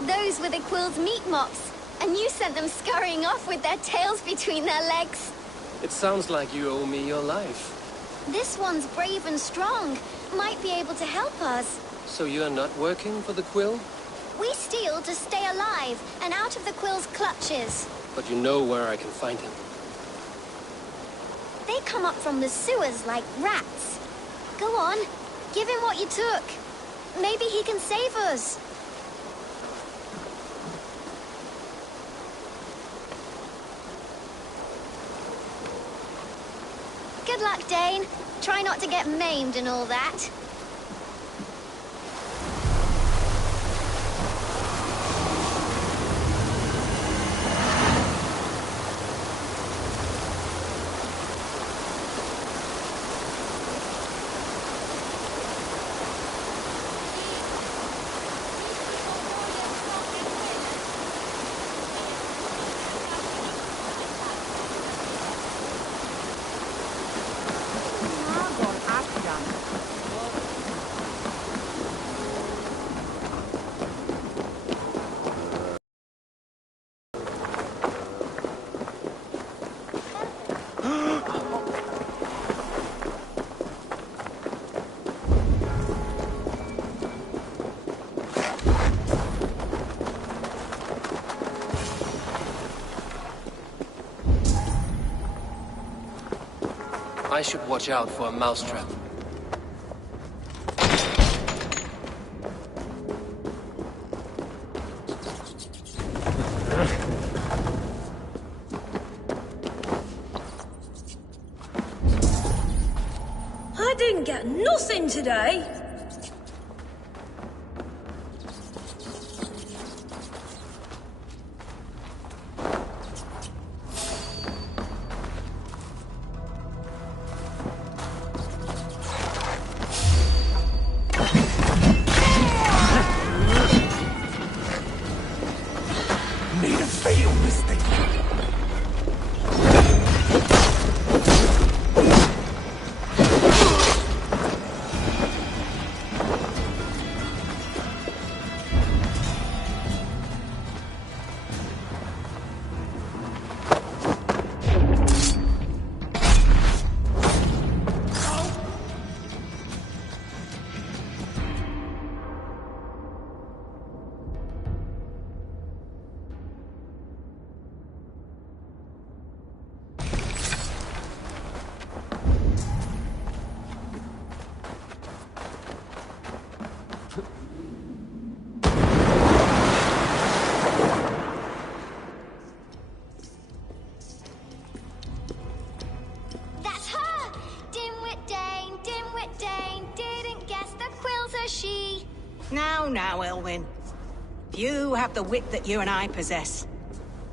Those were the Quill's meat mops, and you sent them scurrying off with their tails between their legs. It sounds like you owe me your life. This one's brave and strong. Might be able to help us. So you're not working for the Quill? We steal to stay alive and out of the Quill's clutches. But you know where I can find him. They come up from the sewers like rats. Go on, give him what you took. Maybe he can save us. Good luck, Dane. Try not to get maimed and all that. I should watch out for a mousetrap. I didn't get nothing today. Made a fatal mistake. That's her! Dimwit Dane, didn't guess the quilter she. Now, Elwyn. You have the wit that you and I possess.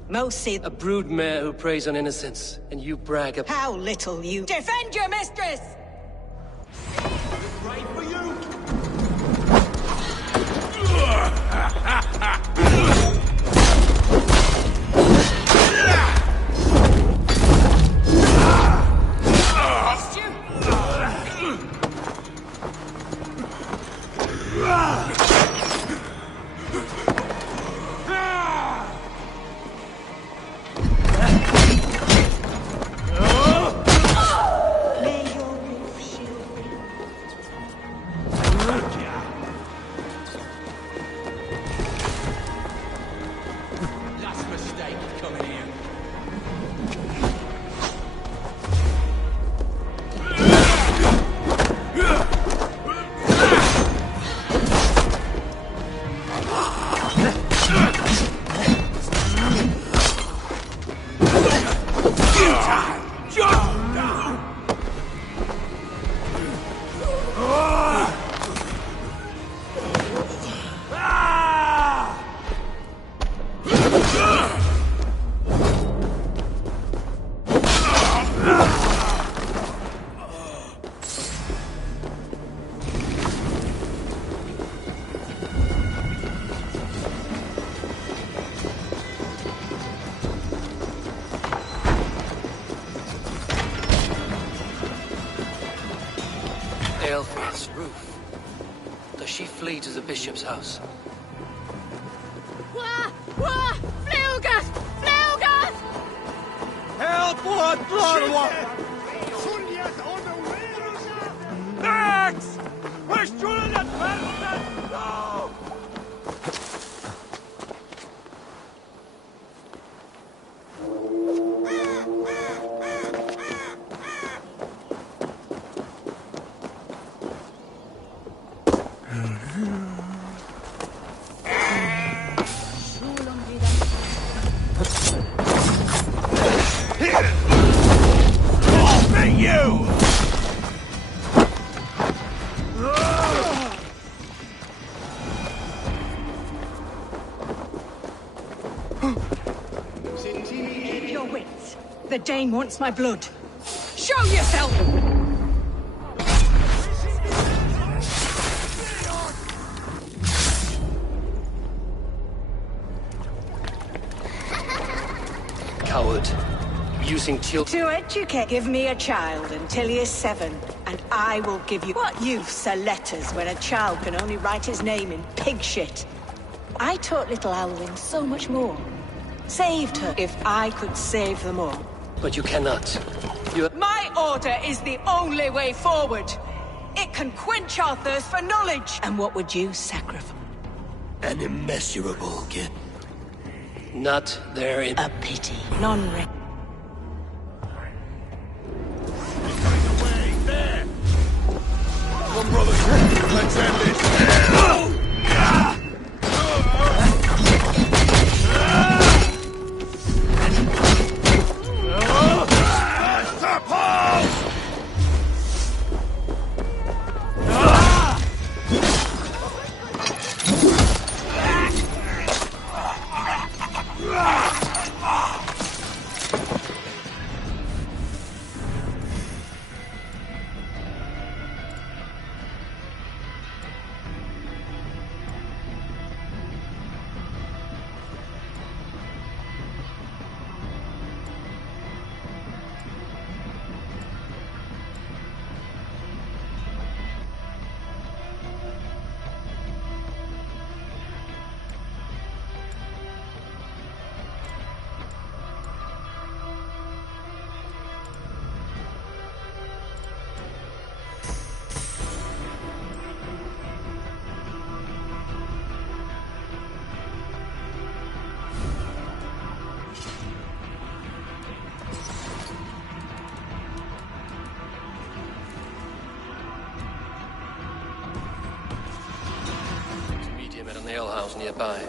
Most see A broodmare who preys on innocence, and you brag about... how little you defend your mistress! Right for you! Last mistake coming here. Aelfr's roof. Does she flee to the bishop's house? Wah! Flugas! Flugas! Help! Blood! Max! We're shooting at Valhalla! No! You! Your wits. The Dane wants my blood. Show yourself! Coward. Using children... To educate, give me a child until he is 7, and I will give you... What use are letters when a child can only write his name in pig shit? I taught little Alwyn so much more. Saved her if I could save them all. But you cannot. You... My order is the only way forward. It can quench our thirst for knowledge. And what would you sacrifice? An immeasurable gift. Not there in... A pity. None... Let's end this! At an alehouse nearby.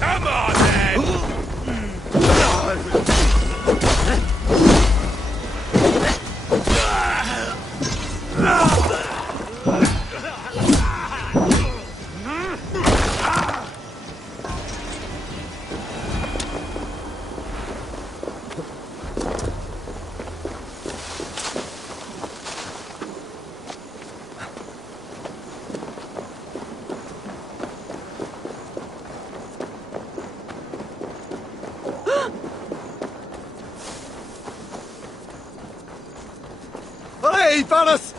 Come on, then! Hey, fellas!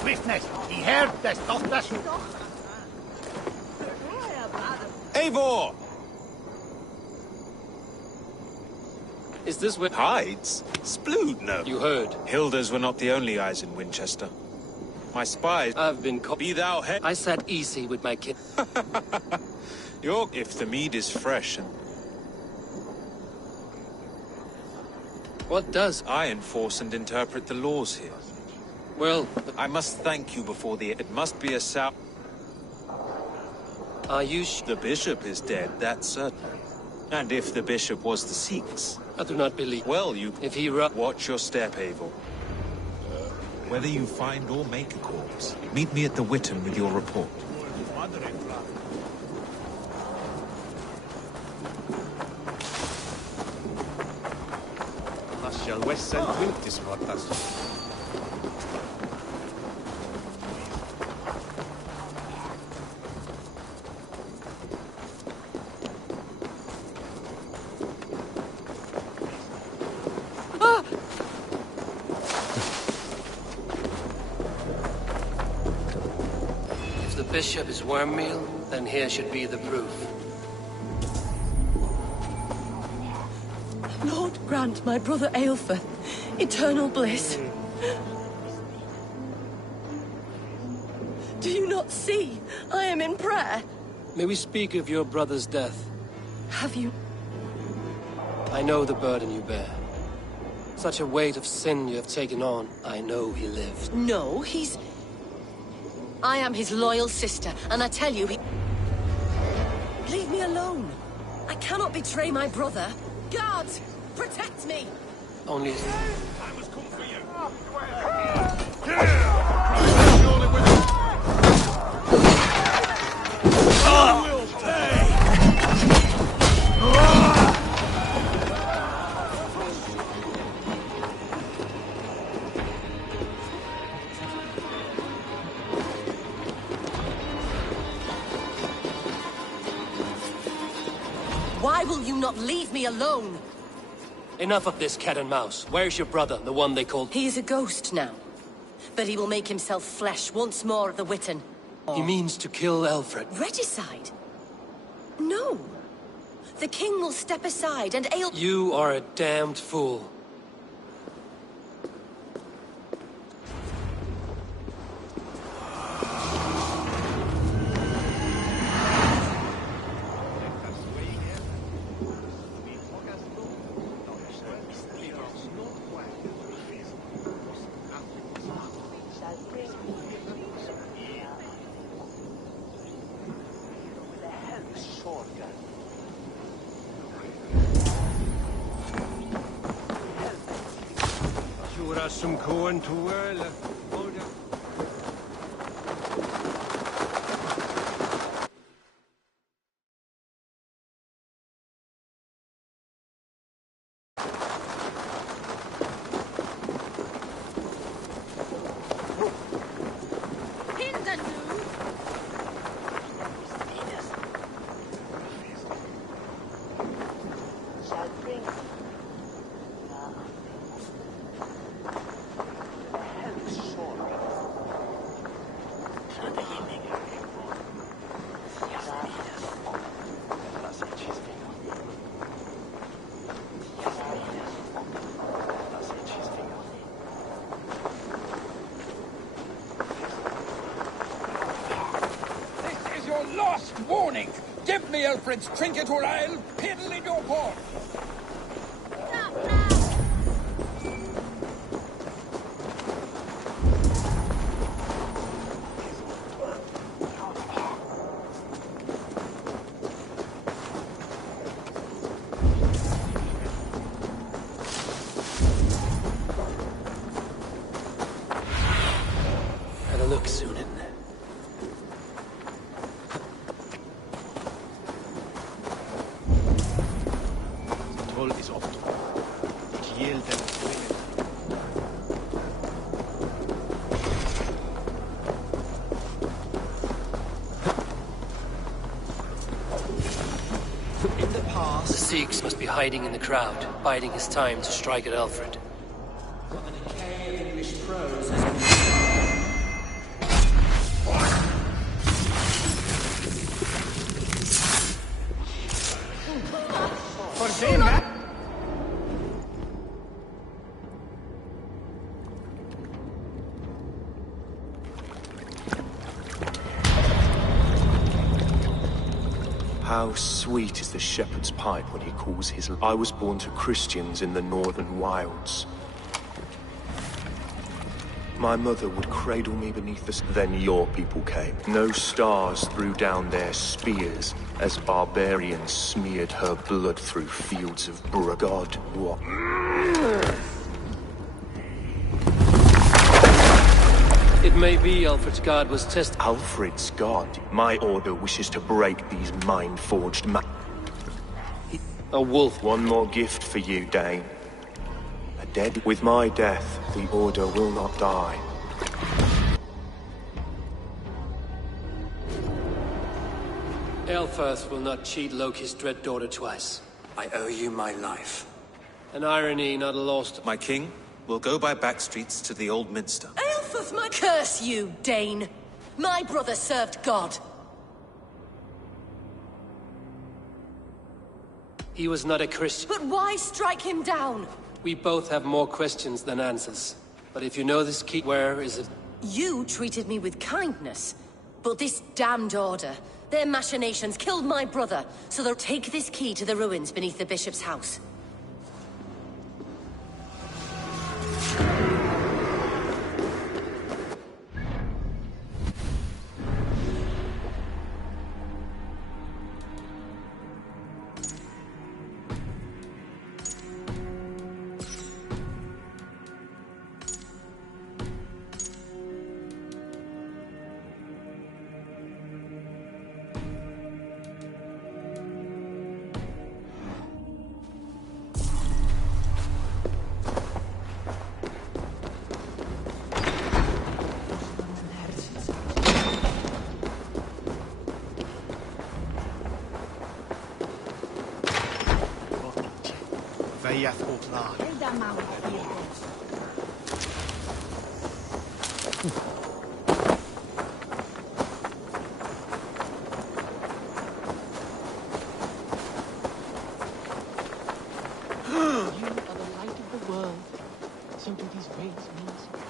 Swiftness, die Herr des Tochters. Eivor! Is this where... Hides? Splood, no. You heard. Hilda's were not the only eyes in Winchester. My spies... I've been Be thou he... I sat easy with my kid. If the mead is fresh and... What does? I enforce and interpret the laws here. Well... I must thank you before the... It must be a sow... Are you The bishop is dead, that's certain. And if the bishop was the Sikhs... I do not believe... Well, you... If he Watch your step, Eivor. Whether you find or make a corpse, meet me at the Witten with your report. Lascial Wessa Quintis Portas. If the bishop is worm meal, then here should be the proof. Lord, grant my brother Aelfir eternal bliss. Do you not see? I am in prayer. May we speak of your brother's death? Have you? I know the burden you bear. Such a weight of sin you have taken on. I know he lived. No, he's... I am his loyal sister, and I tell you, Leave me alone. I cannot betray my brother. Guards, protect me! Only... I must come for you. Why will you not leave me alone? Enough of this cat and mouse. Where's your brother, the one they called... He is a ghost now. But he will make himself flesh once more at the Witten. He means to kill Alfred. Regicide? No. The king will step aside and Ale... You are a damned fool. Some corn to whirl. Last warning! Give me Alfred's trinket or I'll piddle in your paw! Had a look soon in. The Sikhs must be hiding in the crowd, biding his time to strike at Alfred. How sweet is the shepherd's pipe when he calls his... I was born to Christians in the northern wilds. My mother would cradle me beneath the... Then your people came. No stars threw down their spears as barbarians smeared her blood through fields of God. What? It may be Alfred's god was tested. Alfred's god? My order wishes to break these mind-forged A wolf. One more gift for you, Dane. A dead... With my death, the order will not die. Elfirth will not cheat Loki's dread daughter twice. I owe you my life. An irony not lost. My king will go by back streets to the old minster. Elfirth, my... Curse you, Dane! My brother served God. He was not a Christian. But why strike him down? We both have more questions than answers. But if you know this key, where is it? You treated me with kindness. But this damned order, their machinations killed my brother. So they'll take this key to the ruins beneath the bishop's house. Niath Opla. You are the light of the world. So do these rays mean something.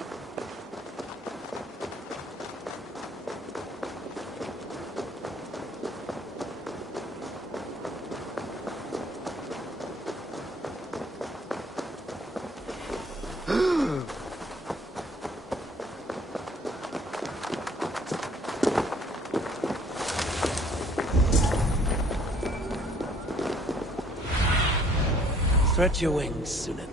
Spread your wings, Sunan.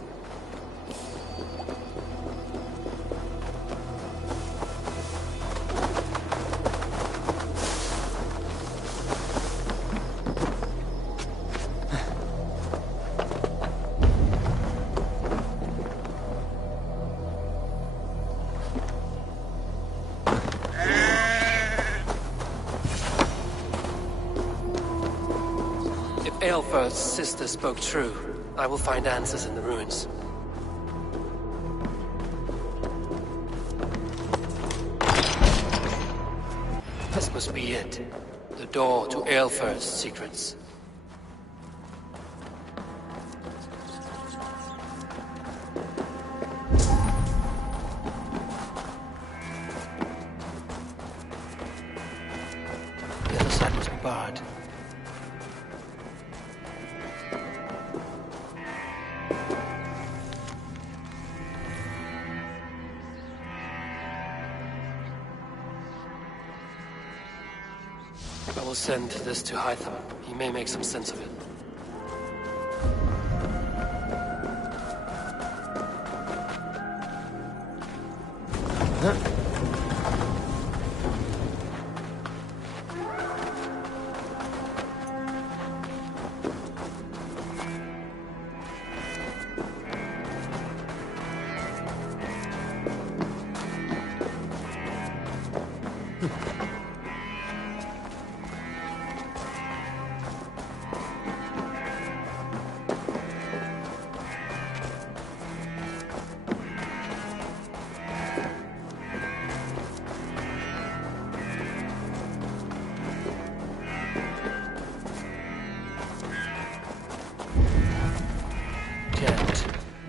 If Aelfir's sister spoke true, I will find answers in the ruins. This must be it. The door to Aelfir's secrets. The other side must be barred. I will send this to Hytham. He may make some sense of it.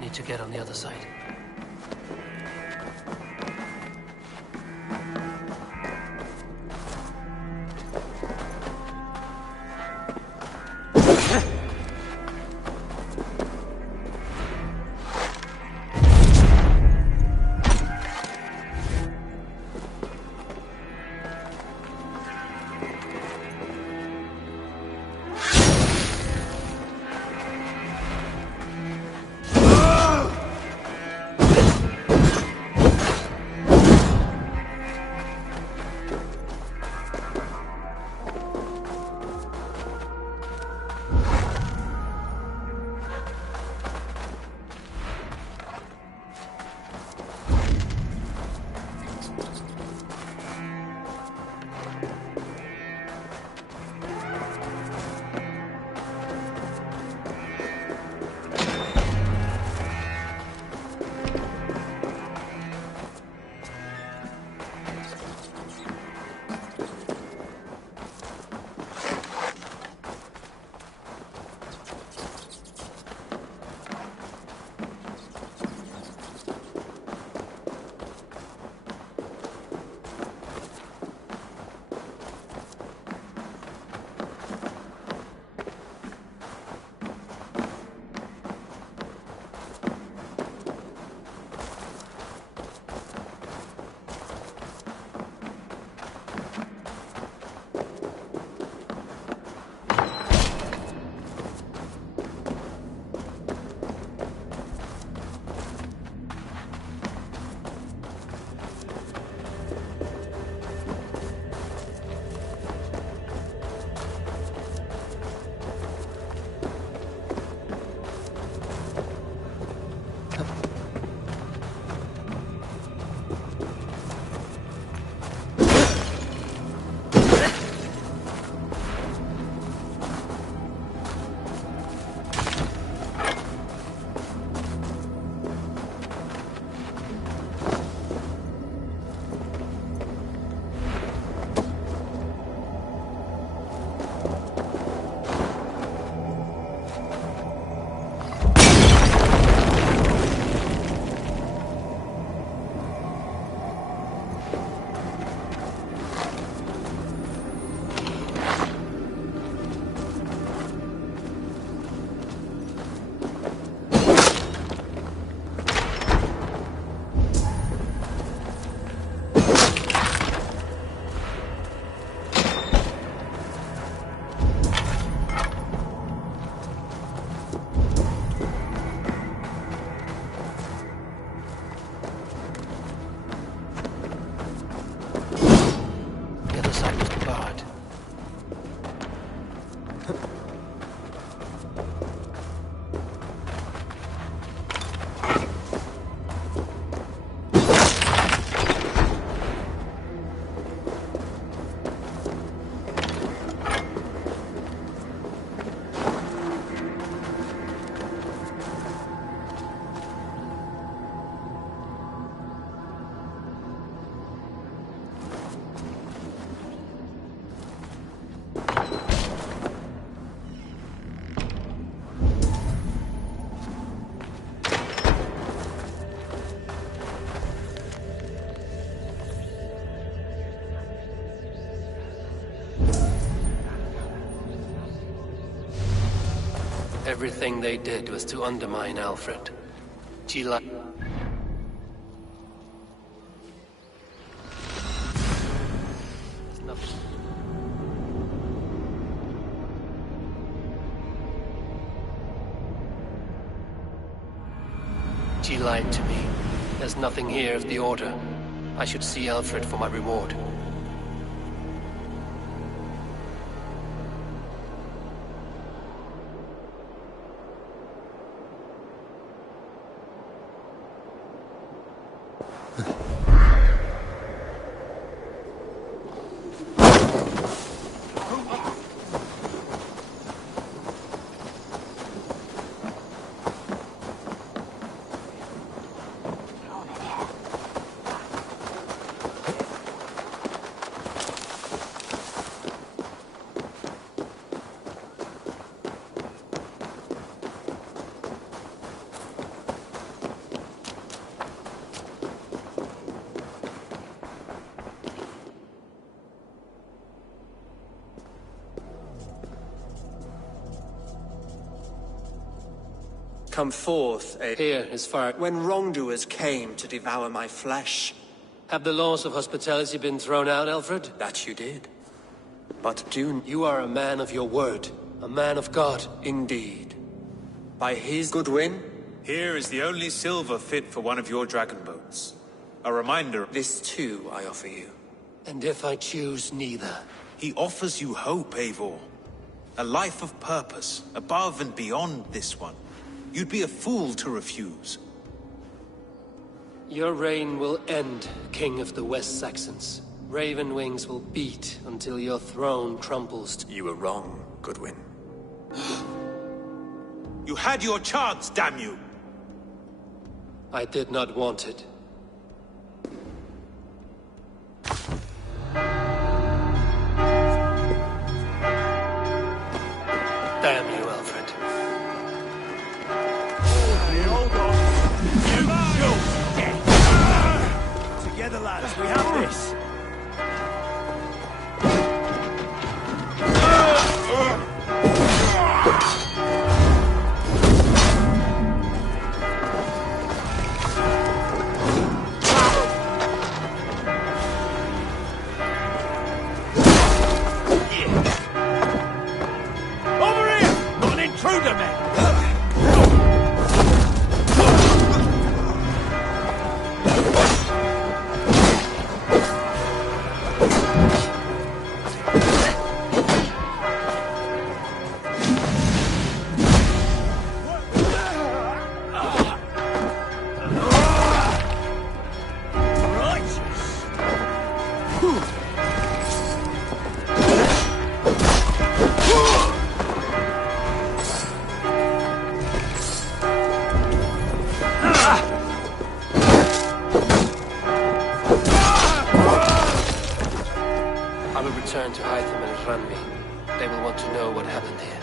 Need to get on the other side. Everything they did was to undermine Alfred. Gila... There's nothing... She lied to me. There's nothing here of the Order. I should see Alfred for my reward. Come forth, Here is far. When wrongdoers came to devour my flesh. Have the laws of hospitality been thrown out, Alfred? That you did. But do... You are a man of your word. A man of God. Indeed. By his Goodwin? Here is the only silver fit for one of your dragon boats. A reminder... This too I offer you. And if I choose neither? He offers you hope, Eivor. A life of purpose, above and beyond this one. You'd be a fool to refuse. Your reign will end, King of the West Saxons. Raven wings will beat until your throne crumbles. You were wrong, Goodwin. You had your chance, damn you! I did not want it. Damn you, Alfred. Together, lads, we have this. Over here! Not an intruder, man! I will return to Hytham and Ranvi. They will want to know what happened here.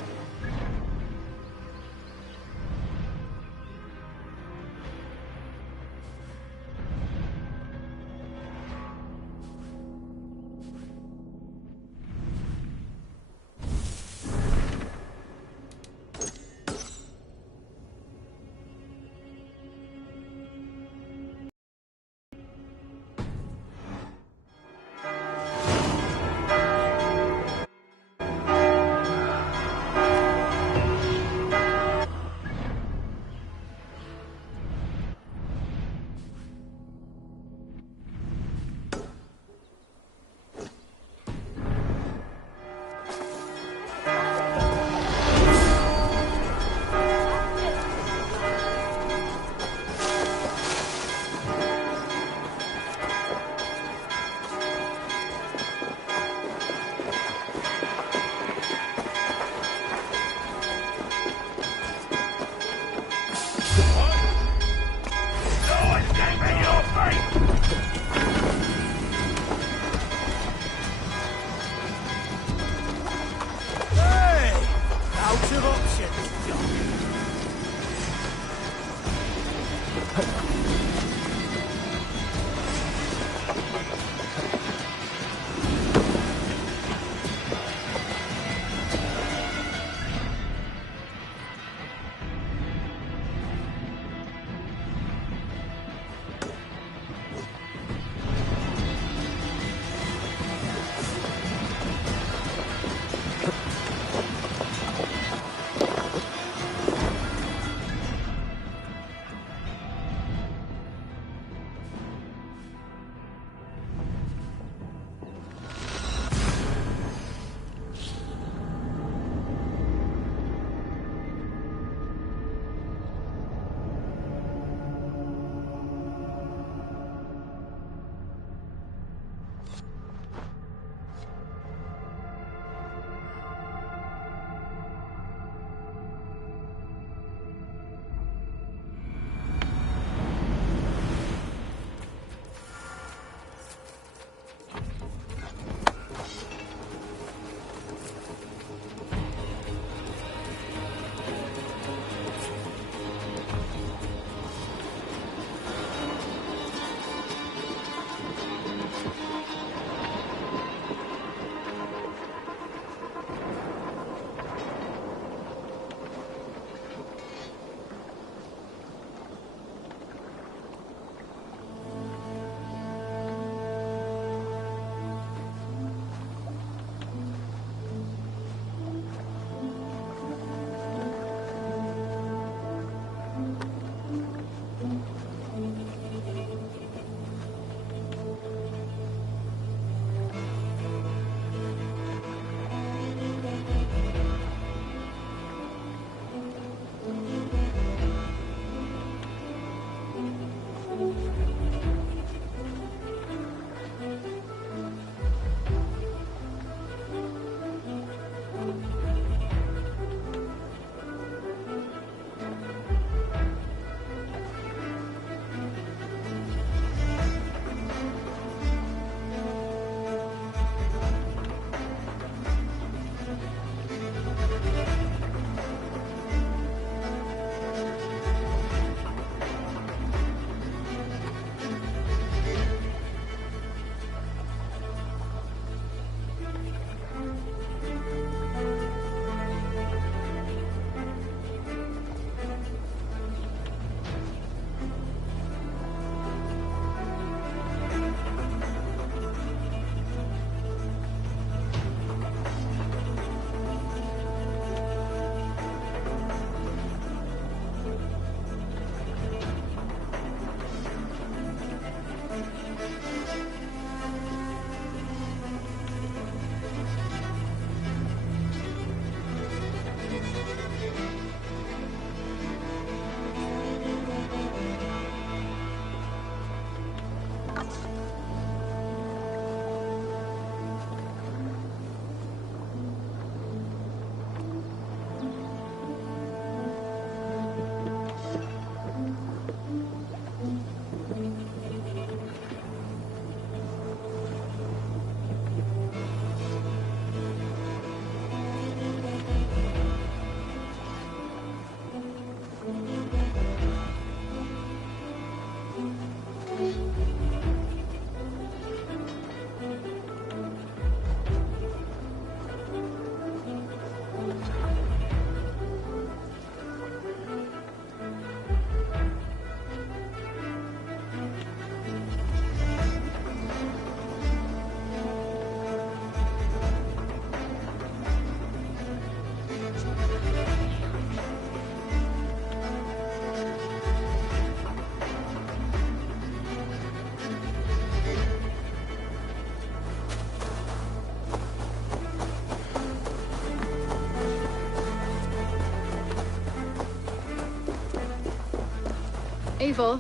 Eivor.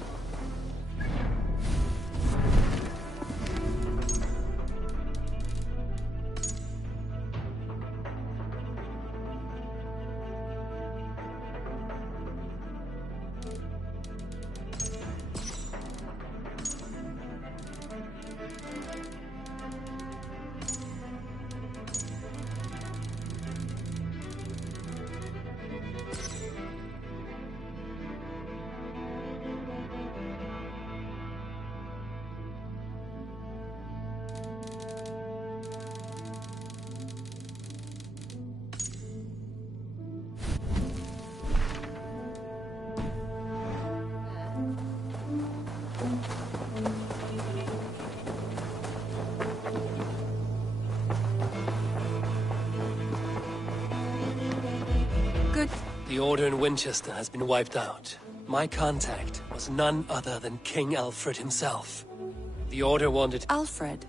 The Order in Winchester has been wiped out. My contact was none other than King Alfred himself. The Order wanted... Alfred?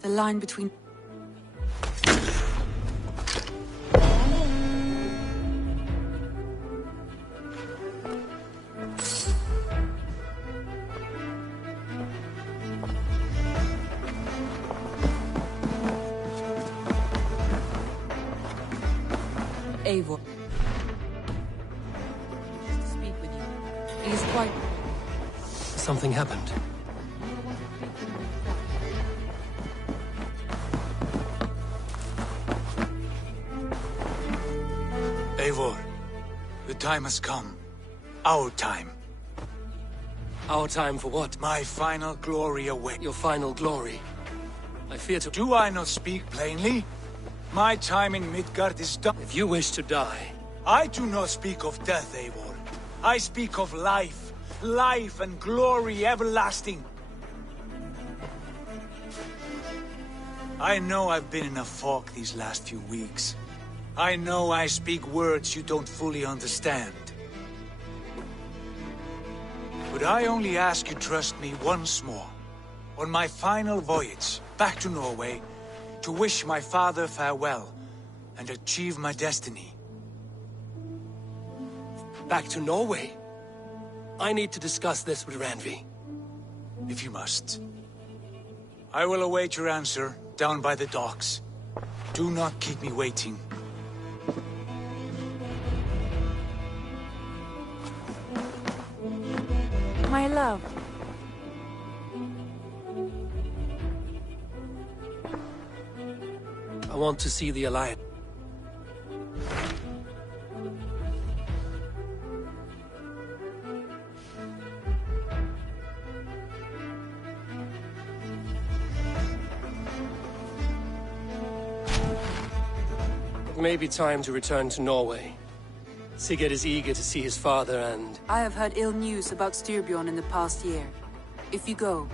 The line between... Eivor. Speak with you. He is quite... Something happened. Eivor, the time has come. Our time. Our time for what? My final glory awaits. Your final glory? I fear to... Do I not speak plainly? My time in Midgard is done. If you wish to die... I do not speak of death, Eivor. I speak of life. Life and glory everlasting. I know I've been in a fog these last few weeks. I know I speak words you don't fully understand. But I only ask you trust me once more. On my final voyage back to Norway, to wish my father farewell and achieve my destiny. Back to Norway? I need to discuss this with Randvi. If you must. I will await your answer down by the docks. Do not keep me waiting. My love. I want to see the Alliance. It may be time to return to Norway. Sigurd is eager to see his father and... I have heard ill news about Styrbjorn in the past year. If you go...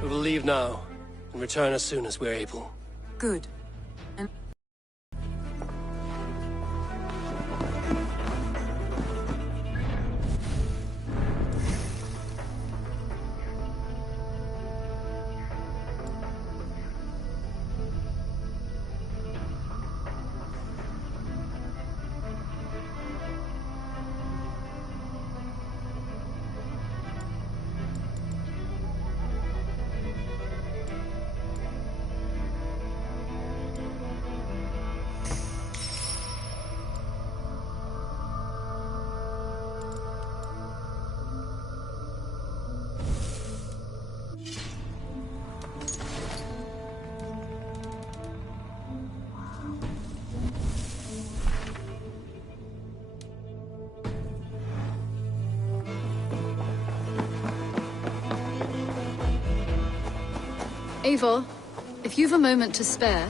We will leave now, and return as soon as we're able. Good. Eivor, if you've a moment to spare...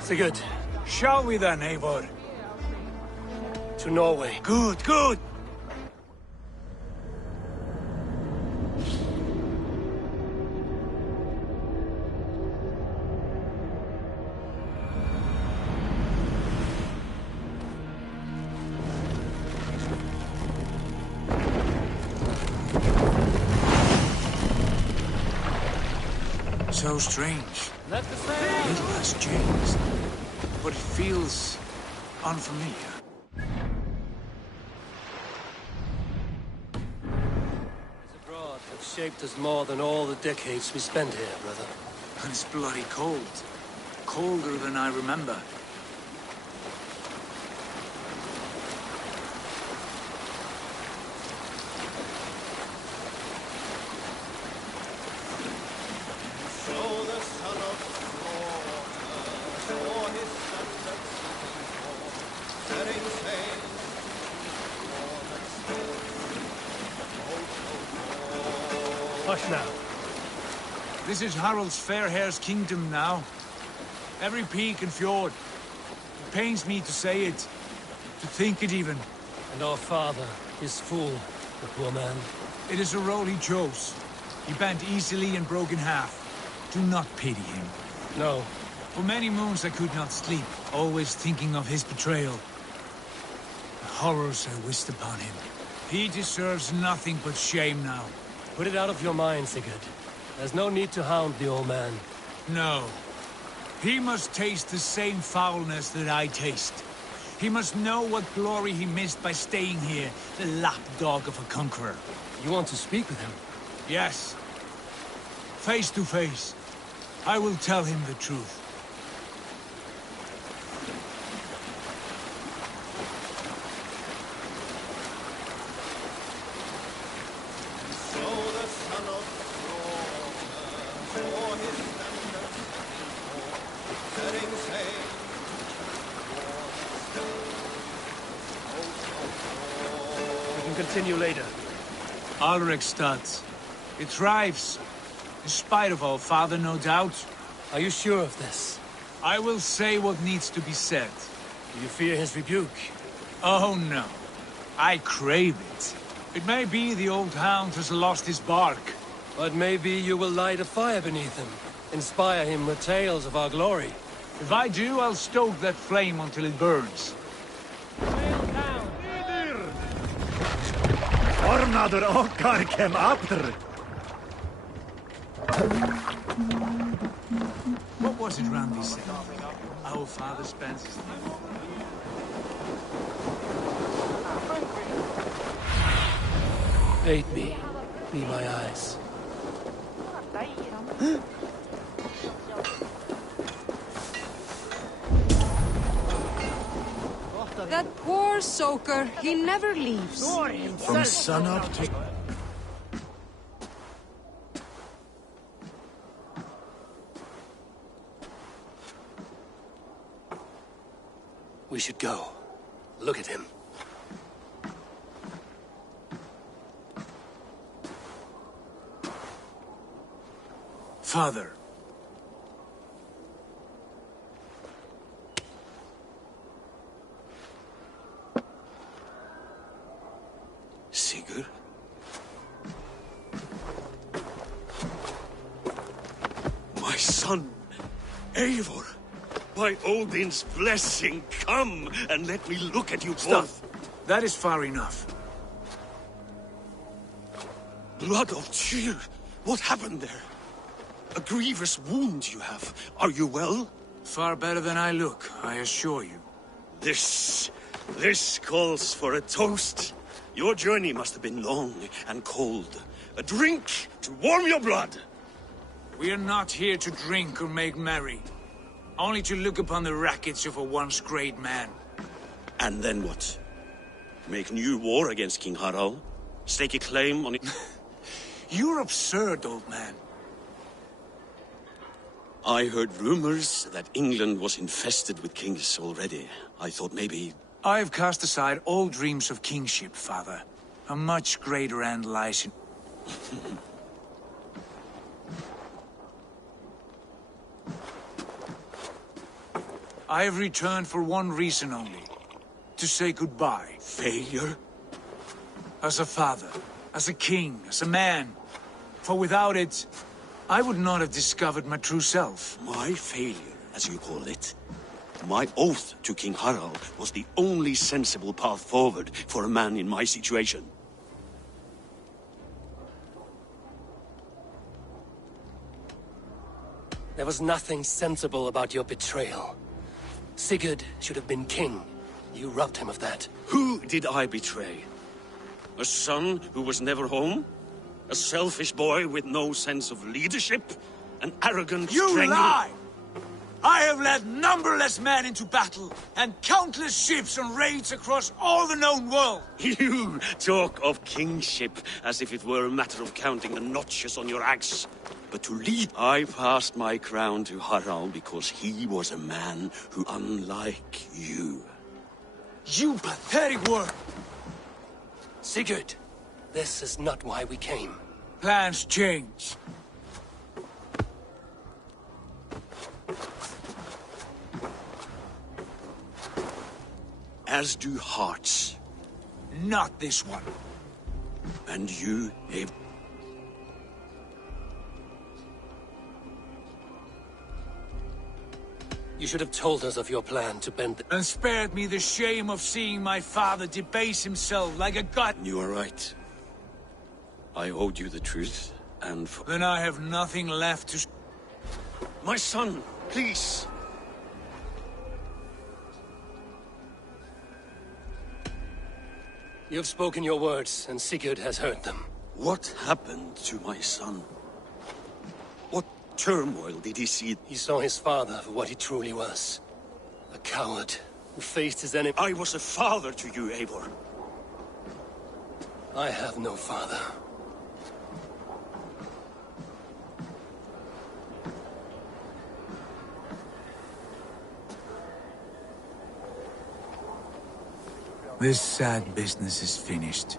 Sigurd. Shall we then, Eivor? To Norway. Good, good! so strange. Let the sail! Little has changed, but it feels unfamiliar. Days abroad have shaped us more than all the decades we spent here, brother. And it's bloody cold. Colder than I remember. Hush now. This is Harald's fair hair's kingdom now. Every peak and fjord. It pains me to say it, to think it even. And our father, his fool, the poor man. It is a role he chose. He bent easily and broke in half. Do not pity him. No. For many moons I could not sleep, always thinking of his betrayal. The horrors I wished upon him. He deserves nothing but shame now. Put it out of your mind, Sigurd. There's no need to hound the old man. No. He must taste the same foulness that I taste. He must know what glory he missed by staying here, the lapdog of a conqueror. You want to speak with him? Yes. Face to face. I will tell him the truth. We can continue later. Alrekstad. It thrives. In spite of our father, no doubt. Are you sure of this? I will say what needs to be said. Do you fear his rebuke? Oh no. I crave it. It may be the old hound has lost his bark. But maybe you will light a fire beneath him. Inspire him with tales of our glory. If I do, I'll stoke that flame until it burns. Ornader okkar kem after. What was it Randy said? Our father spends his life. Aid me. Be my eyes. That poor soaker, he never leaves. From sunup to... We should go. Look at him. Father. Sigurd? My son, Eivor! By Odin's blessing, come and let me look at you both. That is far enough. Blood of Tyr! What happened there? A grievous wound you have. Are you well? Far better than I look, I assure you. This calls for a toast. Your journey must have been long and cold. A drink to warm your blood. We are not here to drink or make merry. Only to look upon the wreckage of a once great man. And then what? Make new war against King Harald? Stake a claim on it? You're absurd, old man. I heard rumors that England was infested with kings already. I thought maybe... I've cast aside all dreams of kingship, father. A much greater end lies in... I have returned for one reason only. To say goodbye. Failure? As a father, as a king, as a man. For without it, I would not have discovered my true self. My failure, as you call it. My oath to King Harald was the only sensible path forward for a man in my situation. There was nothing sensible about your betrayal. Sigurd should have been king. You robbed him of that. Who did I betray? A son who was never home? A selfish boy with no sense of leadership? An arrogant You strangler? lie! I have led numberless men into battle, and countless ships on raids across all the known world. You talk of kingship as if it were a matter of counting the notches on your axe. But to lead, I passed my crown to Harald because he was a man who, unlike you... You pathetic worm! Sigurd, this is not why we came. Plans change. As do hearts. Not this one. And you, Abe? You should have told us of your plan to bend the... And spared me the shame of seeing my father debase himself like a god. You are right. I owed you the truth, and for... Then I have nothing left to... My son, please. You have spoken your words, and Sigurd has heard them. What happened to my son? What turmoil did he see? He saw his father for what he truly was. A coward who faced his enemy. I was a father to you, Eivor. I have no father. This sad business is finished.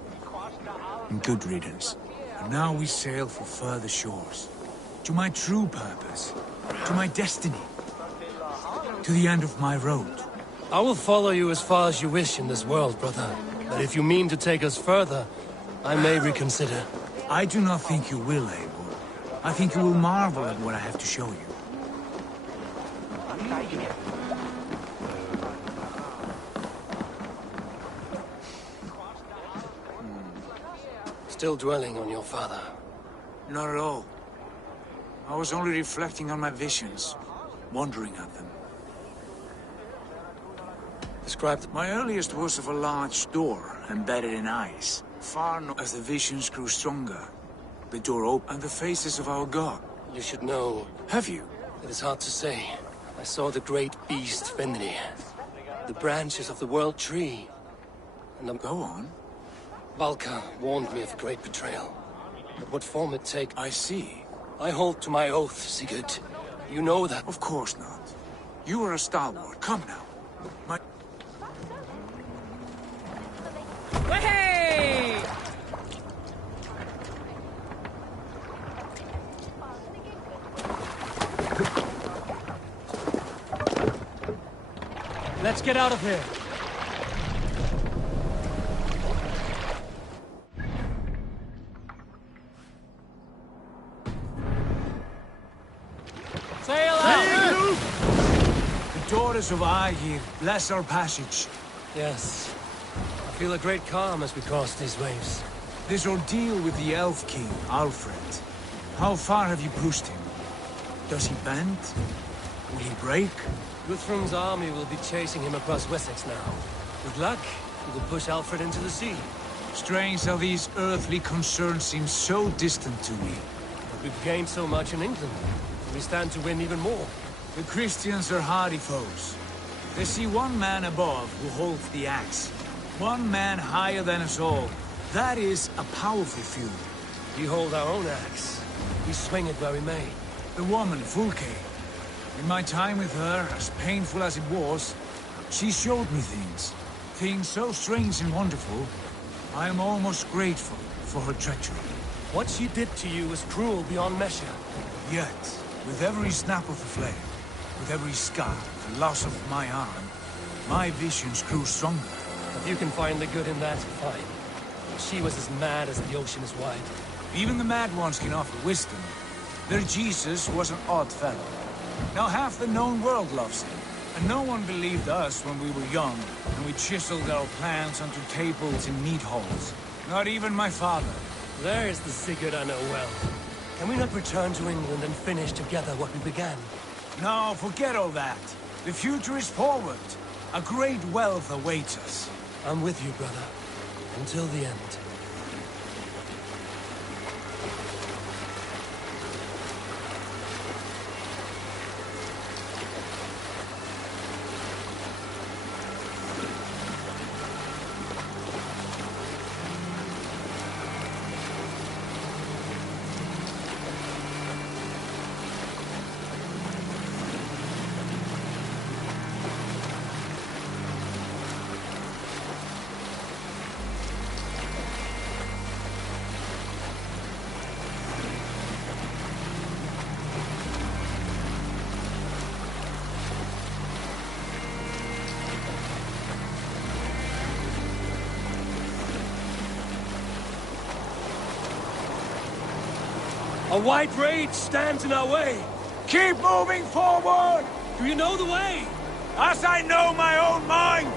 And good riddance. And now we sail for further shores. To my true purpose. To my destiny. To the end of my road. I will follow you as far as you wish in this world, brother. But if you mean to take us further, I may reconsider. I do not think you will, Eivor. I think you will marvel at what I have to show you. Still dwelling on your father? Not at all. I was only reflecting on my visions, wondering at them. Describe them. My earliest was of a large door embedded in ice. Far north, as the visions grew stronger, the door opened, and the faces of our god. You should know. Have you? It is hard to say. I saw the great beast Fenrir, the branches of the World Tree, and Go on. Valka warned me of a great betrayal. But what form it take... I see. I hold to my oath, Sigurd. You know that. Of course not. You are a stalwart. Come now. My... Hey! Let's get out of here. Sail out! The daughters of Aegir, bless our passage. Yes. I feel a great calm as we cross these waves. This ordeal with the Elf King, Alfred. How far have you pushed him? Does he bend? Will he break? Guthrum's army will be chasing him across Wessex now. With luck, he will push Alfred into the sea. Strange how these earthly concerns seem so distant to me. But we've gained so much in England. We stand to win even more. The Christians are hardy foes. They see one man above who holds the axe. One man higher than us all. That is a powerful feud. We hold our own axe. We swing it where we may. The woman, Fulke. In my time with her, as painful as it was, she showed me things. Things so strange and wonderful, I am almost grateful for her treachery. What she did to you was cruel beyond measure. Yet, with every snap of the flame, with every scar, the loss of my arm, my visions grew stronger. If you can find the good in that, fine. She was as mad as the ocean is wide. Even the mad ones can offer wisdom. Their Jesus was an odd fellow. Now half the known world loves him. And no one believed us when we were young, and we chiseled our plans onto tables in meat halls. Not even my father. There's the Sigurd I know well. Can we not return to England and finish together what we began? No, forget all that. The future is forward. A great wealth awaits us. I'm with you, brother. Until the end. A white rage stands in our way. Keep moving forward! Do you know the way? As I know my own mind!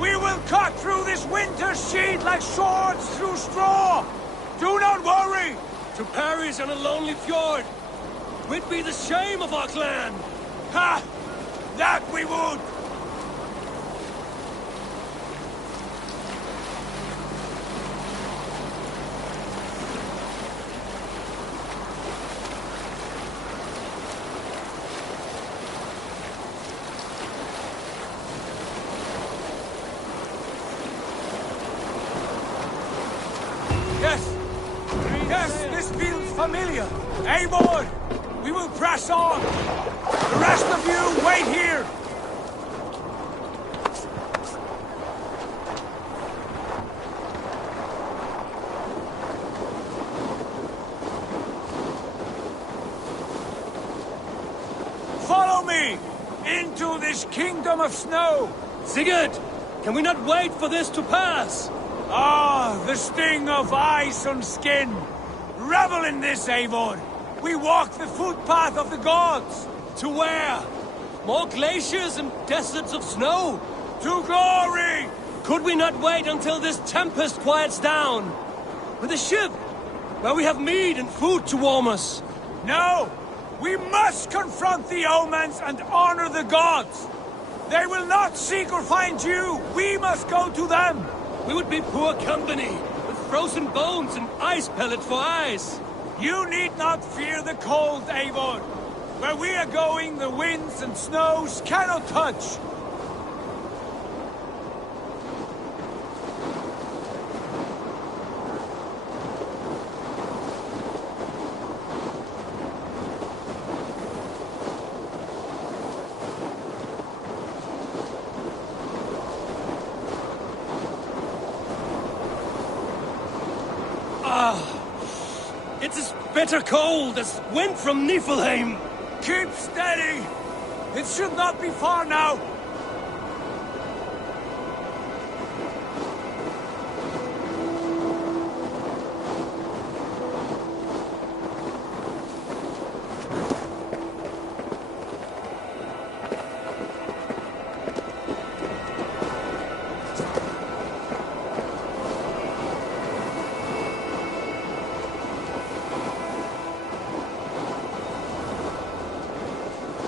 We will cut through this winter sheet like swords through straw! Do not worry! To perish on a lonely fjord! We'd be the shame of our clan! Ha! That we would! Yes, this feels familiar. Eivor, we will press on. The rest of you, wait here. Follow me into this kingdom of snow. Sigurd, can we not wait for this to pass? Ah, the sting of ice on skin. Revel in this, Eivor. We walk the footpath of the gods. To where? More glaciers and deserts of snow? To glory! Could we not wait until this tempest quiets down? With a ship, where we have meat and food to warm us. No! We must confront the omens and honor the gods! They will not seek or find you! We must go to them! We would be poor company, with frozen bones and ice pellets for eyes. You need not fear the cold, Eivor. Where we are going, the winds and snows cannot touch. It's as bitter cold as wind from Niflheim. Keep steady! It should not be far now.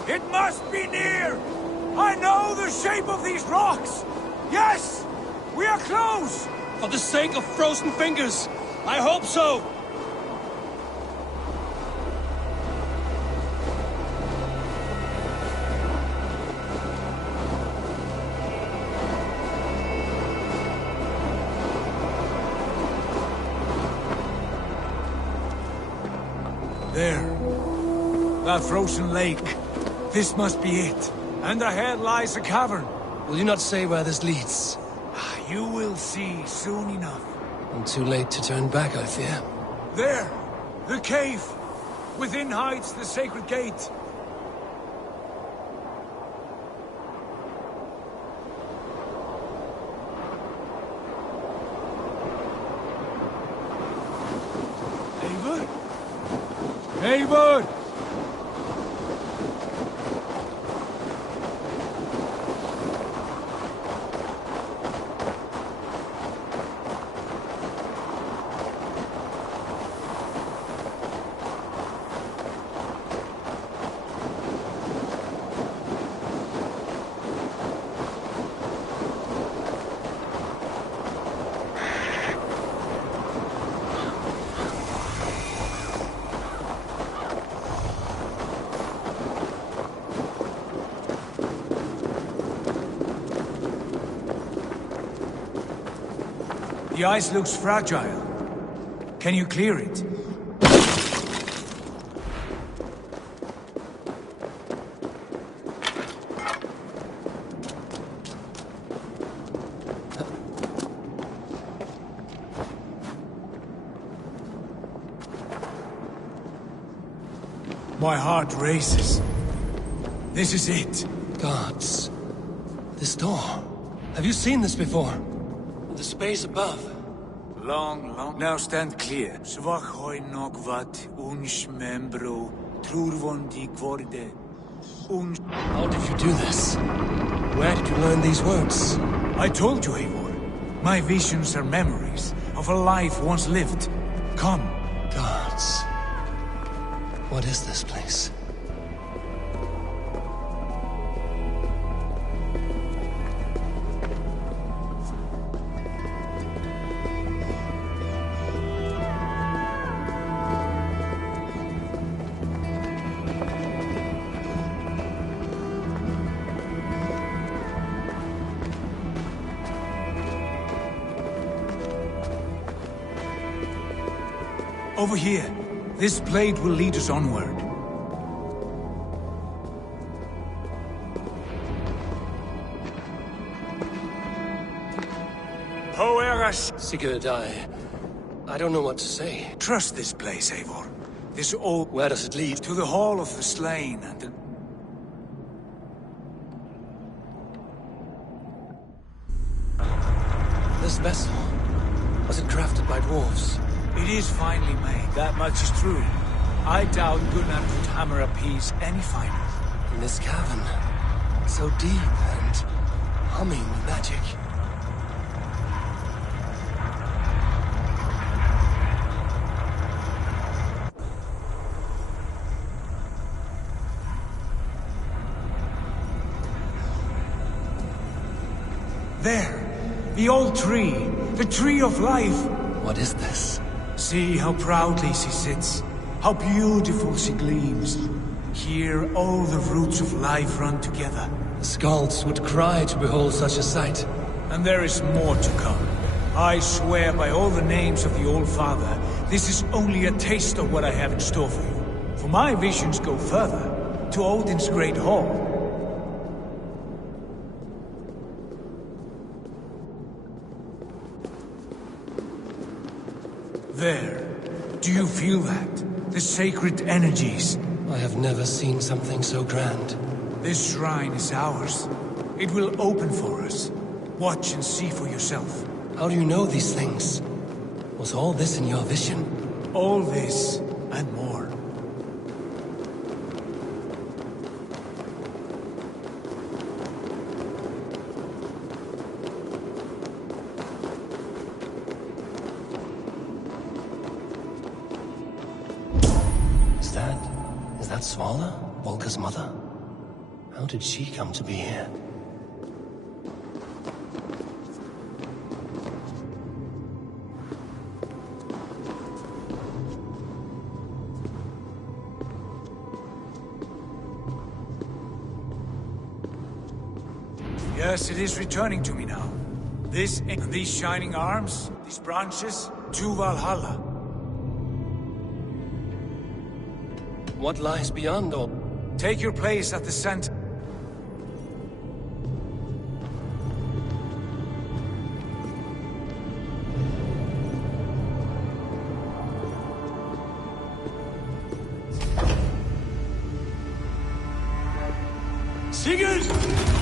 It must be near! I know the shape of these rocks! Yes! We are close! For the sake of frozen fingers, I hope so! There. That frozen lake. This must be it. And ahead lies a cavern. Will you not say where this leads? You will see soon enough. I'm too late to turn back, I fear. There! The cave! Within hides the sacred gate. Eivor? Eivor! The ice looks fragile. Can you clear it? My heart races. This is it. Gods. This door. Have you seen this before? The space above. Long. Now stand clear. Svachoi nokvat uns membro trurvondi kvorde. How did you do this? Where did you learn these words? I told you, Eivor. My visions are memories of a life once lived. Come. Gods. What is this place? Over here. This blade will lead us onward. Sigurd, I don't know what to say. Trust this place, Eivor. This old... Where does it lead? To the Hall of the Slain and the... This vessel, was it crafted by dwarves? It is finely made, that much is true. I doubt Gunnar could hammer a piece any finer. In this cavern, so deep and humming with magic. There! The old tree! The tree of life! What is this? See how proudly she sits. How beautiful she gleams. Here all the roots of life run together. The Skalds would cry to behold such a sight. And there is more to come. I swear by all the names of the Old Father, this is only a taste of what I have in store for you. For my visions go further, to Odin's Great Hall. There. Do you feel that? The sacred energies. I have never seen something so grand. This shrine is ours. It will open for us. Watch and see for yourself. How do you know these things? Was all this in your vision? All this, and more. Is that Svala, Volka's mother? How did she come to be here? Yes, it is returning to me now. This and these shining arms, these branches, to Valhalla. What lies beyond all? Take your place at the center. Sigurd!